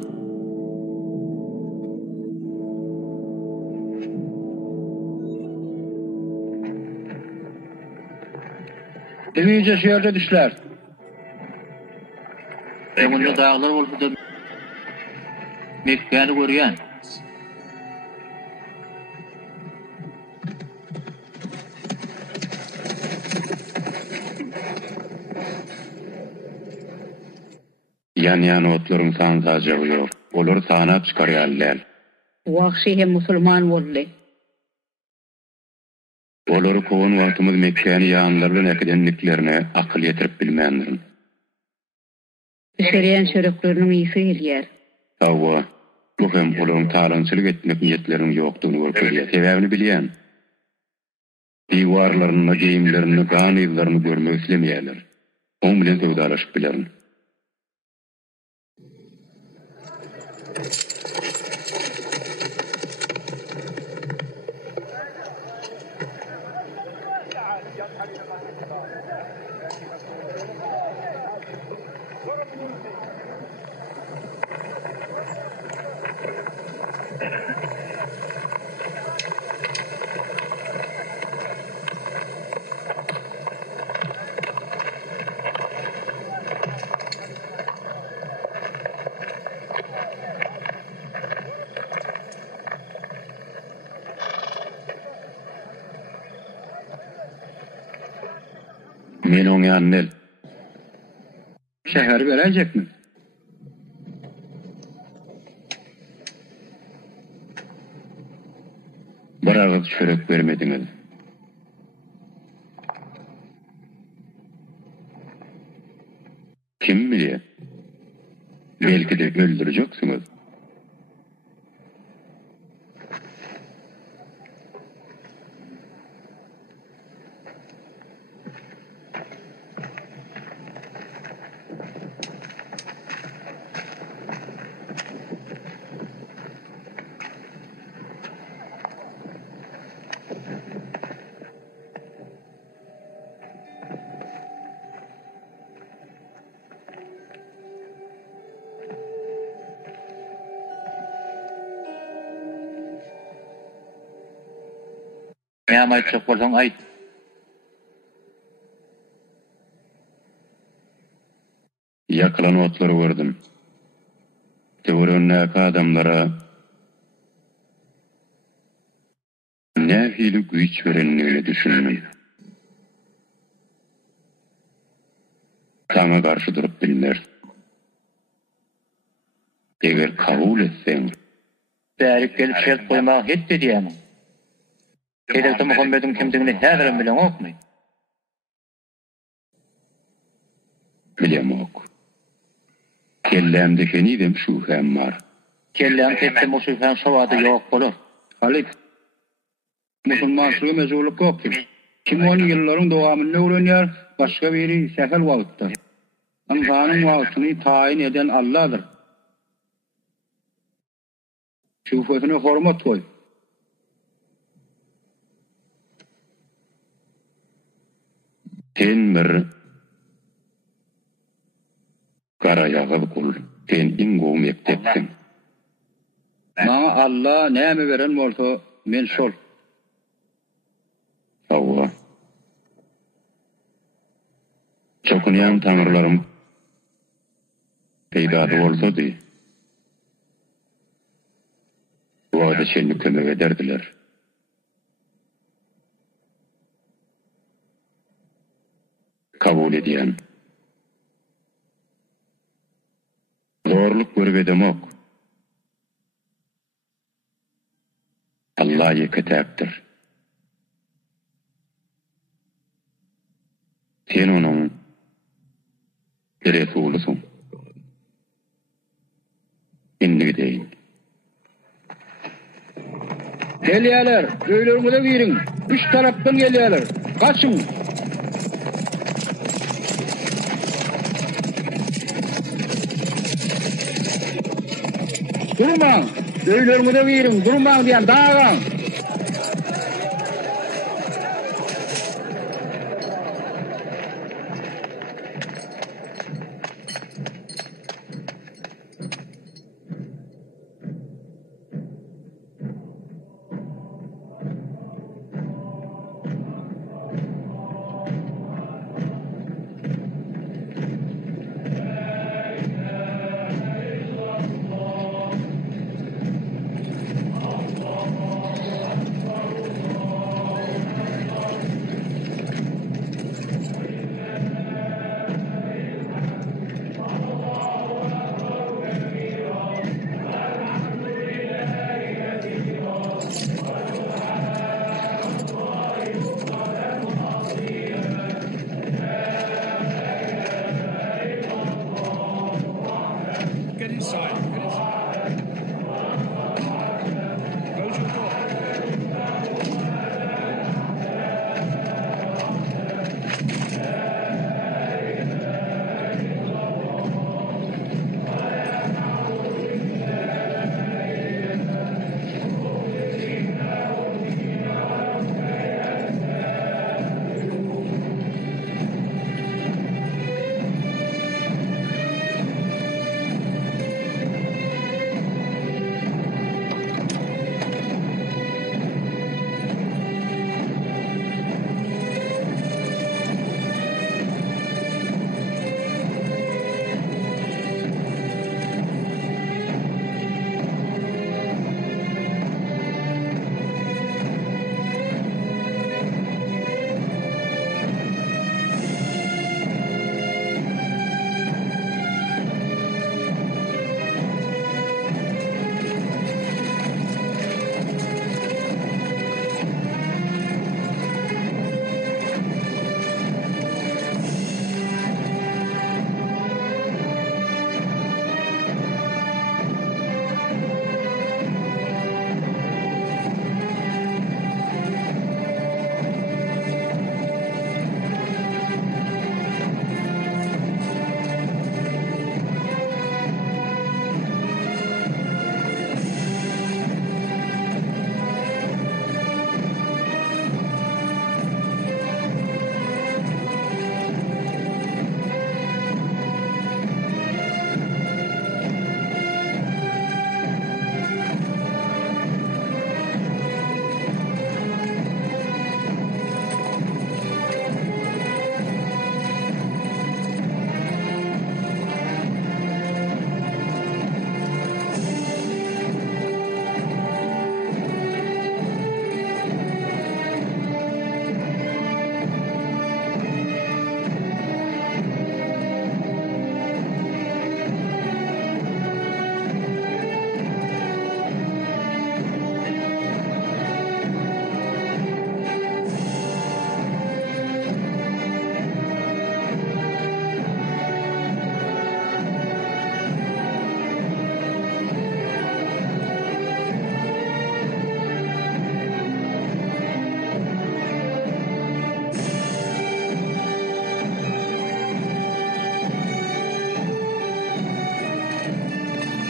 Evice şehirde düşler. Öňünde dağlar bolsa da Mekke'ni görýän. Yan otlaryň sansajagy ýok. Olar sanap çykarýarlar. Wagşy hem musulman boldy. Olar kowan wagtymyz Mekke'ni ýanlar bilen ekedenliklerini akyl ýetirip bilmändir. Şeriýan şörekleriniň ýyfy gelýär. Tawa, bu hem olaryň talançylyk etmek niýetleriniň ýokdugyny görkezýär. Sebäbini bilýän. Diwarlaryny, geyimlerini, ganylaryny görmek islemýärler. Oň bilen sowdalaşyp bilerin. Men oňa annel. Şäher beräjekmi? Bir agyz çörek bermediňiz. Kim bilýär? Belki de öldüreceksiniz. Näme aýtjak bolsaň aýt. Yakılan otları gördüm. Teoriyonnäki adamlara nähili güýç berenligini düşündüm. Sana karşı durup bilmer. Eger kabul etseň, Bärik gelip şert goýmak hetdi diýämi? Edekde Muhammed'in kimdigini häzirem bilen okmy. bilemok. Kellemde henidem şu hem var. Kellem ketdi musulman şowady ýok bolar. Halit. Musulmançylygy mezuluk ýokdy. Kim onu ýyllaryň dowamyny öwrenýär, başga biri sähel wagtda. Amzanyň wagtyny taýin eden Allah'dır. Şufatına hormat koy. Sen bir karayağı kul, sen ingo mektepsin. Ma Allah näme beren bolsa men şol. Tawa. Çokunyan tanrılarım peydadı olsa di. Bu arada şenlik kömek ederdiler. Kabul ediyen. Zorluk görüp edemok. Allah yeketeptir. Sen onun Resulusun. İndi deyin. Gelýärler, öýlerinize girin. Üç tarapdan gelýärler. Kaçın. Durmaň, öýlerinize girin. Durmaň diýen dağlan.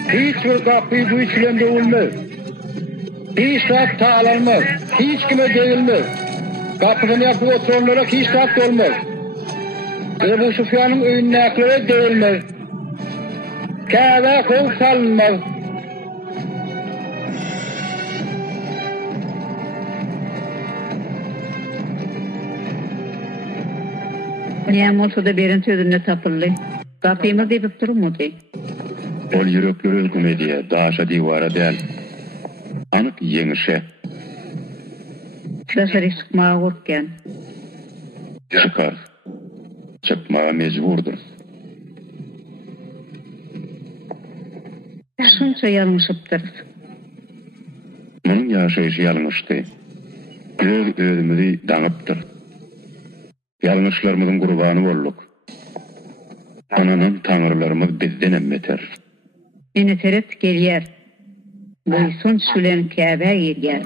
Hiç bir kapıyı bu içilen dövülmez. Hiç saat tağlanmaz. Hiç kime değilmez. Kapıdan yapıp oturanlara hiç saat olmaz. Ebu Süfyan'ın öyünlükleri değilmez. Kâve kol salınmaz. Niyem olsa da berin sözüne tapıllı. Kapıyımız deyip durmadı. Ol yürekleri hükümediye, daşa divara del. Anık yeŋişe. Dışarı çıkmağa korkken. Çıkar. Çıkmağa mecburdur. Şunça yanlışıptır. Bunun yaşayışı yanlıştı. Özümüzü danıptır. Yanlışlarımızın kurbanı olduk. Ananın tanrılarımız bizden emmeter. Ene teret gelyer. Boysun sülen Kâbe yerger.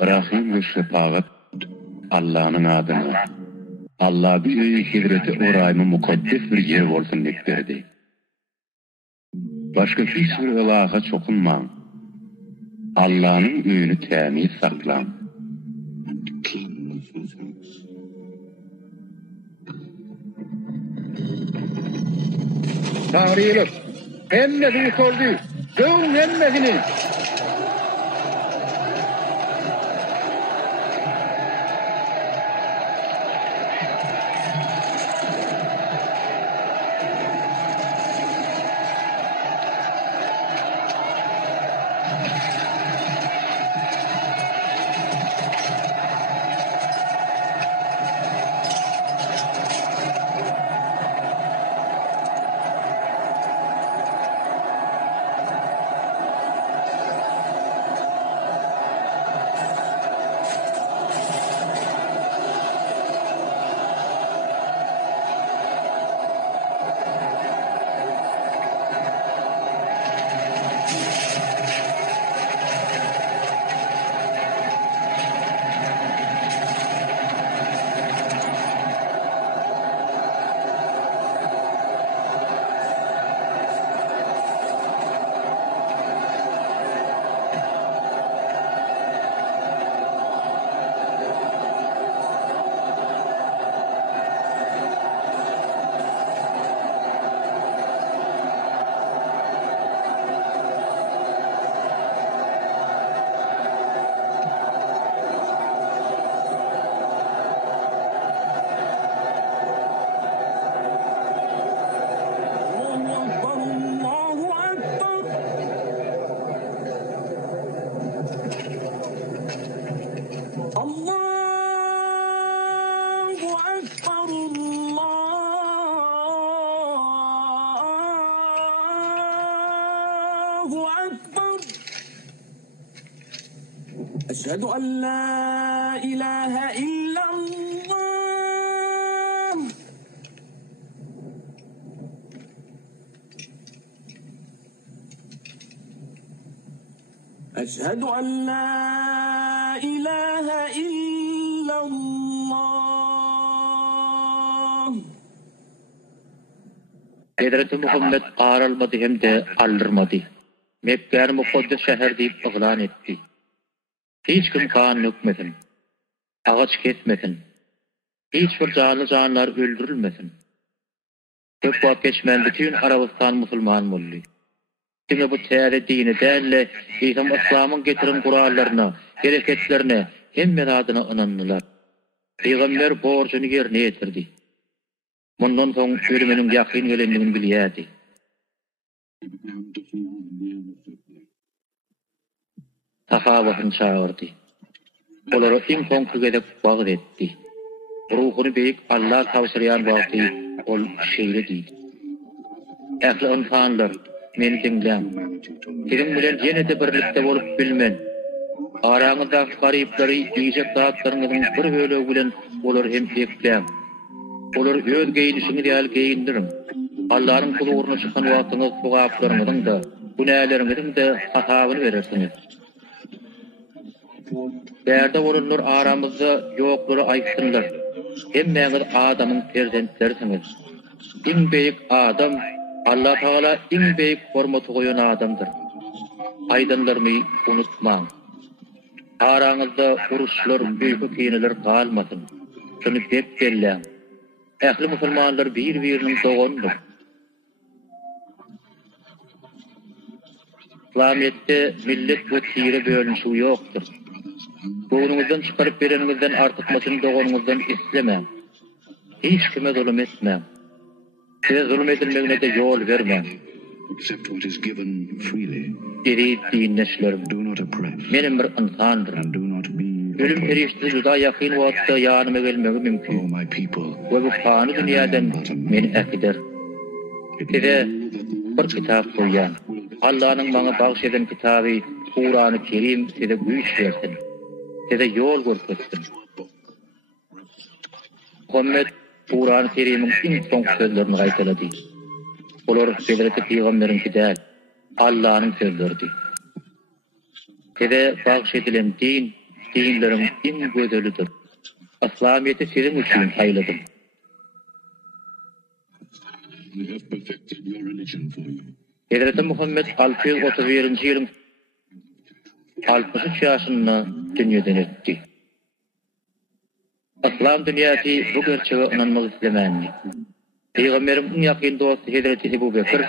Rahim ve şefaat Allah'ın adına. Allah bir büyük hidreti orayımı mukaddes bir yer olsun deklerdi. Başka hiçbir ilaha çokunman. Allah'ın öyünü temiz saklan. Tanrıyılık. Emmesini sordu. Dövün emmesini. أشهد أن لا إله إلا الله أشهد أن لا إله إلا الله Hazreti Muhammed ağrılmadı hem de aldırmadı. Mekke'ni mukaddes şehir deyip ilan etti. Hiç kim kan hükmesin, ağaç kesmesin, hiçbir canlar öldürülmesin. Çok vakit geçmen bütün Arabistan Müslüman oldu. Şimdi bu teyre dini değerli İslam'ın getirin kurallarına, hareketlerine hem meradına inandılar. Peygamber borcunu yerine getirdi. Bundan sonra ölümünün yakın gelenliğini biliydi. Sahabasını çağırdı. Onları en son kıgedek bağır etti. Ruhunu beyik Allah tavsiyen vakti ol şeyle değil. Ehli insanlar, meni dinlem. Sizin bilen yine de birlikte olup bilmen. Aranızda garipleri, yiyecek dağıtlarınızın bir bölüğü bilen olur hem eklem. Olur öz geyinişini deyal geyindirin. Allah'ın kulağına çıkan vaktiniz suğaplarınızın da, günahlarınızın da hatabını verirsiniz. Derde olunur aramızda yokları ayıksınlar. Hemmeniz adamın perzentlerisiniz. En büyük adam, Allah Teala en büyük hormatı koyan adamdır. Aydınlarımı unutmam. Aranızda uruşlar, büyük kiyiniler kalmasın. Şunu hep belleğim. Ehli Müslümanlar birbirinin doğanıdır. İslamiyet'te millet ve tire bölünüşü yoktur. Doğunuzdan çıkarıp verenizden artıkmasını doğunuzdan istemem. Hiç kime zulüm etmem. Size zulüm edilmegine de yol vermem. Diri dinleşlerim. Benim bir insandır. Ölüm erişti juda yakın vakitte yanıma gelmegi mümkün. Ve bu fani dünyadan beni ekider. Size bir kitap koyan. Allah'ın bana bağışlayan kitabı Kur'an-ı Kerim size güç versin. Size yol göstersin. Muhammed Kur'an-ı Kerim'in en son sözlerini gaytaladı. Olur Hazreti Peygamber'inki değil, Allah'ın sözleridir. Size bağışlayan dinlerin en güzelidir. İslamiyet'i sizin için hayladım. Hazreti Muhammed 631. yılın 63 yaşında dünyadan öttü. İslam dünyası bu gerçeğe inanmak istemedi. Peygamberin en yakın dostu Hazreti Ebu Bekir,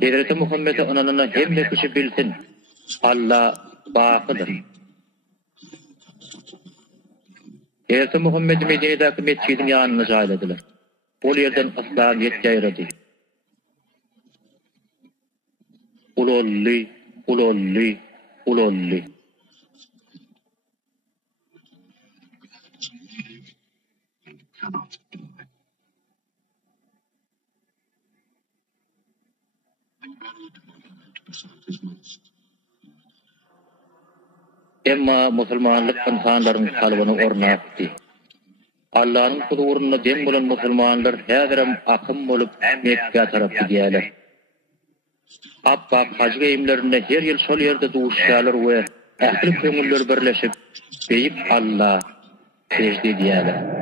Hazreti Muhammed'e inanana hem kişi bilsin, Allah bakıdır. Hazreti Muhammed Medine'deki mescidin yanına cayladılar. O yerden İslamiyet yayradı. Ulolli. Emma Müslümanlık insanların kalbini ornaktı. Allah'ın huzuruna dem bolan Müslümanlar häzirem akım bolup Mekke tarapy diýerler. Abba hac geyimlerinde her yıl sol yerde duşşalar we ähli köňüller birleşip beýip Allah secde diýerler.